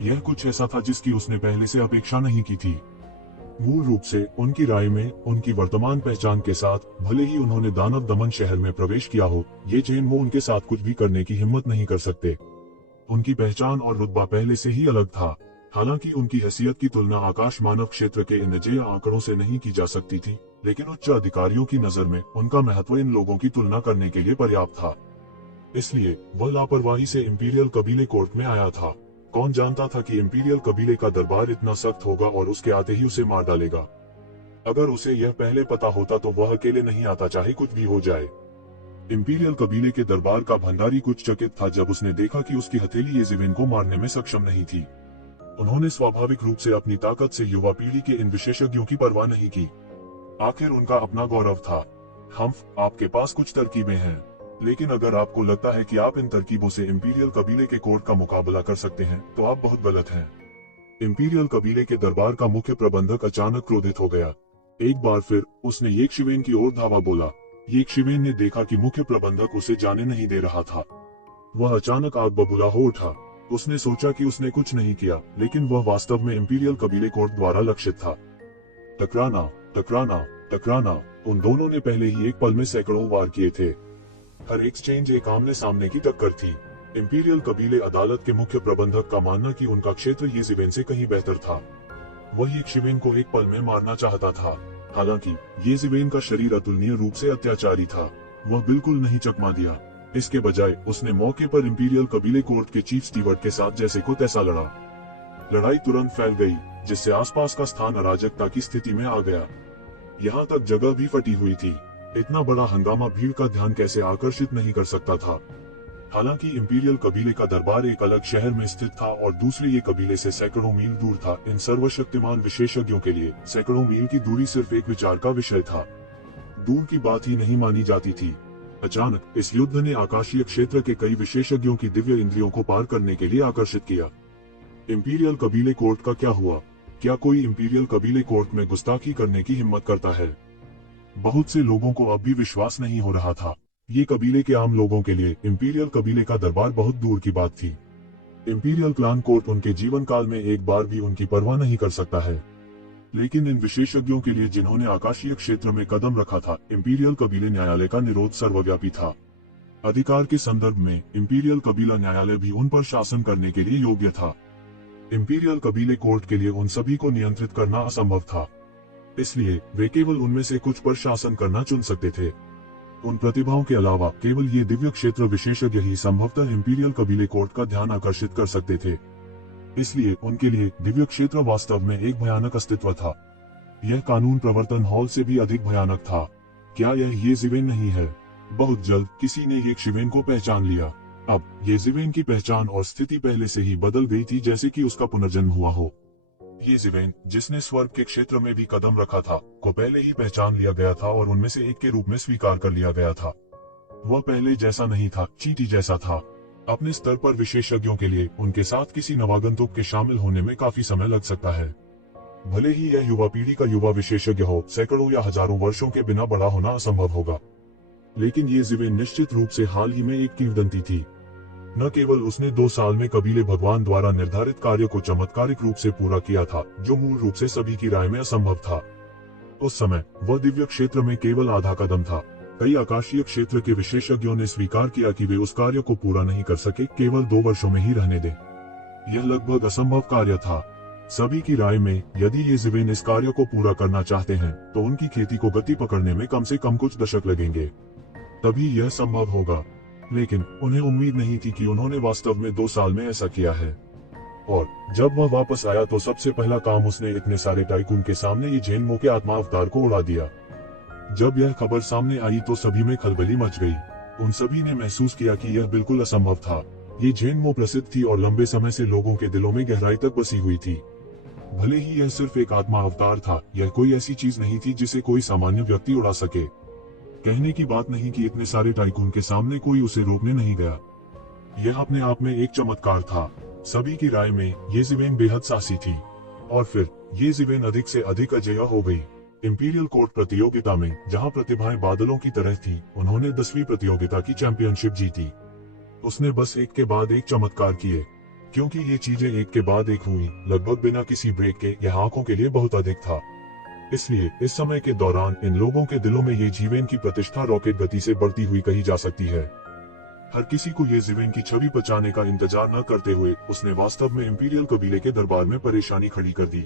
यह कुछ ऐसा था जिसकी उसने पहले से अपेक्षा नहीं की थी। मूल रूप से उनकी राय में उनकी वर्तमान पहचान के साथ भले ही उन्होंने दानव दमन शहर में प्रवेश किया हो, ये जैन वो उनके साथ कुछ भी करने की हिम्मत नहीं कर सकते। उनकी पहचान और रुतबा पहले से ही अलग था। हालांकि उनकी हैसियत की तुलना आकाश मानव क्षेत्र के इन अजेय आंकड़ों से नहीं की जा सकती थी, लेकिन उच्च अधिकारियों की नजर में उनका महत्व इन लोगों की तुलना करने के लिए पर्याप्त था। इसलिए वह लापरवाही से इंपीरियल कबीले कोर्ट में आया था। कौन जानता था कि इंपीरियल कबीले का दरबार इतना सख्त होगा और उसके आते ही उसे मार डालेगा। अगर उसे यह पहले पता होता तो वह अकेले नहीं आता, चाहे कुछ भी हो जाए। इंपीरियल कबीले के दरबार का भंडारी कुछ चकित था जब उसने देखा कि उसकी हथेली ये ज़िवेन को मारने में सक्षम नहीं थी। उन्होंने स्वाभाविक रूप से अपनी ताकत से युवा पीढ़ी के इन विशेषज्ञों की परवाह नहीं की। आखिर उनका अपना गौरव था। हम्फ, आपके पास कुछ तरकीबें हैं, लेकिन अगर आपको लगता है कि आप इन तरकीबों से इंपीरियल कबीले के कोर्ट का मुकाबला कर सकते हैं तो आप बहुत गलत हैं। इंपीरियल कबीले के दरबार का मुख्य प्रबंधक अचानक क्रोधित हो गया। एक बार फिर उसने येकशिवेन की ओर धावा बोला। येकशिवेन ने देखा कि मुख्य प्रबंधक उसे जाने नहीं दे रहा था। वह अचानक आग बबूला हो उठा। उसने सोचा कि उसने कुछ नहीं किया, लेकिन वह वास्तव में इंपीरियल कबीले कोर्ट द्वारा लक्षित था। टकराना, टकराना, टकराना। उन दोनों ने पहले ही एक पल में सैकड़ों वार किए थे। हर एक्सचेंज एक आमने सामने की टक्कर थी। इंपीरियल कबीले अदालत के मुख्य प्रबंधक का मानना कि उनका क्षेत्र येजिवेन से कहीं बेहतर था। वह येकशिवेन को एक पल में मारना चाहता था। हालांकि येजिवेन का शरीर अतुलनीय रूप से अत्याचारी था। वह बिल्कुल नहीं चकमा दिया। इसके बजाय उसने मौके पर इंपीरियल कबीले कोर्ट के चीफ स्टीवर्ड के साथ जैसे को तैसा लड़ा। लड़ाई तुरंत फैल गई, जिससे आसपास का स्थान अराजकता की स्थिति में आ गया। यहाँ तक जगह भी फटी हुई थी। इतना बड़ा हंगामा भीड़ का ध्यान कैसे आकर्षित नहीं कर सकता था। हालांकि इंपीरियल कबीले का दरबार एक अलग शहर में स्थित था और दूसरे ये कबीले से सैकड़ों मील दूर था। इन सर्वशक्तिमान विशेषज्ञों के लिए सैकड़ों मील की दूरी सिर्फ एक विचार का विषय था। दूर की बात ही नहीं मानी जाती थी। अचानक इस युद्ध ने आकाशीय क्षेत्र के कई विशेषज्ञों की दिव्य इंद्रियों को पार करने के लिए आकर्षित किया। इंपीरियल कबीले कोर्ट का क्या हुआ? क्या कोई इंपीरियल कबीले कोर्ट में गुस्ताखी करने की हिम्मत करता है? बहुत से लोगों को अब भी विश्वास नहीं हो रहा था। ये कबीले के आम लोगों के लिए इंपीरियल कबीले का दरबार बहुत दूर की बात थी। इंपीरियल क्लान कोर्ट उनके जीवन काल में एक बार भी उनकी परवाह नहीं कर सकता है। लेकिन इन विशेषज्ञों के लिए जिन्होंने आकाशीय क्षेत्र में कदम रखा था, इंपीरियल कबीले न्यायालय का निरोध सर्वव्यापी था। अधिकार के संदर्भ में इंपीरियल कबीला न्यायालय भी उन पर शासन करने के लिए योग्य था। इंपीरियल कबीले कोर्ट के लिए उन सभी को नियंत्रित करना असंभव था। इसलिए वे केवल उनमें से कुछ पर शासन करना चुन सकते थे। उन प्रतिभाओं के अलावा केवल ये दिव्य क्षेत्र विशेषज्ञ ही संभवतः इंपीरियल कबीले कोर्ट का ध्यान आकर्षित कर सकते थे। इसलिए उनके लिए दिव्य क्षेत्र वास्तव में एक भयानक अस्तित्व था। यह कानून प्रवर्तन हॉल से भी अधिक भयानक था। क्या यह येजिवेन नहीं है? बहुत जल्द किसी ने येकशिवेन को पहचान लिया। अब येजिवेन की पहचान और स्थिति पहले से ही बदल गई थी, जैसे कि उसका पुनर्जन्म हुआ हो। येजिवेन, जिसने स्वर्ग के क्षेत्र में भी कदम रखा था, को पहले ही पहचान लिया गया था और उनमें से एक के रूप में स्वीकार कर लिया गया था। वह पहले जैसा नहीं था, चींटी जैसा था। अपने स्तर पर विशेषज्ञों के लिए उनके साथ किसी नवागंतुक के शामिल होने में काफी समय लग सकता है। भले ही यह युवा पीढ़ी का युवा विशेषज्ञ हो, सैकड़ों या हजारों वर्षों के बिना बड़ा होना असंभव होगा। लेकिन येजिवेन निश्चित रूप से हाल ही में एक किंवदंती थी। न केवल उसने 2 साल में कबीले भगवान द्वारा निर्धारित कार्य को चमत्कारिक रूप से पूरा किया था, जो मूल रूप से सभी की राय में असंभव था। उस समय वह दिव्य क्षेत्र में केवल आधा कदम था। कई आकाशीय क्षेत्र के विशेषज्ञों ने स्वीकार किया कि वे उस कार्य को पूरा नहीं कर सके, केवल 2 वर्षों में ही रहने दें। यह लगभग असंभव कार्य था। सभी की राय में यदि येजिवेन इस कार्य को पूरा करना चाहते हैं तो उनकी खेती को गति पकड़ने में कम से कम कुछ दशक लगेंगे, तभी यह संभव होगा। लेकिन उन्हें उम्मीद नहीं थी कि उन्होंने वास्तव में 2 साल में ऐसा किया है। और जब वह वापस आया तो सबसे पहला काम उसने इतने सारे टाइकून के सामने ये झेनमो के आत्मा अवतार को उड़ा दिया। जब यह खबर सामने आई तो सभी में खलबली मच गई। उन सभी ने महसूस किया कि यह बिल्कुल असंभव था। ये झेनमो प्रसिद्ध थी और लंबे समय से लोगों के दिलों में गहराई तक बसी हुई थी। भले ही यह सिर्फ एक आत्मा अवतार था, यह कोई ऐसी चीज नहीं थी जिसे कोई सामान्य व्यक्ति उड़ा सके। कहने की बात नहीं कि इतने सारे टाइकून के सामने कोई उसे रोकने नहीं गया। यह अपने आप में एक चमत्कार था। सभी की राय में येजिवेन बेहद साहसी थी। और फिर येजिवेन अधिक से अधिक अजेय हो गई। इंपीरियल कोर्ट प्रतियोगिता में जहां प्रतिभाएं बादलों की तरह थी, उन्होंने 10वीं प्रतियोगिता की चैंपियनशिप जीती। उसने बस एक के बाद एक चमत्कार किए। क्योंकि ये चीजें एक के बाद एक हुई, लगभग बिना किसी ब्रेक के, यह आंखों के लिए बहुत अधिक था। इसलिए इस समय के दौरान इन लोगों के दिलों में येजिवेन की प्रतिष्ठा रॉकेट गति से बढ़ती हुई कही जा सकती है। हर किसी को येजिवेन की छवि बचाने का इंतजार न करते हुए उसने वास्तव में इंपीरियल कबीले के दरबार में परेशानी खड़ी कर दी।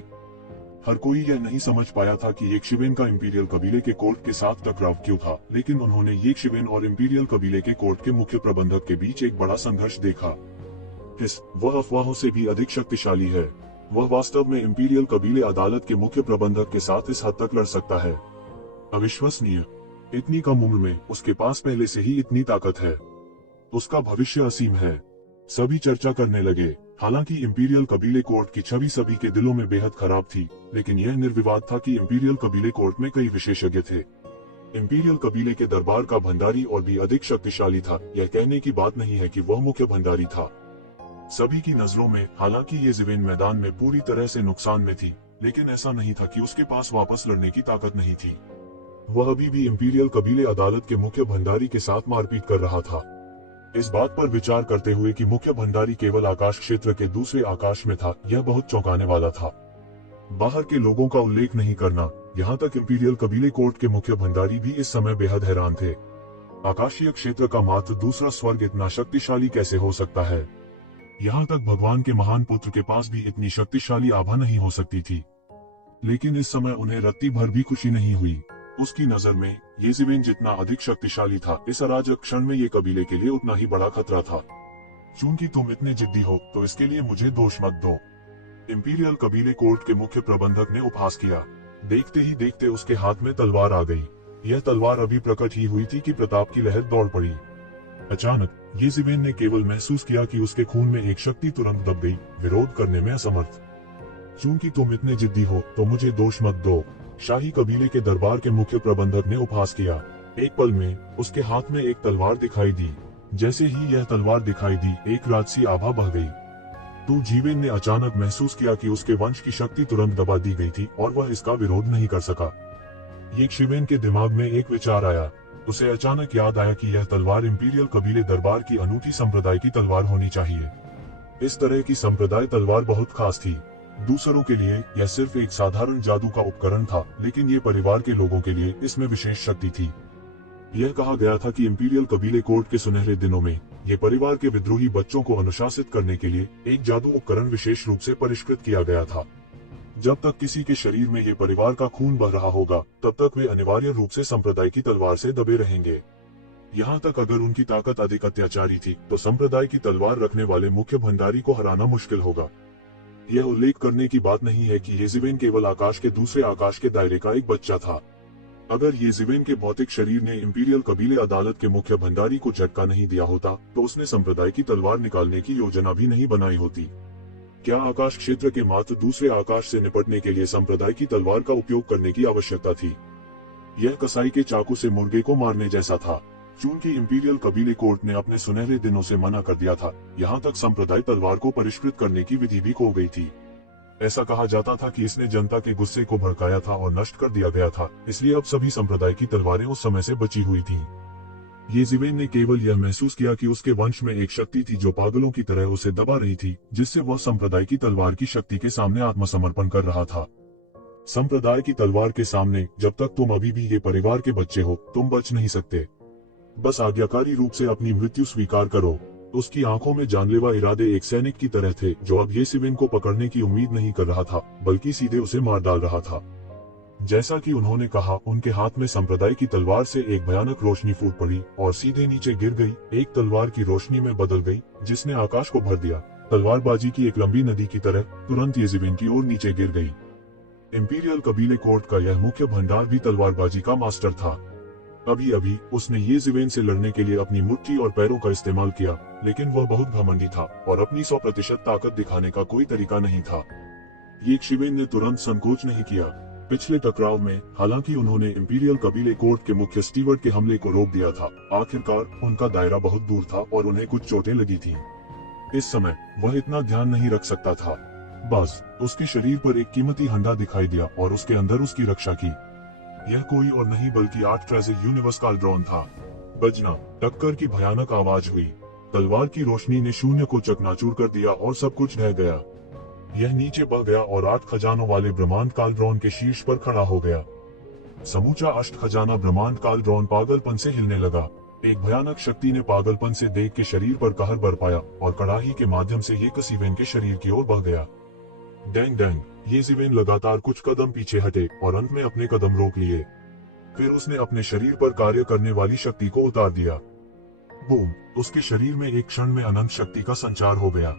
हर कोई यह नहीं समझ पाया था कि येकशिवेन का इंपीरियल कबीले के कोर्ट के साथ टकराव क्यों था, लेकिन उन्होंने येकशिवेन और इंपीरियल कबीले के कोर्ट के मुख्य प्रबंधक के बीच एक बड़ा संघर्ष देखा। वह अफवाहों से भी अधिक शक्तिशाली है। वह वास्तव में इंपीरियल कबीले अदालत के मुख्य प्रबंधक के साथ इस हद तक लड़ सकता है। अविश्वसनीय। इतनी कम उम्र में उसके पास पहले से ही इतनी ताकत है। उसका भविष्य असीम है। सभी चर्चा करने लगे। हालांकि इंपीरियल कबीले कोर्ट की छवि सभी के दिलों में बेहद खराब थी, लेकिन यह निर्विवाद था कि इंपीरियल कबीले कोर्ट में कई विशेषज्ञ थे। इंपीरियल कबीले के दरबार का भंडारी और भी अधिक शक्तिशाली था। यह कहने की बात नहीं है कि वह मुख्य भंडारी था। सभी की नजरों में हालांकि येज़िवेन मैदान में पूरी तरह से नुकसान में थी, लेकिन ऐसा नहीं था कि उसके पास वापस लड़ने की ताकत नहीं थी। वह अभी भी इंपीरियल कबीले अदालत के मुख्य भंडारी के साथ मारपीट कर रहा था। इस बात पर विचार करते हुए कि मुख्य भंडारी केवल आकाश क्षेत्र के दूसरे आकाश में था, यह बहुत चौंकाने वाला था। बाहर के लोगों का उल्लेख नहीं करना, यहाँ तक इंपीरियल कबीले कोर्ट के मुख्य भंडारी भी इस समय बेहद हैरान थे। आकाशीय क्षेत्र का मात्र दूसरा स्वर्ग इतना शक्तिशाली कैसे हो सकता है? यहाँ तक भगवान के महान पुत्र के पास भी इतनी शक्तिशाली आभा नहीं हो सकती थी। लेकिन इस समय उन्हें रत्ती भर भी खुशी नहीं हुई। उसकी नजर में येज़िवेन जितना अधिक शक्तिशाली था, इस अराजक क्षण में ये कबीले के लिए उतना ही बड़ा खतरा था। चूंकि तुम इतने जिद्दी हो तो इसके लिए मुझे दोष मत दो, इंपीरियल कबीले कोर्ट के मुख्य प्रबंधक ने उपहास किया। देखते ही देखते उसके हाथ में तलवार आ गई। यह तलवार अभी प्रकट ही हुई थी कि प्रताप की लहर दौड़ पड़ी। अचानक येज़िवेन ने केवल महसूस किया कि उसके खून में एक शक्ति तुरंत दब गई, विरोध करने में असमर्थ। चूंकि तुम इतने जिद्दी हो तो मुझे दोष मत दो, शाही कबीले के दरबार के मुख्य प्रबंधक ने उपहास किया। एक पल में उसके हाथ में एक तलवार दिखाई दी। जैसे ही यह तलवार दिखाई दी, एक राजसी आभा बह गई। तो जीवेन ने अचानक महसूस किया कि उसके वंश की शक्ति तुरंत दबा दी गई थी और वह इसका विरोध नहीं कर सका। येज़िवेन के दिमाग में एक विचार आया। उसे अचानक याद आया कि यह तलवार इंपीरियल कबीले दरबार की अनूठी संप्रदाय की तलवार होनी चाहिए। इस तरह की संप्रदाय तलवार बहुत खास थी। दूसरों के लिए यह सिर्फ एक साधारण जादू का उपकरण था, लेकिन ये परिवार के लोगों के लिए इसमें विशेष शक्ति थी। यह कहा गया था कि इंपीरियल कबीले कोर्ट के सुनहरे दिनों में ये परिवार के विद्रोही बच्चों को अनुशासित करने के लिए एक जादू उपकरण विशेष रूप से परिष्कृत किया गया था। जब तक किसी के शरीर में ये परिवार का खून बह रहा होगा, तब तक वे अनिवार्य रूप से संप्रदाय की तलवार से दबे रहेंगे। यहाँ तक अगर उनकी ताकत अधिक अत्याचारी थी, तो संप्रदाय की तलवार रखने वाले मुख्य भंडारी को हराना मुश्किल होगा। यह उल्लेख करने की बात नहीं है कि येज़िवेन केवल आकाश के दूसरे आकाश के दायरे का एक बच्चा था। अगर येज़िवेन के भौतिक शरीर ने इंपीरियल कबीले अदालत के मुख्य भंडारी को झटका नहीं दिया होता, तो उसने संप्रदाय की तलवार निकालने की योजना भी नहीं बनाई होती। क्या आकाश क्षेत्र के मात्र दूसरे आकाश से निपटने के लिए संप्रदाय की तलवार का उपयोग करने की आवश्यकता थी? यह कसाई के चाकू से मुर्गे को मारने जैसा था। चूंकि इंपीरियल कबीले कोर्ट ने अपने सुनहरे दिनों से मना कर दिया था, यहाँ तक संप्रदाय तलवार को परिष्कृत करने की विधि भी खो गई थी। ऐसा कहा जाता था कि इसने जनता के गुस्से को भड़काया था और नष्ट कर दिया गया था, इसलिए अब सभी संप्रदाय की तलवारें उस समय से बची हुई थीं। येज़िवेन ने केवल यह महसूस किया कि उसके वंश में एक शक्ति थी जो पागलों की तरह उसे दबा रही थी, जिससे वह संप्रदाय की तलवार की शक्ति के सामने आत्मसमर्पण कर रहा था। संप्रदाय की तलवार के सामने जब तक तुम अभी भी ये परिवार के बच्चे हो, तुम बच नहीं सकते। बस आज्ञाकारी रूप से अपनी मृत्यु स्वीकार करो। उसकी आंखों में जानलेवा इरादे एक सैनिक की तरह थे, जो अब येज़िवेन को पकड़ने की उम्मीद नहीं कर रहा था, बल्कि सीधे उसे मार डाल रहा था। जैसा कि उन्होंने कहा, उनके हाथ में संप्रदाय की तलवार से एक भयानक रोशनी फूट पड़ी और सीधे नीचे गिर गई। एक तलवार की रोशनी में बदल गई, जिसने आकाश को भर दिया। तलवारबाजी की एक लंबी नदी की तरह तुरंत येज़िवेन की ओर नीचे गिर गई। इंपीरियल कबीले कोर्ट का यह मुख्य भंडार भी तलवारबाजी का मास्टर था। अभी अभी उसने येज़िवेन से लड़ने के लिए अपनी मुट्ठी और पैरों का इस्तेमाल किया, लेकिन वह बहुत घमंडी था और अपनी 100% ताकत दिखाने का कोई तरीका नहीं था। येज़िवेन ने तुरंत संकोच नहीं किया। पिछले टकराव में हालांकि उन्होंने इंपीरियल कबीले कोर्ट के मुख्य स्टीवर्ड के हमले को रोक दिया था, आखिरकार उनका दायरा बहुत दूर था और उन्हें कुछ चोटें लगी थीं। इस समय वह इतना ध्यान नहीं रख सकता था। बस उसके शरीर पर एक कीमती हंडा दिखाई दिया और उसके अंदर उसकी रक्षा की। यह कोई और नहीं बल्कि 8 ट्रेजर यूनिवर्स काल्ड्रॉन था। बजना, टक्कर की भयानक आवाज हुई। तलवार की रोशनी ने शून्य को चकनाचूर कर दिया और सब कुछ ढह गया। यह नीचे बह गया और 8 खजानों वाले ब्रह्मांड काल्ड्रॉन के शीर्ष पर खड़ा हो गया। समूचा 8 खजाना ब्रह्मांड काल्ड्रॉन पागलपन से हिलने लगा। एक भयानक शक्ति ने पागलपन से देख के शरीर पर कहर बरपाया और कड़ाही के माध्यम से येज़िवेन के शरीर की ओर बह गया। डैंग डैंग, येज़िवेन लगातार कुछ कदम पीछे हटे और अंत में अपने कदम रोक लिए। फिर उसने अपने शरीर पर कार्य करने वाली शक्ति को उतार दिया। बूम, उसके शरीर में एक क्षण में अनंत शक्ति का संचार हो गया।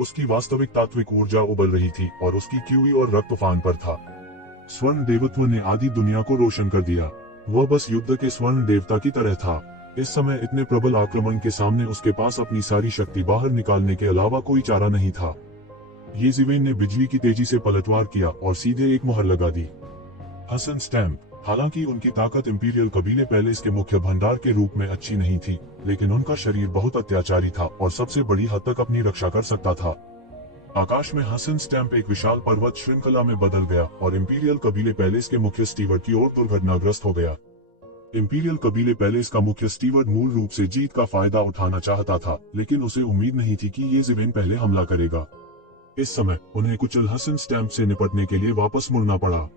उसकी वास्तविक तात्विक ऊर्जा उबल रही थी और उसकी क्यूई और रक्त तूफान पर था। स्वर्ण देवत्व ने आदि दुनिया को रोशन कर दिया। वह बस युद्ध के स्वर्ण देवता की तरह था। इस समय इतने प्रबल आक्रमण के सामने उसके पास अपनी सारी शक्ति बाहर निकालने के अलावा कोई चारा नहीं था। येज़िवेन ने बिजली की तेजी से पलटवार किया और सीधे एक मुहर लगा दी। हसन स्टैम्प। हालांकि उनकी ताकत इंपीरियल कबीले पैलेस के मुख्य भंडार के रूप में अच्छी नहीं थी, लेकिन उनका शरीर बहुत अत्याचारी था और सबसे बड़ी हद तक अपनी रक्षा कर सकता था। आकाश में हसन स्टैम्प एक विशाल पर्वत श्रृंखला में बदल गया और इंपीरियल कबीले पैलेस के मुख्य स्टीवर्ड की ओर दुर्घटनाग्रस्त हो गया। इंपीरियल कबीले पैलेस का मुख्य स्टीवर्ड मूल रूप से जीत का फायदा उठाना चाहता था, लेकिन उसे उम्मीद नहीं थी कि ये ज़िवेन पहले हमला करेगा। इस समय उन्हें कुचल हसन स्टैम्प से निपटने के लिए वापस मुड़ना पड़ा।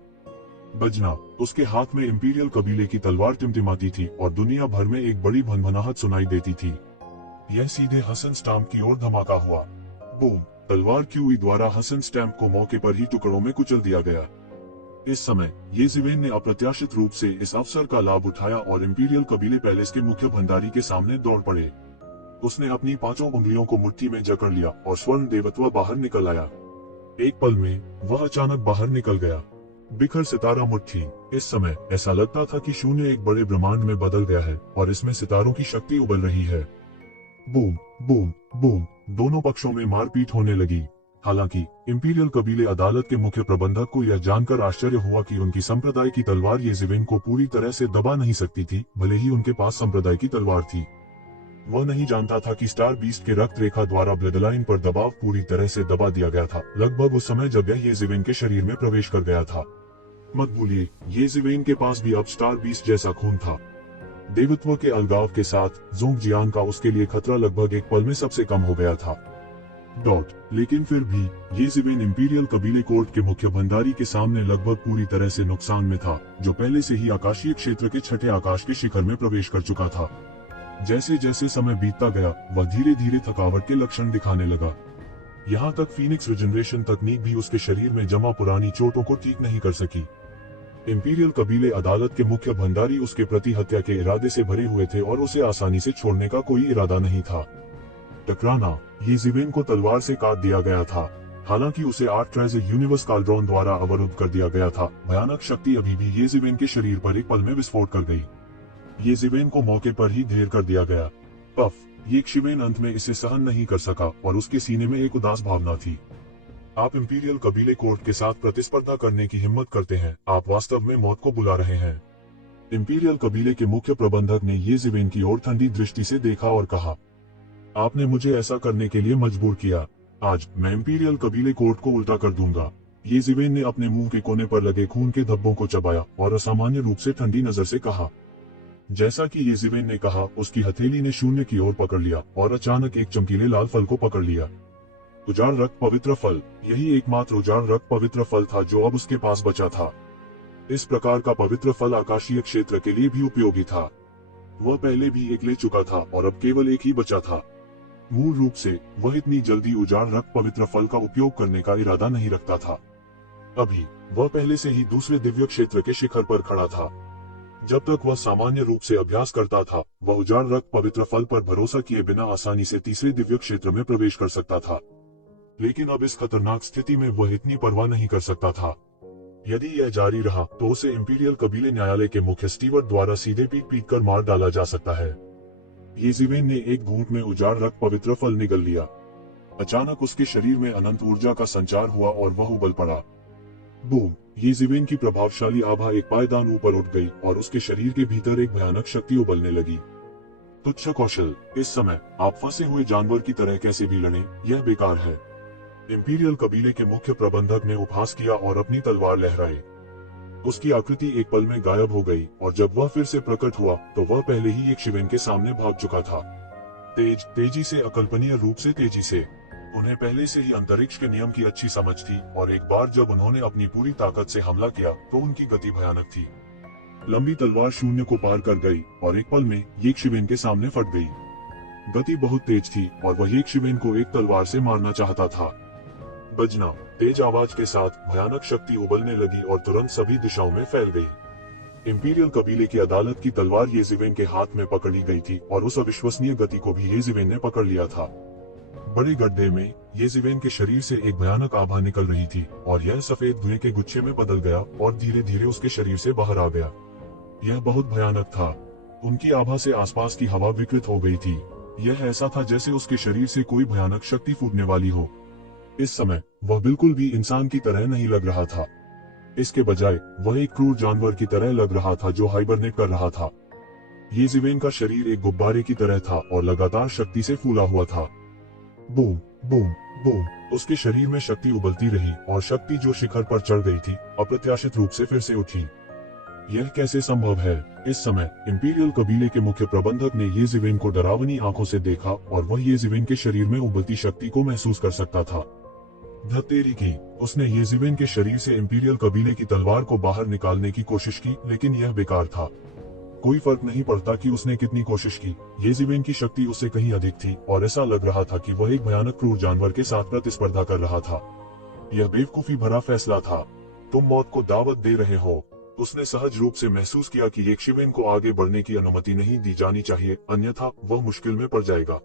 बजना, उसके हाथ में इंपीरियल कबीले की तलवार टिमटिमाती थी और दुनिया भर में एक बड़ी भनभनाहट सुनाई देती थी। यह सीधे हसन स्टैम्प की ओर धमाका हुआ। बूम! तलवार क्यूई द्वारा हसन स्टैम्प को मौके पर ही टुकड़ों में कुचल दिया गया। इस समय ये ज़िवेन ने अप्रत्याशित रूप से इस अवसर का लाभ उठाया और इंपीरियल कबीले पैलेस के मुख्य भंडारी के सामने दौड़ पड़े। उसने अपनी 5 उंगलियों को मुट्ठी में जकड़ लिया और स्वर्ण देवत्व बाहर निकल आया। एक पल में वह अचानक बाहर निकल गया। बिखर सितारा मुट्ठी। इस समय ऐसा लगता था कि शून्य एक बड़े ब्रह्मांड में बदल गया है और इसमें सितारों की शक्ति उबल रही है। बूम बूम बूम, दोनों पक्षों में मारपीट होने लगी। हालांकि इंपीरियल कबीले अदालत के मुख्य प्रबंधक को यह जानकर आश्चर्य हुआ कि उनकी संप्रदाय की तलवार ये ज़िवेन को पूरी तरह से दबा नहीं सकती थी, भले ही उनके पास संप्रदाय की तलवार थी। वह नहीं जानता था कि स्टार बीस्ट के रक्त रेखा द्वारा ब्लडलाइन पर दबाव पूरी तरह से दबा दिया गया था, लगभग उस समय जब यह ये ज़िवेन के शरीर में प्रवेश कर गया था। मत भूलिए, ये ज़िवेन के पास भी अब स्टार बीस्ट जैसा खून था। देवत्व के अलगाव के साथ ज़ोंगजियान का उसके लिए खतरा लगभग एक पल में सबसे कम हो गया था। लेकिन फिर भी ये ज़िवेन इंपीरियल कबीले कोर्ट के मुख्य भंडारी के सामने लगभग पूरी तरह से नुकसान में था, जो पहले से ही आकाशीय क्षेत्र के छठे आकाश के शिखर में प्रवेश कर चुका था। जैसे जैसे समय बीतता गया, वह धीरे धीरे थकावट के लक्षण दिखाने लगा। यहाँ तक फीनिक्स रिजनरेशन तकनीक भी उसके शरीर में जमा पुरानी चोटों को ठीक नहीं कर सकी। इंपीरियल कबीले अदालत के मुख्य भंडारी उसके प्रति हत्या के इरादे से भरे हुए थे और उसे आसानी से छोड़ने का कोई इरादा नहीं था। टकराना, ये ज़िवेन को तलवार से काट दिया गया था। हालांकि उसे आर्ट्रेज यूनिवर्स काल्ड्रॉन द्वारा अवरुद्ध कर दिया गया था, भयानक शक्ति अभी भी ये ज़िवेन के शरीर पर एक पल में विस्फोट कर गई। ये ज़िवेन को मौके पर ही ढेर कर दिया गया। पफ! ये ज़िवेन अंत में इसे सहन नहीं कर सका और उसके सीने में एक उदास भावना थी। आप इंपीरियल कबीले कोर्ट के साथ प्रतिस्पर्धा करने की हिम्मत करते हैं, आप वास्तव में मौत को बुला रहे हैं। इंपीरियल कबीले के मुख्य प्रबंधक ने ये ज़िवेन की ओर ठंडी दृष्टि से देखा और कहा, आपने मुझे ऐसा करने के लिए मजबूर किया। आज मैं इंपीरियल कबीले कोर्ट को उल्टा कर दूंगा। ये ज़िवेन ने अपने मुंह के कोने पर लगे खून के धब्बों को चबाया और असामान्य रूप से ठंडी नजर से कहा। जैसा कि ये ज़िवेन ने कहा, उसकी हथेली ने शून्य की ओर पकड़ लिया और अचानक एक चमकीले लाल फल को पकड़ लिया। उजाड़ रक्त पवित्र फल, यही एकमात्र उजाड़ रक्त पवित्र फल था जो अब उसके पास बचा था। इस प्रकार का पवित्र फल आकाशीय क्षेत्र के लिए भी उपयोगी था। वह पहले भी एक ले चुका था और अब केवल एक ही बचा था। मूल रूप से वह इतनी जल्दी उजाड़ रक्त पवित्र फल का उपयोग करने का इरादा नहीं रखता था। अभी वह पहले से ही दूसरे दिव्य क्षेत्र के शिखर पर खड़ा था। जब तक वह सामान्य रूप से अभ्यास करता था, वह उजाड़ रक्त पवित्र फल पर भरोसा किए बिना आसानी से तीसरे दिव्य क्षेत्र में प्रवेश कर सकता था। लेकिन अब इस खतरनाक स्थिति में वह इतनी परवाह नहीं कर सकता था। यदि यह जारी रहा तो उसे इंपीरियल कबीले न्यायालय के मुख्य स्टीवर्ड द्वारा सीधे पीट कर मार डाला जा सकता है। ये ज़िवेन ने एक घूंट में उजाड़ रक्त पवित्र फल निगल लिया। अचानक उसके शरीर में अनंत ऊर्जा का संचार हुआ और वह उबल पड़ा। बूम! ये ज़िवेन की प्रभावशाली आभा एक पायदान ऊपर उठ गई और उसके शरीर के भीतर एक भयानक शक्ति उबलने लगी। तुच्छ कौशल, इस समय आप फंसे हुए जानवर की तरह कैसे भी लड़ें, यह बेकार है। इंपीरियल कबीले के मुख्य प्रबंधक ने उपहास किया और अपनी तलवार लहराई। उसकी आकृति एक पल में गायब हो गई और जब वह फिर से प्रकट हुआ तो वह पहले ही एक ज़िवेन के सामने भाग चुका था। तेजी से, अकल्पनीय रूप से तेजी से। उन्हें पहले से ही अंतरिक्ष के नियम की अच्छी समझ थी और एक बार जब उन्होंने अपनी पूरी ताकत से हमला किया तो उनकी गति भयानक थी। लंबी तलवार शून्य को पार कर गई और एक पल में ये ज़िवेन के सामने फट गई। गति बहुत तेज थी और वह ये ज़िवेन को एक तलवार से मारना चाहता था। बजना, तेज आवाज के साथ भयानक शक्ति उबलने लगी और तुरंत सभी दिशाओं में फैल गई। इंपीरियल कबीले की अदालत की तलवार ये ज़िवेन के हाथ में पकड़ी गई थी और उस अविश्वसनीय गति को भी ये ज़िवेन ने पकड़ लिया था। बड़े गड्ढे में ये ज़िवेन के शरीर से एक भयानक आभा निकल रही थी और यह सफेद धुएं के गुच्छे में बदल गया और धीरे धीरे उसके शरीर से बाहर आ गया। यह बहुत भयानक था। उनकी आभा से आसपास की हवा विकृत हो गई थी। यह ऐसा था जैसे उसके शरीर से कोई भयानक शक्ति फूटने वाली हो। इस समय वह बिल्कुल भी इंसान की तरह नहीं लग रहा था। इसके बजाय वह एक क्रूर जानवर की तरह लग रहा था जो हाइबरनेट कर रहा था। ये जीवेन का शरीर एक गुब्बारे की तरह था और लगातार शक्ति से फूला हुआ था। बूम बूम बूम, उसके शरीर में शक्ति उबलती रही और शक्ति जो शिखर पर चढ़ गई थी अप्रत्याशित रूप से फिर से उठी। यह कैसे संभव है? इस समय इंपीरियल कबीले के मुख्य प्रबंधक ने ये जीवेन को डरावनी आंखों से देखा और वह ये जीवेन के शरीर में उबलती शक्ति को महसूस कर सकता था। धत्तेरी की, उसने ये जीवेन के शरीर से इंपीरियल कबीले की तलवार को बाहर निकालने की कोशिश की, लेकिन यह बेकार था। कोई फर्क नहीं पड़ता कि उसने कितनी कोशिश की, ये जीवेन की शक्ति उससे कहीं अधिक थी और ऐसा लग रहा था कि वह एक भयानक क्रूर जानवर के साथ प्रतिस्पर्धा कर रहा था। यह बेवकूफी भरा फैसला था। तुम मौत को दावत दे रहे हो। उसने सहज रूप से महसूस किया कि येक्षिवेन को आगे बढ़ने की अनुमति नहीं दी जानी चाहिए, अन्यथा वह मुश्किल में पड़ जाएगा।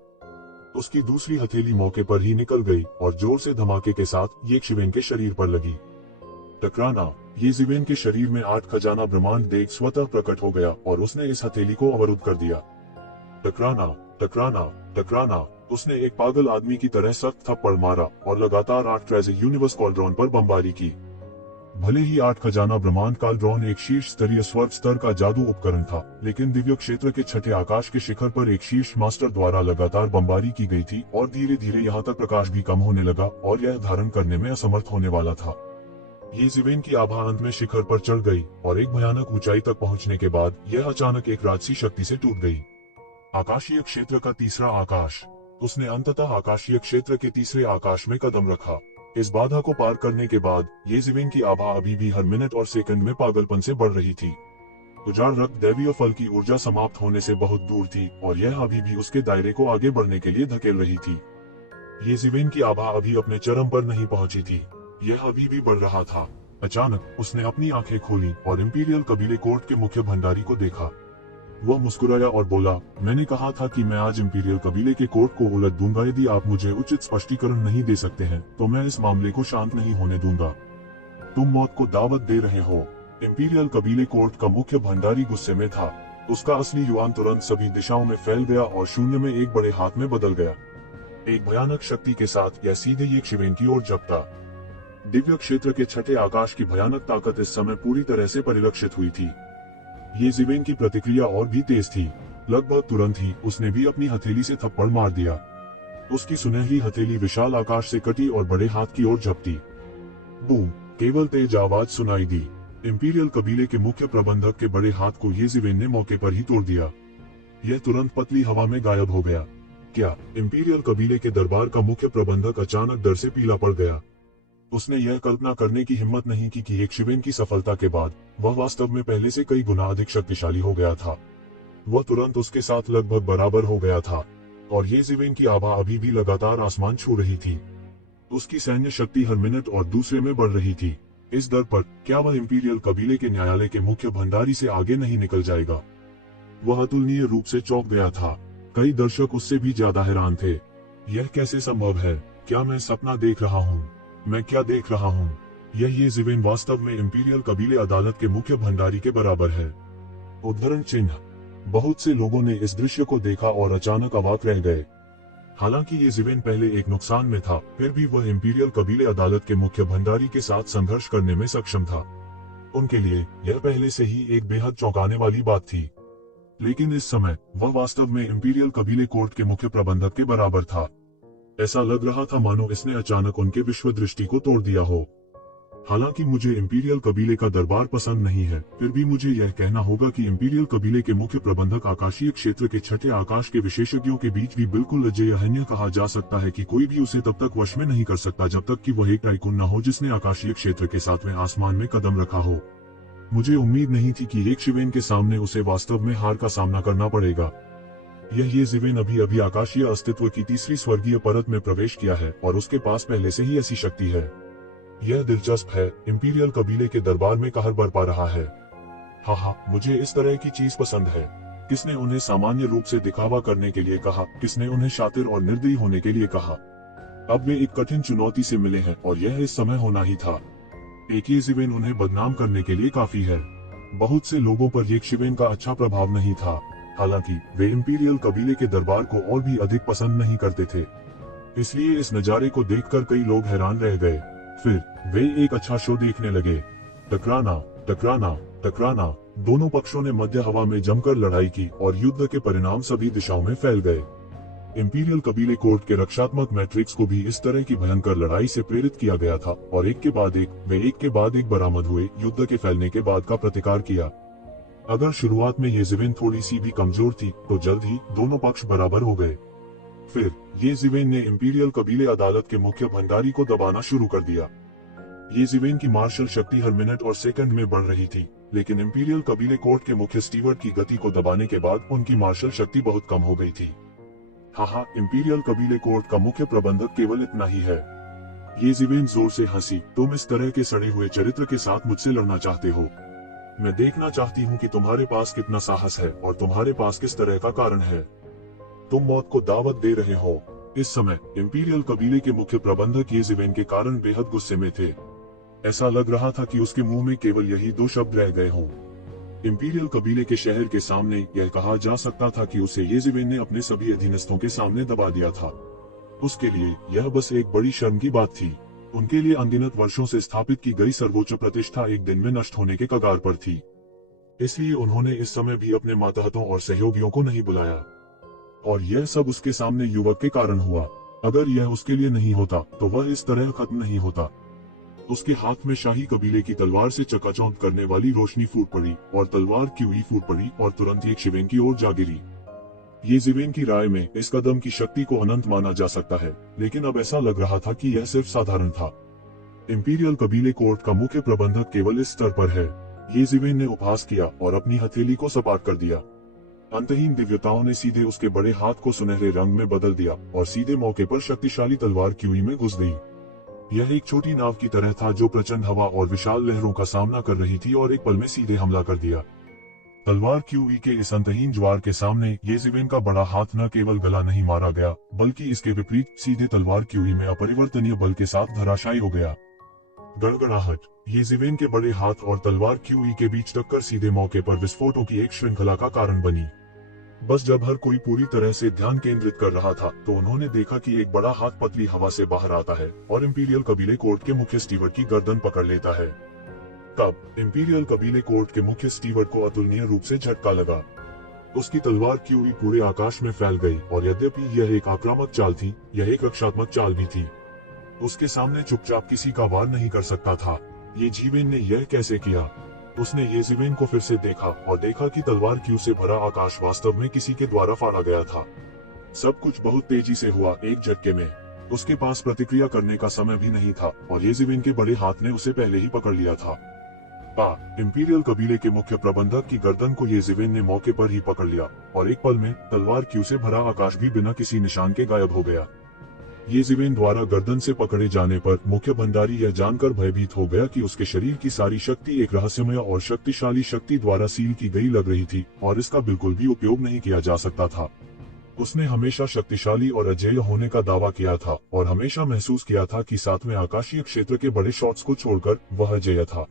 उसकी दूसरी हथेली मौके पर ही निकल गई और जोर से धमाके के साथ येक्षिवेन के शरीर पर लगी। टकराना, ये जीवेन के शरीर में 8 खजाना ब्रह्मांड देख स्वतः प्रकट हो गया और उसने इस हथेली को अवरुद्ध कर दिया। टकराना टकराना टकराना, उसने एक पागल आदमी की तरह सख्त थप्पड़ मारा और लगातार 8 ट्रेज़र यूनिवर्स कॉल्ड्रॉन पर बमबारी की। भले ही 8 खजाना ब्रह्मांड कॉल्ड्रॉन एक शीर्ष स्तरीय स्वर्ग स्तर का जादू उपकरण था, लेकिन दिव्य क्षेत्र के छठे आकाश के शिखर पर एक शीर्ष मास्टर द्वारा लगातार बमबारी की गई थी और धीरे धीरे यहाँ तक प्रकाश भी कम होने लगा और यह धारण करने में असमर्थ होने वाला था। ये जीवेन की आभा अंत में शिखर पर चढ़ गई और एक भयानक ऊंचाई तक पहुंचने के बाद यह अचानक एक राजसी शक्ति से टूट गई। आकाशीय क्षेत्र का तीसरा आकाश। उसने अंततः आकाशीय क्षेत्र के तीसरे आकाश में कदम रखा। इस बाधा को पार करने के बाद ये जीवेन की आभा अभी भी हर मिनट और सेकंड में पागलपन से बढ़ रही थी। उजाड़ रक्त दैवीय फल की ऊर्जा समाप्त होने से बहुत दूर थी और यह अभी भी उसके दायरे को आगे बढ़ने के लिए धकेल रही थी। ये जीवेन की आभा अभी अपने चरम पर नहीं पहुंची थी, यह अभी भी बढ़ रहा था। अचानक उसने अपनी आंखें खोली और इंपीरियल कबीले कोर्ट के मुख्य भंडारी को देखा। वह मुस्कुराया और बोला, मैंने कहा था कि मैं आज इंपीरियल कबीले के कोर्ट को उलट दूंगा। यदि आप मुझे उचित स्पष्टीकरण नहीं दे सकते हैं तो मैं इस मामले को शांत नहीं होने दूंगा। तुम मौत को दावत दे रहे हो। इंपीरियल कबीले कोर्ट का मुख्य भंडारी गुस्से में था। उसका असली युवान तुरंत सभी दिशाओं में फैल गया और शून्य में एक बड़े हाथ में बदल गया। एक भयानक शक्ति के साथ यह सीधे येक्षिवेन की ओर झपटा। दिव्य क्षेत्र के छठे आकाश की भयानक ताकत इस समय पूरी तरह से परिलक्षित हुई थी। ये जीवेन की प्रतिक्रिया और भी तेज थी। लगभग तुरंत ही उसने भी अपनी हथेली से थप्पड़ मार दिया। उसकी सुनहरी हथेली विशाल आकाश से कटी और बड़े हाथ की ओर झपटी। बूम, केवल तेज आवाज सुनाई दी। इंपीरियल कबीले के मुख्य प्रबंधक के बड़े हाथ को ये जीवेन ने मौके पर ही तोड़ दिया। यह तुरंत पतली हवा में गायब हो गया। क्या? इंपीरियल कबीले के दरबार का मुख्य प्रबंधक अचानक डर से पीला पड़ गया। उसने यह कल्पना करने की हिम्मत नहीं की कि येक्षिवेन की सफलता के बाद वह वास्तव में पहले से कई गुना अधिक शक्तिशाली हो गया था। वह तुरंत उसके साथ लगभग बराबर हो गया था और ये जीवेन की आभा अभी भी लगातार आसमान छू रही थी। उसकी सैन्य शक्ति हर मिनट और दूसरे में बढ़ रही थी। इस दर पर क्या वह इंपीरियल कबीले के न्यायालय के मुख्य भंडारी से आगे नहीं निकल जाएगा? वह अतुलनीय रूप से चौंक गया था। कई दर्शक उससे भी ज्यादा हैरान थे। यह कैसे संभव है? क्या मैं सपना देख रहा हूँ? मैं क्या देख रहा हूँ? ये जीवेन वास्तव में इंपीरियल कबीले अदालत के मुख्य भंडारी के बराबर है। उद्धरण चिन्ह। बहुत से लोगों ने इस दृश्य को देखा और अचानक अवाक रह गए। हालांकि ये जीवेन पहले एक नुकसान में था, फिर भी वह इंपीरियल कबीले अदालत के मुख्य भंडारी के साथ संघर्ष करने में सक्षम था। उनके लिए यह पहले से ही एक बेहद चौंकाने वाली बात थी। लेकिन इस समय वह वास्तव में इंपीरियल कबीले कोर्ट के मुख्य प्रबंधक के बराबर था। ऐसा लग रहा था मानो इसने अचानक उनके विश्व दृष्टि को तोड़ दिया हो। हालांकि मुझे इंपीरियल कबीले का दरबार पसंद नहीं है, फिर भी मुझे यह कहना होगा कि इंपीरियल कबीले के मुख्य प्रबंधक आकाशीय क्षेत्र के छठे आकाश के विशेषज्ञों के बीच भी बिल्कुल अजेयहन्य कहा जा सकता है कि कोई भी उसे तब तक वश में नहीं कर सकता जब तक कि वह एक टाइकून न हो जिसने आकाशीय क्षेत्र के 7वें आसमान में कदम रखा हो। मुझे उम्मीद नहीं थी कि येक्षिवेन के सामने उसे वास्तव में हार का सामना करना पड़ेगा। ये जीवेन अभी अभी आकाशीय अस्तित्व की तीसरी स्वर्गीय परत में प्रवेश किया है और उसके पास पहले से ही ऐसी शक्ति है। यह दिलचस्प है। इंपीरियल कबीले के दरबार में कहर बरपा रहा है। हाँ, मुझे इस तरह की चीज पसंद है। किसने उन्हें सामान्य रूप से दिखावा करने के लिए कहा? किसने उन्हें शातिर और निर्दयी होने के लिए कहा? अब वे एक कठिन चुनौती से मिले हैं और यह इस समय होना ही था। एक ये जीवेन उन्हें बदनाम करने के लिए काफी है। बहुत से लोगों पर येक्षिवेन का अच्छा प्रभाव नहीं था। हालांकि वे इंपीरियल कबीले के दरबार को और भी अधिक पसंद नहीं करते थे। इसलिए इस नजारे को देखकर कई लोग हैरान रह गए। फिर वे एक अच्छा शो देखने लगे। टकराना, टकराना, टकराना। दोनों पक्षों ने मध्य हवा में जमकर लड़ाई की और युद्ध के परिणाम सभी दिशाओं में फैल गए। इंपीरियल कबीले कोर्ट के रक्षात्मक मैट्रिक्स को भी इस तरह की भयंकर लड़ाई से प्रेरित किया गया था और एक के बाद एक बरामद हुए युद्ध के फैलने के बाद का प्रतिकार किया। अगर शुरुआत में येज़िवेन थोड़ी सी भी कमजोर थी तो जल्द ही दोनों पक्ष बराबर हो गए। फिर येज़िवेन ने इंपीरियल कबीले अदालत के मुख्य भंडारी को दबाना शुरू कर दिया। येज़िवेन की मार्शल शक्ति हर मिनट और सेकंड में बढ़ रही थी, लेकिन इंपीरियल कबीले कोर्ट के मुख्य स्टीवर्ट की गति को दबाने के बाद उनकी मार्शल शक्ति बहुत कम हो गई थी। हाँ, इंपीरियल कबीले कोर्ट का मुख्य प्रबंधक केवल इतना ही है। येज़िवेन जोर से हंसी। तुम इस तरह के सड़े हुए चरित्र के साथ मुझसे लड़ना चाहते हो? मैं देखना चाहती हूँ कि तुम्हारे पास कितना साहस है और तुम्हारे पास किस तरह का कारण है। तुम मौत को दावत दे रहे हो। इस समय इंपीरियल कबीले के मुख्य प्रबंधक येज़िवेन के कारण बेहद गुस्से में थे। ऐसा लग रहा था कि उसके मुंह में केवल यही दो शब्द रह गए हों। इंपीरियल कबीले के शहर के सामने यह कहा जा सकता था कि उसे येज़िवेन ने अपने सभी अधीनस्थों के सामने दबा दिया था। उसके लिए यह बस एक बड़ी शर्म की बात थी। उनके लिए अनगिनत वर्षों से स्थापित की गई सर्वोच्च प्रतिष्ठा एक दिन में नष्ट होने के कगार पर थी। इसलिए उन्होंने इस समय भी अपने मातहतों और सहयोगियों को नहीं बुलाया, और यह सब उसके सामने युवक के कारण हुआ। अगर यह उसके लिए नहीं होता तो वह इस तरह खत्म नहीं होता। उसके हाथ में शाही कबीले की तलवार से चकाचौंध करने वाली रोशनी फूट पड़ी और तलवार क्यूई फूट पड़ी और तुरंत येज़िवेन की ओर जा गिरी। येज़िवेन की राय में इस कदम की शक्ति को अनंत माना जा सकता है, लेकिन अब ऐसा लग रहा था कि यह सिर्फ साधारण था। इंपीरियल कबीले कोर्ट का मुख्य प्रबंधक केवल इस स्तर पर है। येज़िवेन ने उपहास किया और अपनी हथेली को सपाट कर दिया। अंतहीन दिव्यताओं ने सीधे उसके बड़े हाथ को सुनहरे रंग में बदल दिया और सीधे मौके पर शक्तिशाली तलवार क्यूई में घुस गई। यह एक छोटी नाव की तरह था जो प्रचंड हवा और विशाल लहरों का सामना कर रही थी और एक पल में सीधे हमला कर दिया। तलवार क्यूई के इस अंतहीन ज्वार के सामने येज़िवेन का बड़ा हाथ न केवल गला नहीं मारा गया, बल्कि इसके विपरीत सीधे तलवार क्यूई में अपरिवर्तनीय बल के साथ धराशायी हो गया। गड़गड़ाहट। येज़िवेन के बड़े हाथ और तलवार क्यूई के बीच टक्कर सीधे मौके पर विस्फोटों की एक श्रृंखला का कारण बनी। बस जब हर कोई पूरी तरह से ध्यान केंद्रित कर रहा था तो उन्होंने देखा कि एक बड़ा हाथ पतली हवा से बाहर आता है और इंपीरियल कबीले कोर्ट के मुख्य स्टीवर्ट की गर्दन पकड़ लेता है। तब इंपीरियल कबीले कोर्ट के मुख्य स्टीवर्ट को अतुलनीय रूप से झटका लगा। उसकी तलवार क्यूई पूरे आकाश में फैल गई और यद्यपि यह एक आक्रामक चाल थी, यह एक रक्षात्मक चाल भी थी। उसके सामने चुपचाप किसी का वार नहीं कर सकता था। येज़िवेन ने यह कैसे किया? उसने येज़िवेन को फिर से देखा और देखा कि तलवार क्यू से भरा आकाश वास्तव में किसी के द्वारा फाड़ा गया था। सब कुछ बहुत तेजी से हुआ, एक झटके में। उसके पास प्रतिक्रिया करने का समय भी नहीं था और येज़िवेन के बड़े हाथ ने उसे पहले ही पकड़ लिया था। इंपीरियल कबीले के मुख्य प्रबंधक की गर्दन को येज़िवेन ने मौके पर ही पकड़ लिया और एक पल में तलवार क्यू से भरा आकाश भी बिना किसी निशान के गायब हो गया। येज़िवेन द्वारा गर्दन से पकड़े जाने पर मुख्य भंडारी यह जानकर भयभीत हो गया कि उसके शरीर की सारी शक्ति एक रहस्यमय और शक्तिशाली शक्ति द्वारा सील की गई लग रही थी और इसका बिल्कुल भी उपयोग नहीं किया जा सकता था। उसने हमेशा शक्तिशाली और अजेय होने का दावा किया था और हमेशा महसूस किया था कि सातवें आकाशीय क्षेत्र के बड़े शॉट्स को छोड़कर वह अजेय था।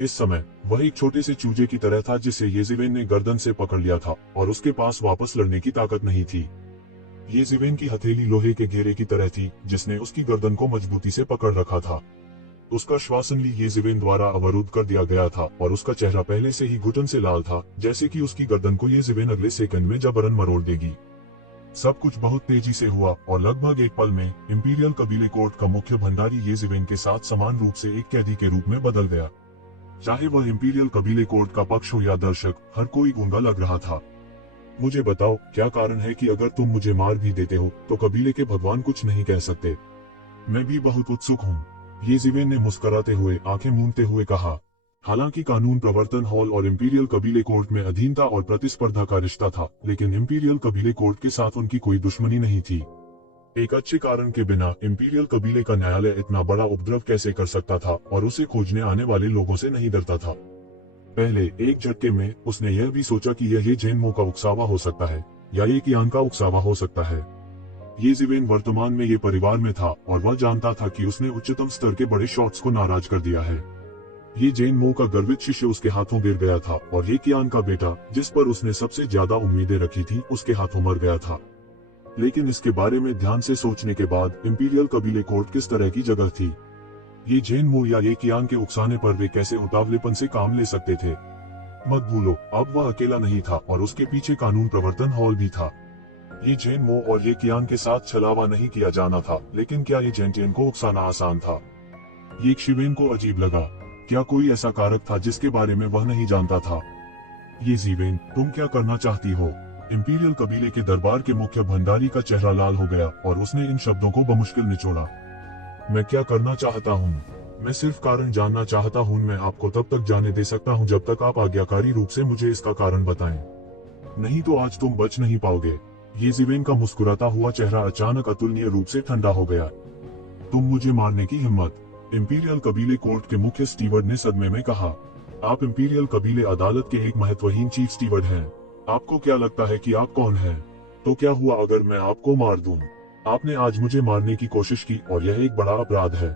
इस समय वह एक छोटे से चूजे की तरह था जिसे येज़िवेन ने गर्दन से पकड़ लिया था और उसके पास वापस लड़ने की ताकत नहीं थी। येज़िवेन की हथेली लोहे के घेरे की तरह थी जिसने उसकी गर्दन को मजबूती से पकड़ रखा था। उसका श्वासनली येज़िवेन द्वारा अवरुद्ध कर दिया गया था और उसका चेहरा पहले से ही घुटन से लाल था, जैसे कि उसकी गर्दन को येज़िवेन अगले सेकंड में जबरन मरोड़ देगी। सब कुछ बहुत तेजी से हुआ और लगभग एक पल में इंपीरियल कबीले कोर्ट का मुख्य भंडारी येज़िवेन के साथ समान रूप से एक कैदी के रूप में बदल गया। चाहे वह इंपीरियल कबीले कोर्ट का पक्ष हो या दर्शक, हर कोई गूंगा लग रहा था। मुझे बताओ, क्या कारण है कि अगर तुम मुझे मार भी देते हो तो कबीले के भगवान कुछ नहीं कह सकते? मैं भी बहुत उत्सुक हूँ, येज़िवेन ने मुस्कुराते हुए आंखें मूंदते हुए कहा। हालांकि कानून प्रवर्तन हॉल और इंपीरियल कबीले कोर्ट में अधीनता और प्रतिस्पर्धा का रिश्ता था, लेकिन इंपीरियल कबीले कोर्ट के साथ उनकी कोई दुश्मनी नहीं थी। एक अच्छे कारण के बिना इंपीरियल कबीले का न्यायालय इतना बड़ा उपद्रव कैसे कर सकता था और उसे खोजने आने वाले लोगों से नहीं डरता था। पहले एक झटके में उसने यह भी सोचा कि यह जेनमो का उकसावा हो सकता है या ये कियान का उकसावा हो सकता है। येज़िवेन वर्तमान में ये परिवार में था और वह जानता था कि उसने उच्चतम स्तर के बड़े शॉट्स को नाराज कर दिया है। ये जेनमो का गर्वित शिष्य उसके हाथों गिर गया था और ये कियान का बेटा, जिस पर उसने सबसे ज्यादा उम्मीदें रखी थी, उसके हाथों मर गया था। लेकिन इसके बारे में ध्यान से सोचने के बाद इंपीरियल कबीले कोर्ट किस तरह की जगह थी? ये जेन मो या ये कियांग के उकसाने पर वे कैसे उतावलेपन से काम ले सकते थे। मत भूलो, अब वह अकेला नहीं था और उसके पीछे कानून प्रवर्तन हॉल भी था। ये जेन मो और ये कियांग के साथ छलावा नहीं किया जाना था, लेकिन क्या ये जेन को उकसाना आसान था? ये शिवेन को अजीब लगा। क्या कोई ऐसा कारक था जिसके बारे में वह नहीं जानता था? ये जीवेन, तुम क्या करना चाहती हो? इंपीरियल कबीले के दरबार के मुख्य भंडारी का चेहरा लाल हो गया और उसने इन शब्दों को बमुश्किल निचोड़ा। मैं क्या करना चाहता हूँ? मैं सिर्फ कारण जानना चाहता हूँ। मैं आपको तब तक जाने दे सकता हूँ जब तक आप आज्ञाकारी रूप से मुझे इसका कारण बताएं। नहीं तो आज तुम बच नहीं पाओगे। ये जीवेन का मुस्कुराता हुआ चेहरा अचानक अतुलनीय रूप से ठंडा हो गया। तुम मुझे मारने की हिम्मत? इंपीरियल कबीले कोर्ट के मुख्य स्टीवर्ड ने सदमे में कहा। आप इंपीरियल कबीले अदालत के एक महत्वहीन चीफ स्टीवर्ड हैं। आपको क्या लगता है कि आप कौन हैं? तो क्या हुआ अगर मैं आपको मार दूं? आपने आज मुझे मारने की कोशिश की और यह एक बड़ा अपराध है।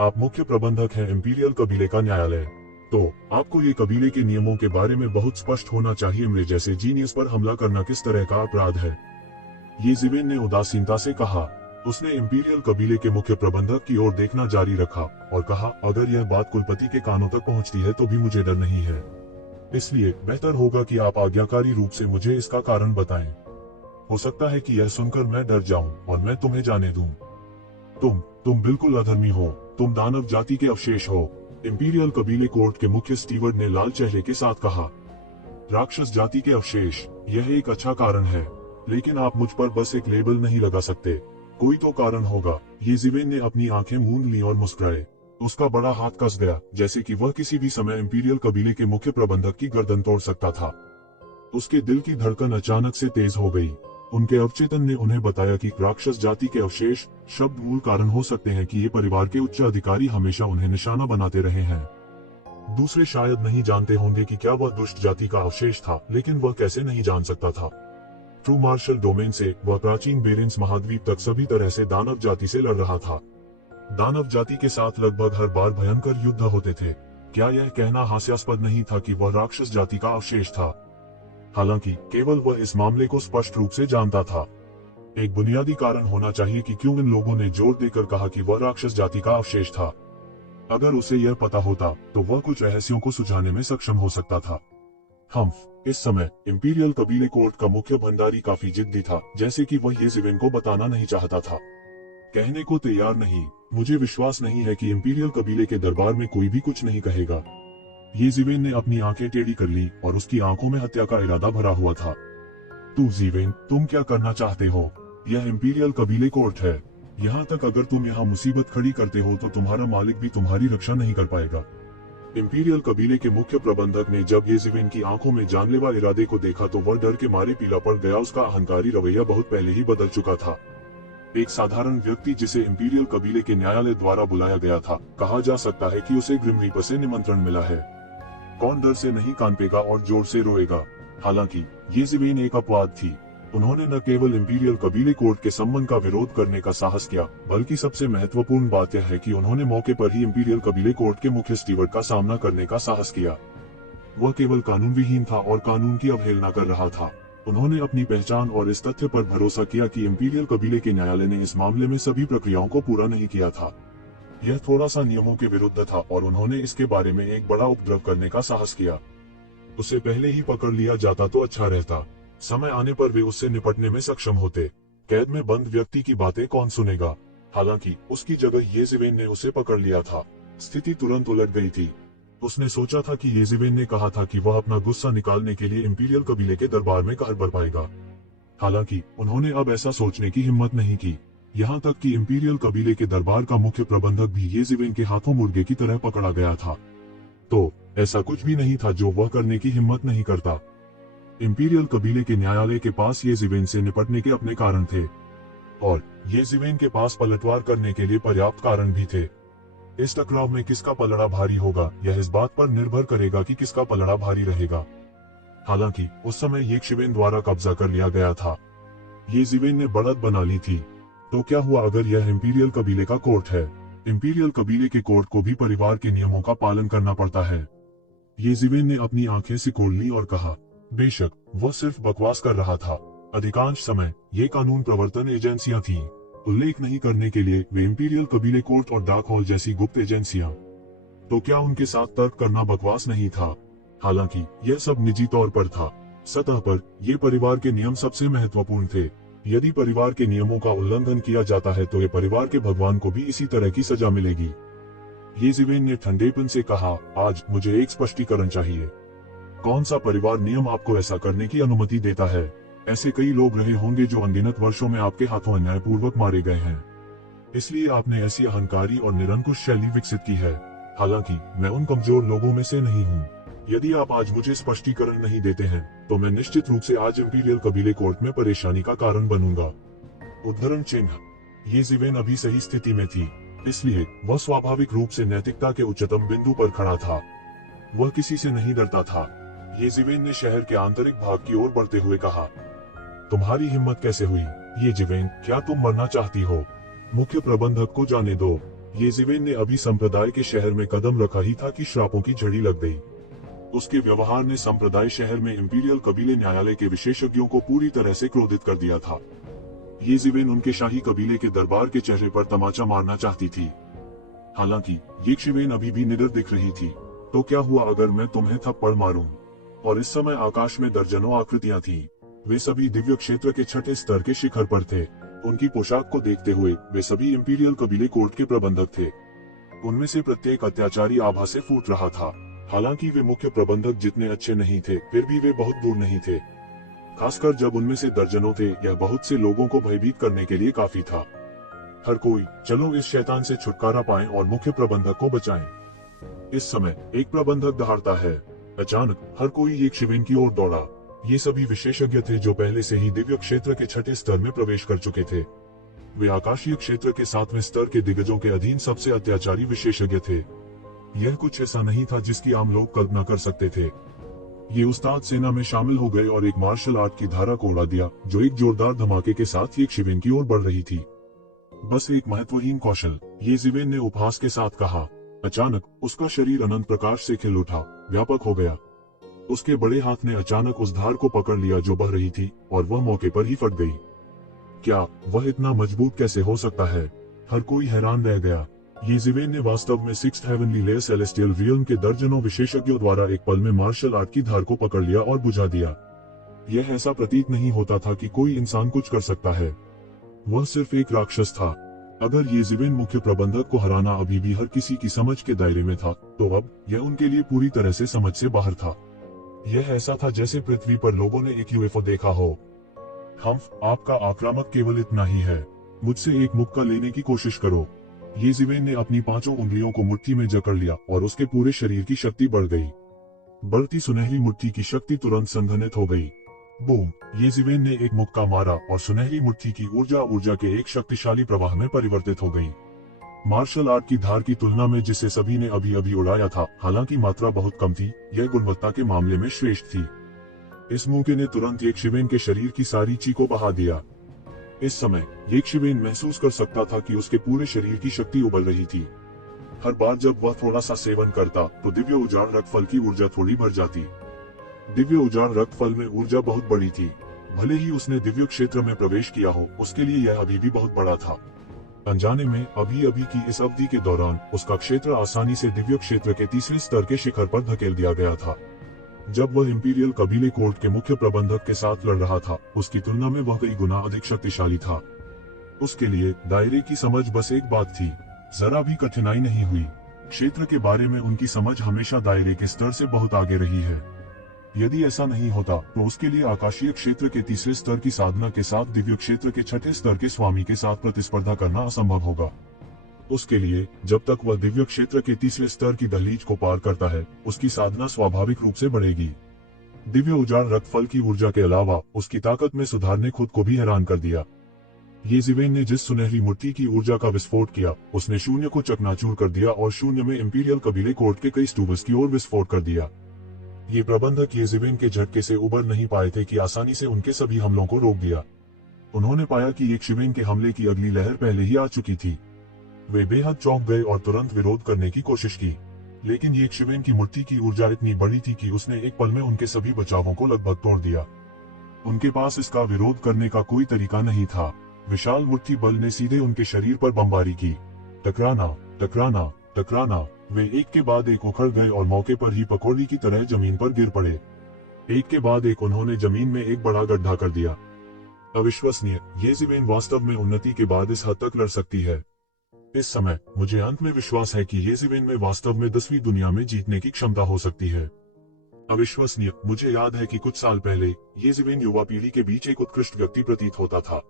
आप मुख्य प्रबंधक हैं इंपीरियल कबीले का न्यायालय, तो आपको ये कबीले के नियमों के बारे में बहुत स्पष्ट होना चाहिए। मेरे जैसे जीनियस पर हमला करना किस तरह का अपराध है? ये जीवेन ने उदासीनता से कहा। उसने इंपीरियल कबीले के मुख्य प्रबंधक की ओर देखना जारी रखा और कहा, अगर यह बात कुलपति के कानों तक पहुंचती है तो भी मुझे डर नहीं है। इसलिए बेहतर होगा कि आप आज्ञाकारी रूप से मुझे इसका कारण बताएं। हो सकता है कि यह सुनकर मैं डर जाऊं और मैं तुम्हें जाने दूं। तुम बिल्कुल अधर्मी हो। तुम दानव जाति के अवशेष हो। इंपीरियल कबीले कोर्ट के मुख्य स्टीवर्ड ने लाल चेहरे के साथ कहा। राक्षस जाति के अवशेष, यह एक अच्छा कारण है, लेकिन आप मुझ पर बस एक लेबल नहीं लगा सकते। कोई तो कारण होगा। ये जीवेन ने अपनी आंखें मूंद ली और मुस्कुराए। उसका बड़ा हाथ कस गया, जैसे कि वह किसी भी समय इंपीरियल कबीले के मुख्य प्रबंधक की गर्दन तोड़ सकता था। उसके दिल की धड़कन अचानक से तेज हो गई। उनके अवचेतन ने उन्हें बताया कि राक्षस जाति के अवशेष शब्द मूल कारण हो सकते हैं कि ये परिवार के उच्च अधिकारी हमेशा उन्हें निशाना बनाते रहे हैं। दूसरे शायद नहीं जानते होंगे कि क्या वह दुष्ट जाति का अवशेष था, लेकिन वह कैसे नहीं जान सकता था? ट्रू मार्शल डोमेन से वह प्राचीन बेरेंस महाद्वीप तक सभी तरह से दानव जाति से लड़ रहा था। दानव जाति के साथ लगभग हर बार भयंकर युद्ध होते थे। क्या यह कहना हास्यास्पद नहीं था कि वह राक्षस जाति का अवशेष था? हालांकि केवल वह इस मामले को स्पष्ट रूप से जानता था। एक बुनियादी कारण होना चाहिए कि क्यों इन लोगों ने जोर देकर कहा कि वह राक्षस जाति का अवशेष था। अगर उसे यह पता होता तो वह कुछ रहस्यों को सुझाने में सक्षम हो सकता था। इस समय इंपीरियल कबीले कोर्ट का मुख्य भंडारी काफी जिद्दी था, जैसे कि वह ये जीवेन को बताना नहीं चाहता था। कहने को तैयार नहीं। मुझे विश्वास नहीं है कि इंपीरियल कबीले के दरबार में कोई भी कुछ नहीं कहेगा। ये जीवेन ने अपनी आंखें टेढ़ी कर ली और उसकी आंखों में हत्या का इरादा भरा हुआ था। तू जीवेन, तुम क्या करना चाहते हो? यह इंपीरियल कबीले कोर्ट है। यहाँ तक अगर तुम यहाँ मुसीबत खड़ी करते हो तो तुम्हारा मालिक भी तुम्हारी रक्षा नहीं कर पाएगा। इंपीरियल कबीले के मुख्य प्रबंधक ने जब ये जीवेन की आंखों में जानलेवा इरादे को देखा तो वह डर के मारे पीला पड़ गया। उसका अहंकारी रवैया बहुत पहले ही बदल चुका था। एक साधारण व्यक्ति जिसे इंपीरियल कबीले के न्यायालय द्वारा बुलाया गया था, कहा जा सकता है कि उसे ग्रिम रीपर से निमंत्रण मिला है। कौन डर से नहीं कांपेगा और जोर से रोएगा? हालांकि ये जीवेन एक अपवाद थी। उन्होंने न केवल इंपीरियल कबीले कोर्ट के सम्मान का विरोध करने का साहस किया, बल्कि सबसे महत्वपूर्ण बात यह है कि उन्होंने मौके पर ही इंपीरियल कबीले कोर्ट के मुख्य स्टीवर्ड का सामना करने का साहस किया। वह केवल कानून विहीन था और कानून की अवहेलना कर रहा था। उन्होंने अपनी पहचान और इस तथ्य पर भरोसा किया कि इंपीरियल कबीले के न्यायालय ने इस मामले में सभी प्रक्रियाओं को पूरा नहीं किया था। यह थोड़ा सा नियमों के विरुद्ध था और उन्होंने इसके बारे में एक बड़ा उपद्रव करने का साहस किया। उसे पहले ही पकड़ लिया जाता तो अच्छा रहता। समय आने पर वे उससे निपटने में सक्षम होते। कैद में बंद व्यक्ति की बातें कौन सुनेगा? हालांकि उसकी जगह ये जीवेन ने उसे पकड़ लिया था। स्थिति तुरंत उलट गई थी। उसने सोचा था कि ये जीवेन ने कहा था कि वह अपना गुस्सा निकालने के लिए इंपीरियल कबीले के दरबार में कहर बरपाएगा। हालांकि उन्होंने अब ऐसा सोचने की हिम्मत नहीं की। यहाँ तक कि इंपीरियल कबीले के दरबार का मुख्य प्रबंधक भी ये जीवेन के हाथों मुर्गे की तरह पकड़ा गया था। तो ऐसा कुछ भी नहीं था जो वह करने की हिम्मत नहीं करता। इंपीरियल कबीले के न्यायालय के पास ये जीवेन से निपटने के अपने कारण थे और ये जीवेन के पास पलटवार करने के लिए पर्याप्त कारण भी थे। इस टकराव में किसका पलड़ा भारी होगा यह इस बात पर निर्भर करेगा कि किसका पलड़ा भारी रहेगा। हालांकि उस समय ये शिवेन द्वारा कब्जा कर लिया गया था। ये जीवेन ने बढ़त बना ली थी। तो क्या हुआ अगर यह इंपीरियल कबीले का कोर्ट है? इंपीरियल कबीले के कोर्ट को भी परिवार के नियमों का पालन करना पड़ता है। ये जीवेन ने अपनी आंखें सिकोड़ ली और कहा, बेशक वह सिर्फ बकवास कर रहा था। अधिकांश समय ये कानून प्रवर्तन एजेंसियां थीं। उल्लेख नहीं करने के लिए वे इंपीरियल कबीले कोर्ट और डार्क हॉल जैसी गुप्त एजेंसियां। तो क्या उनके साथ तर्क करना बकवास नहीं था? हालांकि यह सब निजी तौर पर था। सतह पर ये परिवार के नियम सबसे महत्वपूर्ण थे। यदि परिवार के नियमों का उल्लंघन किया जाता है तो ये परिवार के भगवान को भी इसी तरह की सजा मिलेगी। येज़ेवेन ने ठंडेपन से कहा, आज मुझे एक स्पष्टीकरण चाहिए। कौन सा परिवार नियम आपको ऐसा करने की अनुमति देता है? ऐसे कई लोग रहे होंगे जो अनगिनत वर्षों में आपके हाथों अन्यायपूर्वक मारे गए हैं, इसलिए आपने ऐसी अहंकारी और निरंकुश शैली विकसित की है। हालांकि मैं उन कमजोर लोगों में से नहीं हूँ। यदि आप आज मुझे स्पष्टीकरण नहीं देते हैं तो मैं निश्चित रूप से आज इंपीरियल कबीले कोर्ट में परेशानी का कारण बनूंगा। उद्धरण चिन्ह। येज़ेवेन अभी सही स्थिति में थी, इसलिए वह स्वाभाविक रूप से नैतिकता के उच्चतम बिंदु पर खड़ा था। वह किसी से नहीं डरता था। येज़ेवेन ने शहर के आंतरिक भाग की ओर बढ़ते हुए कहा, तुम्हारी हिम्मत कैसे हुई येज़ेवेन? क्या तुम मरना चाहती हो? मुख्य प्रबंधक को जाने दो। येज़ेवेन ने अभी संप्रदाय के शहर में कदम रखा ही था कि श्रापों की झड़ी लग गई। उसके व्यवहार ने संप्रदाय शहर में इंपीरियल कबीले न्यायालय के विशेषज्ञों को पूरी तरह से क्रोधित कर दिया था। येज़ेवेन उनके शाही कबीले के दरबार के चेहरे पर तमाचा मारना चाहती थी। हालांकि येज़ेवेन अभी भी निडर दिख रही थी। तो क्या हुआ अगर मैं तुम्हें थप्पड़ मारूं? और इस समय आकाश में दर्जनों आकृतियां थीं। वे सभी दिव्य क्षेत्र के छठे स्तर के शिखर पर थे। उनकी पोशाक को देखते हुए वे सभी इंपीरियल कबीले कोर्ट के प्रबंधक थे। उनमें से प्रत्येक अत्याचारी आभा से फूट रहा था। हालांकि वे मुख्य प्रबंधक जितने अच्छे नहीं थे, फिर भी वे बहुत दूर नहीं थे। खासकर जब उनमें से दर्जनों थे, यह बहुत से लोगों को भयभीत करने के लिए काफी था। हर कोई, चलो इस शैतान से छुटकारा पाएं और मुख्य प्रबंधक को बचाएं। इस समय एक प्रबंधक दहाड़ता है। अचानक हर कोई येज़ेवेन की ओर दौड़ा। ये सभी विशेषज्ञ थे जो पहले से ही दिव्य क्षेत्र के छठे स्तर में प्रवेश कर चुके थे। वे आकाशीय क्षेत्र के 7वें स्तर के दिग्गजों के अधीन सबसे अत्याचारी विशेषज्ञ थे। यह कुछ ऐसा नहीं था जिसकी आम लोग कल्पना कर सकते थे। ये उस्ताद सेना में शामिल हो गए और एक मार्शल आर्ट की धारा को उड़ा दिया जो एक जोरदार धमाके के साथ येज़ेवेन की ओर बढ़ रही थी। बस एक महत्वहीन कौशल, येज़ेवेन ने उपहास के साथ कहा। अचानक उसका शरीर अनंत प्रकाश से खिल उठा, व्यापक हो गया। उसके बड़े हाथ ने अचानक उस धार को पकड़ लिया जो बह रही थी और वह मौके पर ही फट गई। क्या वह इतना मजबूत कैसे हो सकता है? हर कोई हैरान रह गया। येज़ेवेन ने वास्तव में sixth heavenly layer celestial realm के दर्जनों विशेषज्ञों द्वारा एक पल में मार्शल आर्ट की धार को पकड़ लिया और बुझा दिया। यह ऐसा प्रतीत नहीं होता था कि कोई इंसान कुछ कर सकता है। वह सिर्फ एक राक्षस था। अगर येज़ेवेन मुख्य प्रबंधक को हराना अभी भी हर किसी की समझ के दायरे में था, तो अब यह उनके लिए पूरी तरह से समझ से बाहर था। यह ऐसा था जैसे पृथ्वी पर लोगों ने एक यूएफओ देखा हो। हम्फ, आपका आक्रामक केवल इतना ही है। मुझसे एक मुक्का लेने की कोशिश करो। येज़ेवेन ने अपनी 5 उंगलियों को मुट्ठी में जकड़ लिया और उसके पूरे शरीर की शक्ति बढ़ गई। बढ़ती सुनहरी मुट्ठी की शक्ति तुरंत संघनित हो गई। बूम! येज़ेवेन ने एक मुक्का मारा और सुनहरी मुट्ठी की ऊर्जा के एक शक्तिशाली प्रवाह में परिवर्तित हो गई। मार्शल आर्ट की धार की तुलना में जिसे सभी ने अभी अभी उड़ाया था, हालांकि मात्रा बहुत कम थी, यह गुणवत्ता के मामले में श्रेष्ठ थी। इस मौके ने तुरंत येज़ेवेन के शरीर की सारी ची को बहा दिया। इस समय येज़ेवेन महसूस कर सकता था कि उसके पूरे शरीर की शक्ति उबल रही थी। हर बार जब वह थोड़ा सा सेवन करता तो दिव्य उजाड़ रक्तफल की ऊर्जा थोड़ी बढ़ जाती। दिव्य उजाड़ रक्तफल में ऊर्जा बहुत बड़ी थी। भले ही उसने दिव्य क्षेत्र में प्रवेश किया हो, उसके लिए यह अभी भी बहुत बड़ा था। अनजाने में अभी अभी की इस अवधि के दौरान उसका क्षेत्र आसानी से दिव्य क्षेत्र के तीसरे स्तर के शिखर पर धकेल दिया गया था। जब वह इंपीरियल कबीले कोर्ट के मुख्य प्रबंधक के साथ लड़ रहा था, उसकी तुलना में वह कई गुना अधिक शक्तिशाली था। उसके लिए दायरे की समझ बस एक बात थी। जरा भी कठिनाई नहीं हुई। क्षेत्र के बारे में उनकी समझ हमेशा दायरे के स्तर से बहुत आगे रही है। यदि ऐसा नहीं होता तो उसके लिए आकाशीय क्षेत्र के तीसरे स्तर की साधना के साथ दिव्य क्षेत्र के छठे स्तर के स्वामी के साथ प्रतिस्पर्धा करना असंभव होगा। उसके लिए जब तक वह दिव्य क्षेत्र के तीसरे स्तर की दहलीज को पार करता है, उसकी साधना स्वाभाविक रूप से बढ़ेगी। दिव्य उजाड़ रक्तफल की ऊर्जा के अलावा उसकी ताकत में सुधार ने खुद को भी हैरान कर दिया। येज़ेवेन ने जिस सुनहरी मुट्ठी की ऊर्जा का विस्फोट किया, उसने शून्य को चकनाचूर कर दिया और शून्य में इंपीरियल कबीले कोर्ट के कई स्टूबर्स की ओर विस्फोट कर दिया। ये प्रबंधक येज़ेवेन के झटके से उबर नहीं पाए थे कि आसानी से उनके सभी हमलों को रोक दिया। उन्होंने पाया कि येज़ेवेन के हमले की अगली लहर पहले ही आ चुकी थी। वे बेहद चौंक गए और तुरंत विरोध करने की कोशिश की, लेकिन येज़ेवेन की मुट्ठी की ऊर्जा इतनी बड़ी थी कि उसने एक पल में उनके सभी बचावों को लगभग तोड़ दिया। उनके पास इसका विरोध करने का कोई तरीका नहीं था। विशाल मुट्ठी बल ने सीधे उनके शरीर पर बमबारी की। टकराना, टकराना, टकराना। वे एक के बाद एक उखड़ गए और मौके पर ही पकौड़ी की तरह जमीन पर गिर पड़े। एक के बाद एक उन्होंने जमीन में एक बड़ा गड्ढा कर दिया। अविश्वसनीय, ये ज़मीन वास्तव में उन्नति के बाद इस हद तक लड़ सकती है। इस समय मुझे अंत में विश्वास है कि ये ज़मीन में वास्तव में 10वीं दुनिया में जीतने की क्षमता हो सकती है। अविश्वसनीय, मुझे याद है कि कुछ साल पहले ये ज़मीन युवा पीढ़ी के बीच एक उत्कृष्ट व्यक्ति प्रतीत होता था।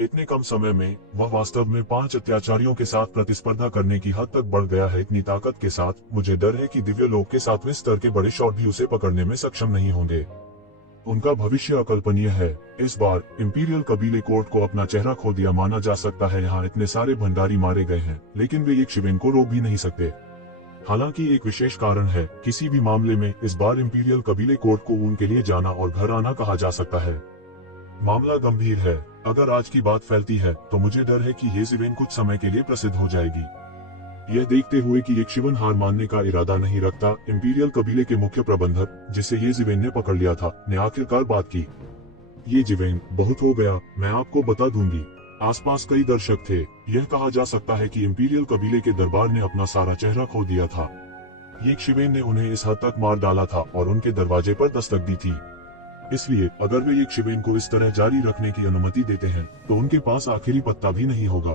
इतने कम समय में वह वास्तव में 5 अत्याचारियों के साथ प्रतिस्पर्धा करने की हद तक बढ़ गया है। इतनी ताकत के साथ मुझे डर है कि दिव्य लोक के 7वें स्तर के बड़े शॉट भी उसे पकड़ने में सक्षम नहीं होंगे। उनका भविष्य अकल्पनीय है। इस बार इंपीरियल कबीले कोर्ट को अपना चेहरा खो दिया माना जा सकता है। यहाँ इतने सारे भंडारी मारे गए हैं, लेकिन वे एक शिवेन को रोक भी नहीं सकते। हालांकि एक विशेष कारण है, किसी भी मामले में इस बार इंपीरियल कबीले कोर्ट को उनके लिए जाना और घर आना कहा जा सकता है। मामला गंभीर है। अगर आज की बात फैलती है तो मुझे डर है कि ये ज़मीन कुछ समय के लिए प्रसिद्ध हो जाएगी। यह देखते हुए कि एक शिवन हार मानने का इरादा नहीं रखता, इंपीरियल कबीले के मुख्य प्रबंधक, जिसे ये ज़मीन ने पकड़ लिया था, ने आखिरकार बात की। ये ज़मीन बहुत हो गया, मैं आपको बता दूंगी। आसपास कई दर्शक थे। यह कहा जा सकता है कि इंपीरियल कबीले के दरबार ने अपना सारा चेहरा खो दिया था। ये शिवेन ने उन्हें इस हद तक मार डाला था और उनके दरवाजे पर दस्तक दी थी। इसलिए अगर वे एक शिवेन को इस तरह जारी रखने की अनुमति देते हैं तो उनके पास आखिरी पत्ता भी नहीं होगा।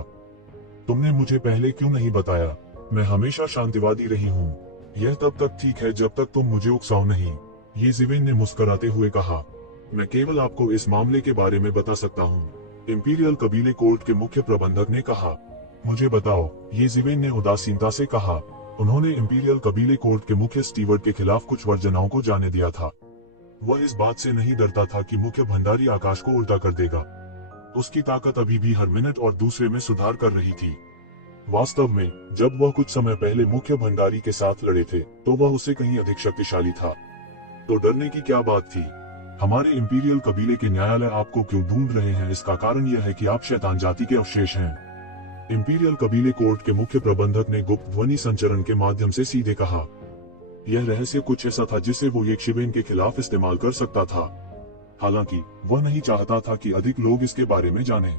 तुमने मुझे पहले क्यों नहीं बताया? मैं हमेशा शांतिवादी रही हूँ। यह तब तक ठीक है जब तक तुम मुझे उकसाओ नहीं, ये ज़मीन ने मुस्कुराते हुए कहा। मैं केवल आपको इस मामले के बारे में बता सकता हूँ, इंपीरियल कबीले कोर्ट के मुख्य प्रबंधक ने कहा। मुझे बताओ, ये ज़मीन ने उदासीनता से कहा। उन्होंने इंपीरियल कबीले कोर्ट के मुख्य स्टीवर्ड के खिलाफ कुछ वर्जनाओं को जाने दिया था। वह इस बात से नहीं डरता था कि मुख्य भंडारी आकाश को उल्टा कर देगा। उसकी ताकत अभी भी हर मिनट और दूसरे में सुधार कर रही थी। वास्तव में जब वह कुछ समय पहले मुख्य भंडारी के साथ लड़े थे तो वह उससे कहीं अधिक शक्तिशाली था। तो डरने की क्या बात थी? हमारे इंपीरियल कबीले के न्यायालय आपको क्यों ढूंढ रहे हैं, इसका कारण यह है कि आप शैतान जाति के अवशेष हैं। इंपीरियल कबीले कोर्ट के मुख्य प्रबंधक ने गुप्त ध्वनि संचरण के माध्यम से सीधे कहा। यह रहस्य कुछ ऐसा था जिसे वो एक शिवेन के खिलाफ इस्तेमाल कर सकता था। हालांकि वह नहीं चाहता था कि अधिक लोग इसके बारे में जानें।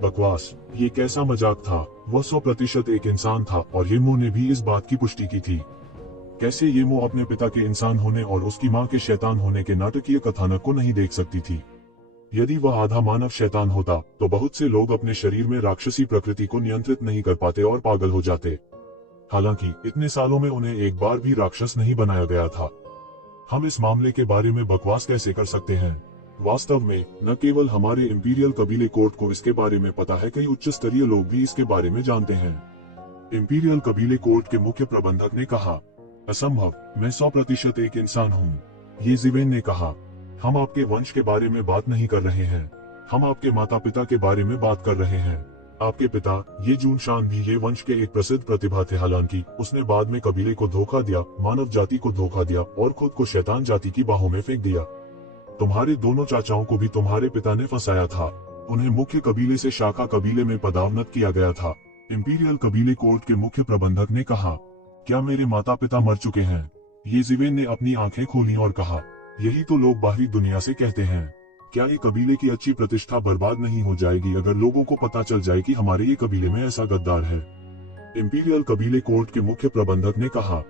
बकवास, ये कैसा मजाक था? वह 100% एक इंसान था और येमो ने भी इस बात की पुष्टि की थी। कैसे येमो अपने पिता के इंसान होने और उसकी मां के शैतान होने के नाटकीय कथानक को नहीं देख सकती थी? यदि वह आधा मानव शैतान होता तो बहुत से लोग अपने शरीर में राक्षसी प्रकृति को नियंत्रित नहीं कर पाते और पागल हो जाते। हालांकि इतने सालों में उन्हें एक बार भी राक्षस नहीं बनाया गया था। हम इस मामले के बारे में बकवास कैसे कर सकते हैं? वास्तव में न केवल हमारे इंपीरियल कबीले कोर्ट को इसके बारे में पता है, कई उच्च स्तरीय लोग भी इसके बारे में जानते हैं। इंपीरियल कबीले कोर्ट के मुख्य प्रबंधक ने कहा। असंभव, मैं 100% एक इंसान हूँ, ये ज़मीन ने कहा। हम आपके वंश के बारे में बात नहीं कर रहे हैं, हम आपके माता पिता के बारे में बात कर रहे हैं। आपके पिता ये जून शान भी ये वंश के एक प्रसिद्ध प्रतिभा थे। हालांकि उसने बाद में कबीले को धोखा दिया, मानव जाति को धोखा दिया और खुद को शैतान जाति की बाहों में फेंक दिया। तुम्हारे दोनों चाचाओं को भी तुम्हारे पिता ने फंसाया था। उन्हें मुख्य कबीले से शाखा कबीले में पदोन्नत किया गया था। इंपीरियल कबीले कोर्ट के मुख्य प्रबंधक ने कहा। क्या मेरे माता पिता मर चुके हैं? ये ज़मीन ने अपनी आंखें खोली और कहा। यही तो लोग बाहरी दुनिया से कहते हैं। क्या ये कबीले की अच्छी प्रतिष्ठा बर्बाद नहीं हो जाएगी अगर लोगों को पता चल जाए कि हमारे ये कबीले में ऐसा गद्दार है? इंपीरियल कबीले कोर्ट के मुख्य प्रबंधक ने कहा।